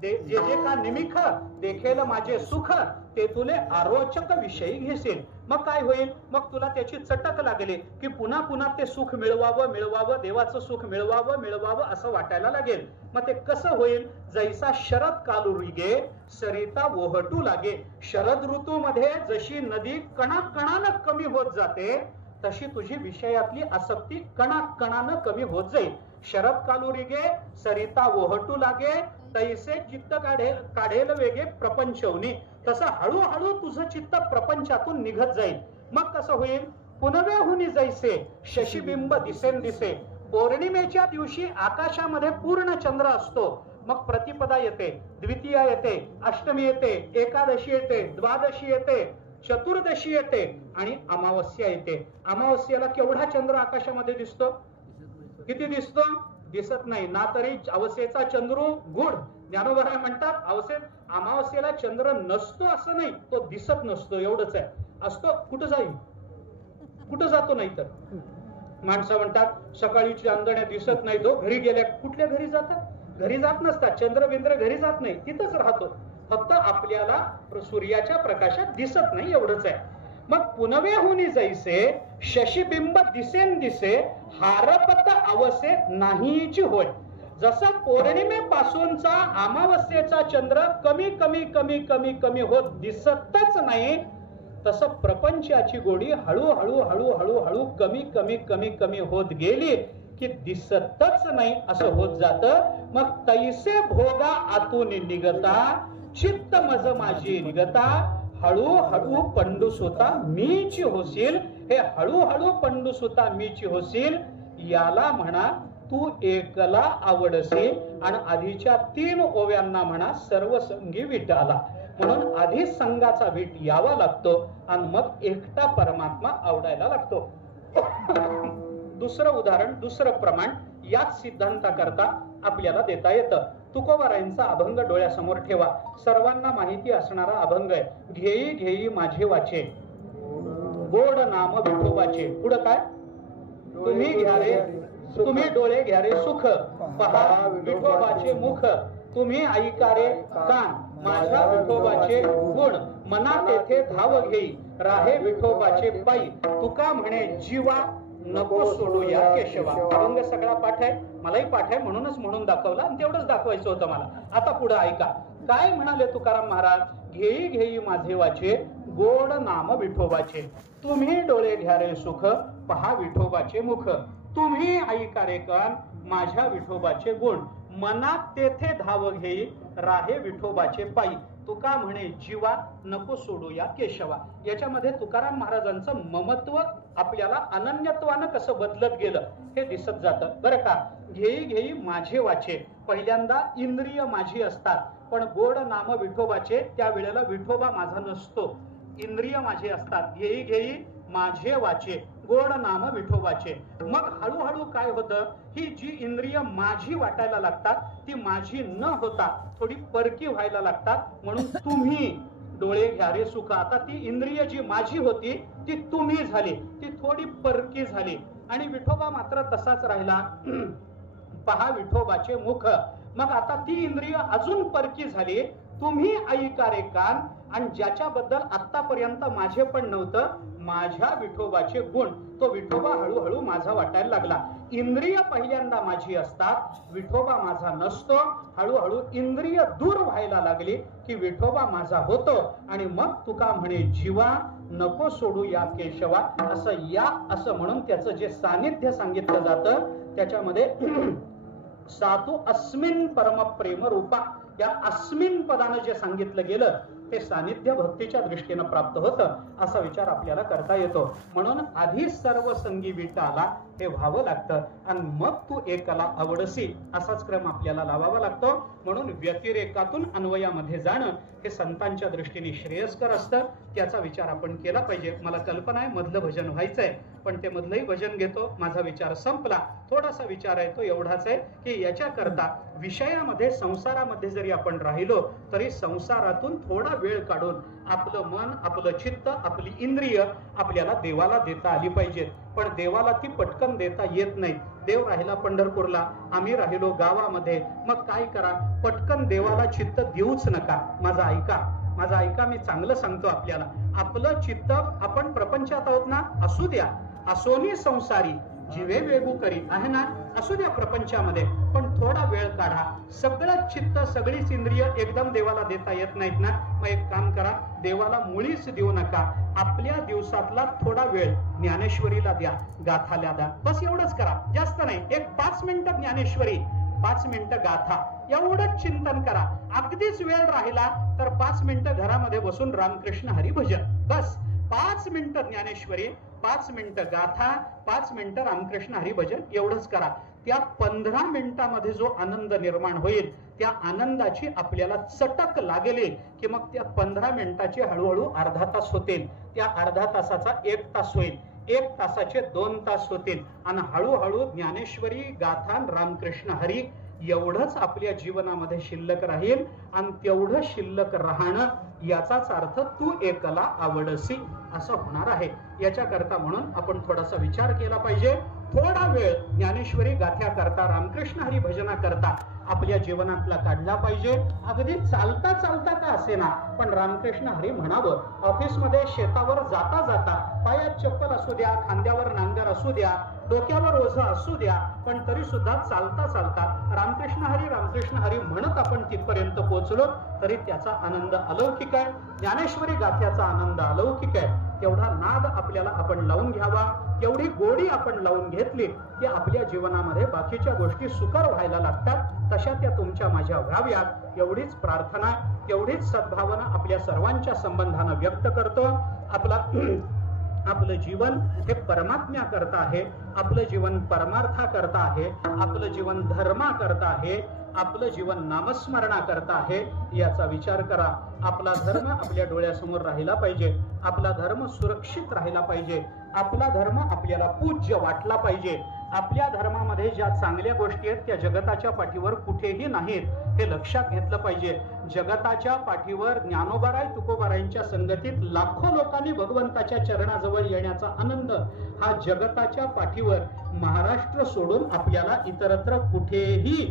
जे जे का निमिख देखेल माझे सुख ते तुले आरोचक विषयी घेशील. मग काय होईल? मग तुला त्याची चटक लागली की पुन्हा पुन्हा ते सुख मिळवावं मिळवावं, देवाचं सुख मिळवावं मिळवावं असं वाटायला लागेल. मग ते कसं होईल? जैसा शरद कालू रिगे सरिता ओहटू लागे. शरद ऋतूमध्ये जशी नदी कणाकणानं कमी होत जाते तशी तुझी विषयातली आसक्ती कणाकणानं कमी होत जाईल. शरद कालू रिगे सरिता ओहटू लागे तैसे चित्त काढेल वेगे प्रपंचवनी. तसं हळूहळू तुझं चित्त प्रपंचातून निघत जाईल. मग कसं होईल? पुनवेहुनी जैसे शशिबिंब दिसेन दिसे. पौर्णिमेच्या दिवशी आकाशामध्ये पूर्ण चंद्र असतो. मग प्रतिपदा येते, द्वितीया येते, अष्टमी येते, एकादशी येते, द्वादशी येते, चतुर्दशी येते आणि अमावस्या येते. अमावस्याला केवढा चंद्र आकाशामध्ये दिसतो? किती दिसतो? दिसत नाही ना. तरी अवसेचा चंद्र गुड. ज्ञानोबा म्हणतात अमावस्येला चंद्र नसतो असं नाही, तो दिसत नसतो एवढंच आहे. असतो कुठं जाईल? कुठं जातो? नाही तर माणसं म्हणतात सकाळी चांदण्या दिसत नाही, तो घरी गेल्या. कुठल्या घरी जातात? घरी जात नसतात. चंद्रबिंद्र घरी जात नाही, तिथंच राहतो. फक्त आपल्याला सूर्याच्या प्रकाशात दिसत नाही एवढंच आहे. मग पुनवेहुनी जैसे शशिबिंब दिसेन दिसे हारपत अवसे नाहीची होय. जसं पौर्णिमेपासूनचा अमावस्येचा चंद्र कमी कमी कमी कमी कमी होत दिसतच नाही, तसं प्रपंचाची गोडी हळूहळू हळूहळू हळू कमी कमी कमी कमी होत गेली की दिसतच नाही असं होत जात. मग तैसे भोगा आतून निघता चित्त मज माझी निघता हळूहळू पंडुसुता मीची होशील. हे हळूहळू पंडुसुता मीची होशील याला म्हणा तू एकला आवडशील. आणि आधीच्या 3 ओव्यांना म्हणा सर्वसंगी विटाला. म्हणून आधी संघाचा वीट यावा लागतो आणि मग एकटा परमात्मा आवडायला लागतो. दुसरं उदाहरण, दुसरं प्रमाण याच सिद्धांताकरता आपल्याला देता येतं. तुकोबारायांचा अभंग डोळ्यासमोर ठेवा. सर्वांना माहिती असणारा अभंग आहे. घेई घेई माझे वाचे गोड नाम विठोबाचे. पुढं काय? तुम्ही घ्या रे, तुम्ही डोळे घ्या रे सुख पहा विठोबाचे मुख. तुम्ही ऐका रे कान माझ्या विठोबाचे गुण. मना तेथे धाव घेई राहे विठोबाचे पायी. तुका म्हणे जीवा नको सोडू या केशवा. अभंग सगळा पाठ आहे, मलाही पाठ आहे म्हणूनच म्हणून दाखवला आणि तेवढंच दाखवायचं होतं मला. आता पुढे ऐका काय म्हणाले तुकाराम महाराज. घेई घेई माझे वाचे गोड नाम विठोबाचे. तुम्ही डोळे घ्या रे सुख पहा विठोबाचे मुख. तुम्ही ऐका रे कान माझ्या विठोबाचे गुण. मनात तेथे धाव घेई राहे विठोबाचे पायी. तुका म्हणे जीवा नको सोडू या केशवा. याच्यामध्ये तुकाराम महाराजांचं ममत्व आपल्याला अनन्यत्वानं कसं बदलत गेलं हे दिसत जातं बरं का. घेई घेई माझे वाचे, पहिल्यांदा इंद्रिय माझी असतात, पण गोड नाम विठोबाचे त्यावेळेला विठोबा माझा नसतो, इंद्रिय माझे असतात. घेई घेई माझे वाचे गोड नाम विठोबाचे. मग हळूहळू काय होतं, ही जी इंद्रिय माझी वाटायला लागतात ती माझी न होता थोडी परकी व्हायला लागतात. म्हणून तुम्ही डोळे घ्या रे सुख. आता ती इंद्रिय जी माझी होती ती तुम्ही झाली, ती थोडी परकी झाली. आणि विठोबा मात्र तसाच राहिला. पहा विठोबाचे मुख. मग आता ती इंद्रिय अजून परकी झाली. तुम्ही ऐका रे कान. आणि ज्याच्याबद्दल आतापर्यंत माझे पण नव्हतं माझ्या विठोबाचे गुण, तो विठोबा हळूहळू माझा वाटायला लागला. इंद्रिय पहिल्यांदा माझी असतात, विठोबा माझा नसतो. हळूहळू इंद्रिय दूर व्हायला लागली की विठोबा माझा होतो. आणि मग तुका म्हणे जीवा नको सोडू या केशवा. असं या असं म्हणून त्याचं जे सानिध्य सांगितलं जातं त्याच्यामध्ये सातू अस्मिन परम प्रेम रूपा या अस्मिन पदानं जे सांगितलं गेलं ते सानिध्य भक्तीच्या दृष्टीनं प्राप्त होतं असा विचार आपल्याला करता येतो. म्हणून आधी सर्व संगी विटाला हे व्हावं लागतं आणि मग तू एकाला आवडसी असाच क्रम आपल्याला लावावा लागतो. म्हणून व्यतिरेकातून अन्वयामध्ये जाणं हे संतांच्या दृष्टीने श्रेयस्कर असतं. त्याचा विचार आपण केला पाहिजे. मला कल्पना आहे मधलं भजन व्हायचंय, पण ते मधलंही भजन घेतो. माझा विचार संपला. थोडासा विचार आहे तो एवढाच आहे की याच्याकरता विषयामध्ये संसारामध्ये जरी आपण राहिलो तरी संसारातून थोडा वेळ काढून आपलं मन, आपलं चित्त, आपली इंद्रिय आपल्याला देवाला देता आली पाहिजेत. पण देवाला ती पटकन देता येत नाही. देव राहिला पंढरपूरला, आम्ही राहिलो गावामध्ये. मग काय करा, पटकन देवाला चित्त देऊच नका. माझं ऐका, मी चांगलं सांगतो आपल्याला. आपलं चित्त, आपण प्रपंचात आहोत ना, असू द्या, असोनी संसारी जीवे वेगू करी आहे ना, असू द्या प्रपंचामध्ये, पण थोडा वेळ काढा. सगळं चित्त, सगळीच इंद्रिय एकदम देवाला देता येत नाहीत ना, मग एक काम करा, देवाला मुळीच देऊ नका. आपल्या दिवसातला थोडा वेळ ज्ञानेश्वरीला द्या, गाथाला द्या, बस एवढंच करा. जास्त नाही, एक 5 मिनिटं ज्ञानेश्वरी, 5 मिनिटं गाथा, एवढंच चिंतन करा. अगदीच वेळ राहिला तर 5 मिनिटं घरामध्ये बसून रामकृष्ण हरी भजन, बस 5 मिनिटं ज्ञानेश्वरी, 5 मिनिटं गाथा, 5 मिनिटं रामकृष्ण हरी भजन, एवढंच करा. त्या 15 मिनिटांमध्ये जो आनंद निर्माण होईल, त्या आनंदाची आपल्याला चटक लागली की मग त्या 15 मिनिटाचे हळूहळू अर्धा तास होतील, त्या अर्धा तासाचा 1 तास होईल, 1 तासाचे 2 तास होतील, आणि हळूहळू ज्ञानेश्वरी, गाथा, रामकृष्ण हरी एवढंच आपल्या जीवनामध्ये शिल्लक राहील. आणि तेवढं शिल्लक राहणं याचाच अर्थ तू एकला आवडसी असं होणार आहे. याच्याकरता म्हणून आपण थोडासा विचार केला पाहिजे. थोडा वेळ ज्ञानेश्वरी गाथ्या करता, रामकृष्ण हरी भजना करता आपल्या जीवनातला काढला पाहिजे. अगदी चालता चालता का असेना, पण रामकृष्ण हरी म्हणावं. ऑफिसमध्ये, शेतावर जाता जाता, पायात चप्पल असू द्या, खांद्यावर नांगर असू द्या, डोक्यावर ओझं असू द्या, पण तरी सुद्धा चालता चालता रामकृष्ण हरी म्हणत आपण तिथपर्यंत पोहोचलो तरी त्याचा आनंद अलौकिक आहे. ज्ञानेश्वरी गाथ्याचा आनंद अलौकिक आहे. तेवढा नाद आपल्याला आपण लावून घ्यावा, तेवढी गोडी आपण लावून घेतली की आपल्या जीवनामध्ये बाकीच्या गोष्टी सुकर व्हायला लागतात. तशा त्या तुमच्या माझ्या व्हाव्यात एवढीच प्रार्थना, एवढीच सद्भावना आपल्या सर्वांच्या संबंधानं व्यक्त करतो. आपलं जीवन हे परमात्म्या करता आहे, आपलं जीवन परमार्था करता आहे, आपलं जीवन धर्मा करता आहे, आपलं जीवन नामस्मरणा करता आहे. याचा विचार करा. आपला धर्म आपल्या डोळ्यासमोर राहिला पाहिजे, आपला धर्म सुरक्षित राहिला पाहिजे, आपला धर्म आपल्याला पूज्य वाटला पाहिजे. आपल्या धर्मामध्ये ज्या चांगल्या गोष्टी आहेत त्या जगताच्या पाठीवर कुठेही नाहीत, हे लक्षात घेतलं पाहिजे. जगताच्या पाठीवर ज्ञानोबाराय तुकोबारायांच्या संगतीत लाखो लोकांनी भगवंताच्या चरणाजवळ येण्याचा आनंद हा जगताच्या पाठीवर महाराष्ट्र सोडून आपल्याला इतरत्र कुठेही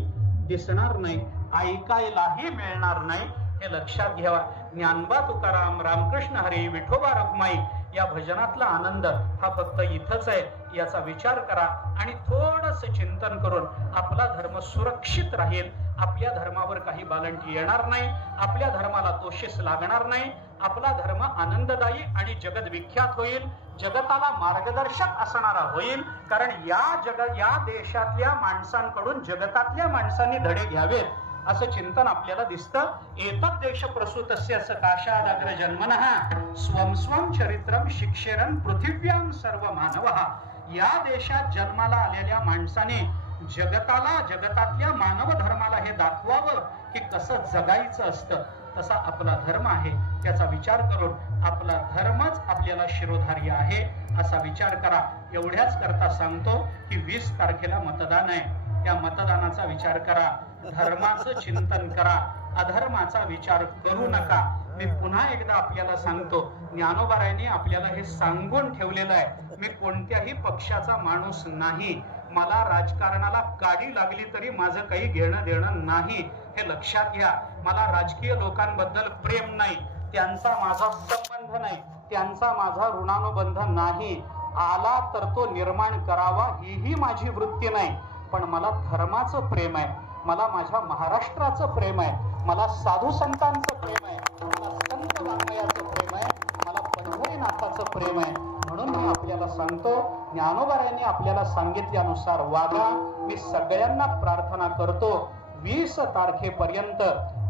दिसणार नाही, ऐकायलाही मिळणार नाही, हे लक्षात घ्यावा. ज्ञानबा तुकाराम, रामकृष्ण हरी, विठोबा रखुमाई या भजनातला आनंद हा फक्त इथंच आहे, याचा विचार करा. आणि थोडस चिंतन करून आपला धर्म सुरक्षित राहील, आपल्या धर्मावर काही बालंटी येणार नाही, आपल्या धर्माला दोषीस लागणार नाही, आपला धर्म आनंददायी आणि जगत विख्यात होईल, जगताला मार्गदर्शक असणारा होईल. कारण या देशातल्या माणसांकडून जगतातल्या माणसांनी धडे घ्यावेत असं चिंतन आपल्याला दिसतं. एतत् देश प्रसूतस्य सकाशादाग्र जन्मनः स्वं स्वं चरित्रम शिक्षेरन पृथिव्यां सर्व मानवः. या देशात जन्माला आलेल्या माणसाने जगतातल्या मानव धर्माला हे दाखवावं की कसं जगायचं असतं. तसा आपला धर्म आहे, त्याचा विचार करून आपला धर्मच आपल्याला शिरोधार्य आहे असा विचार करा. एवढ्याच करता सांगतो की 20 तारखेला मतदान आहे, त्या मतदानाचा विचार करा, धर्माचं चिंतन करा, अधर्माचा विचार करू नका. मी पुन्हा एकदा आपल्याला सांगतो, ज्ञानोबारायांनी आपल्याला हे सांगून ठेवलेलं आहे, मी कोणत्याही पक्षाचा माणूस नाही, मला राजकारणाला काडी लागली तरी माझं काही घेणं देणं नाही, हे लक्षात घ्या. मला राजकीय लोकांबद्दल प्रेम नाही, त्यांचा माझा संबंध नाही, त्यांचा माझा ऋणानुबंध नाही, आला तर तो निर्माण करावा हीही माझी वृत्ती नाही. पण मला धर्माचं प्रेम आहे, मला माझ्या महाराष्ट्राचं प्रेम आहे, मला साधू संतांचं प्रेम आहे, मला संत वाङ्मयाचं प्रेम आहे, मला पंढरीनाथाचं प्रेम आहे. म्हणून मी आपल्याला सांगतो, ज्ञानोबारायांनी आपल्याला सांगितल्यानुसार वागा. मी सगळ्यांना प्रार्थना करतो, 20 तारखेपर्यंत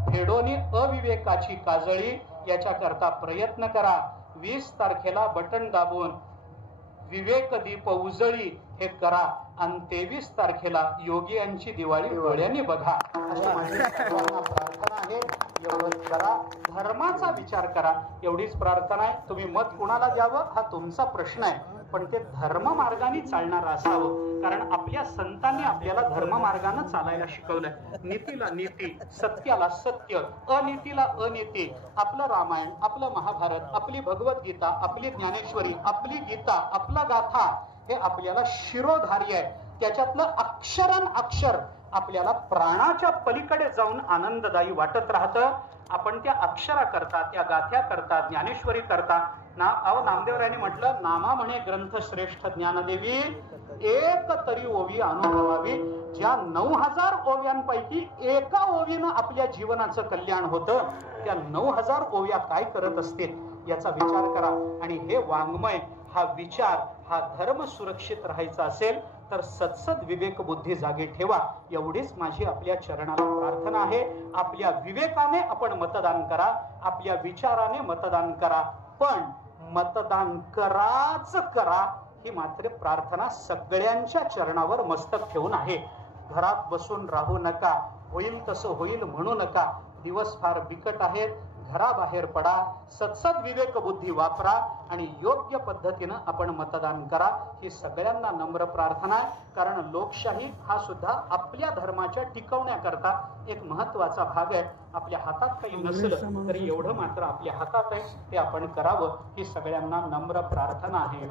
फेडोनी अविवेकाची काजळी याच्या करता प्रयत्न करा. 20 तारखेला बटन दाबून विवेक दीप उजळी हे करा आणि 23 तारखेला योगी यांची दिवाळी डोळ्यांनी बघा अशी माझी प्रार्थना आहे. एवढंच करा, धर्माचा विचार करा, एवढीच प्रार्थना आहे. तुम्ही मत कुणाला द्यावं हा तुमचा प्रश्न आहे. पण ते धर्म मार्गाने चालणारं असावं, कारण आपल्या संतांनी आपल्याला धर्म मार्गाने चालायला शिकवलंय. नीतीला नीती, सत्याला सत्य, अनीतीला अनीती. आपलं रामायण, आपलं महाभारत, आपली भगवद्गीता, आपली ज्ञानेश्वरी, आपली गीता, आपला गाथा हे आपल्याला शिरोधार्य आहे. त्याच्यातलं अक्षरन अक्षर आपल्याला प्राणाच्या पलीकडे जाऊन आनंददायी वाटत राहतं. आपण त्या अक्षरा करता, त्या गाथ्या करता, ज्ञानेश्वरी करता. नामदेवरायांनी म्हटलं, नामा म्हणे ग्रंथ श्रेष्ठ ज्ञानदेवी, एक तरी ओवी अनुभवावी. ज्या 9000 ओव्यांपैकी एका ओवीनं आपल्या जीवनाचं कल्याण होतं, त्या 9000 ओव्या काय करत असतील याचा विचार करा. आणि हे वाङ्मय, हा विचार, हा धर्म सुरक्षित राहायचा असेल तर सत्सद विवेक बुद्धी जागी ठेवा. एवढीच माझी आपल्या चरणाला प्रार्थना आहे. आपल्या विवेकाने आपण मतदान करा, आपल्या विचाराने मतदान करा, पण मतदान कराच करा ही मात्र प्रार्थना सगळ्यांच्या चरणावर मस्तक ठेवून आहे. घरात बसून राहू नका, होईल तसं होईल म्हणू नका. दिवस फार बिकट आहेत, घराबाहेर पडा, सत्सद विवेक बुद्धी वापरा आणि योग्य पद्धतीनं आपण मतदान करा ही सगळ्यांना नम्र प्रार्थना आहे. कारण लोकशाही हा सुद्धा आपल्या धर्माच्या टिकवण्याकरता एक महत्वाचा भाग आहे. आपल्या हातात काही नसलं तरी एवढं मात्र आपल्या हातात आहे, ते आपण करावं ही सगळ्यांना नम्र प्रार्थना आहे.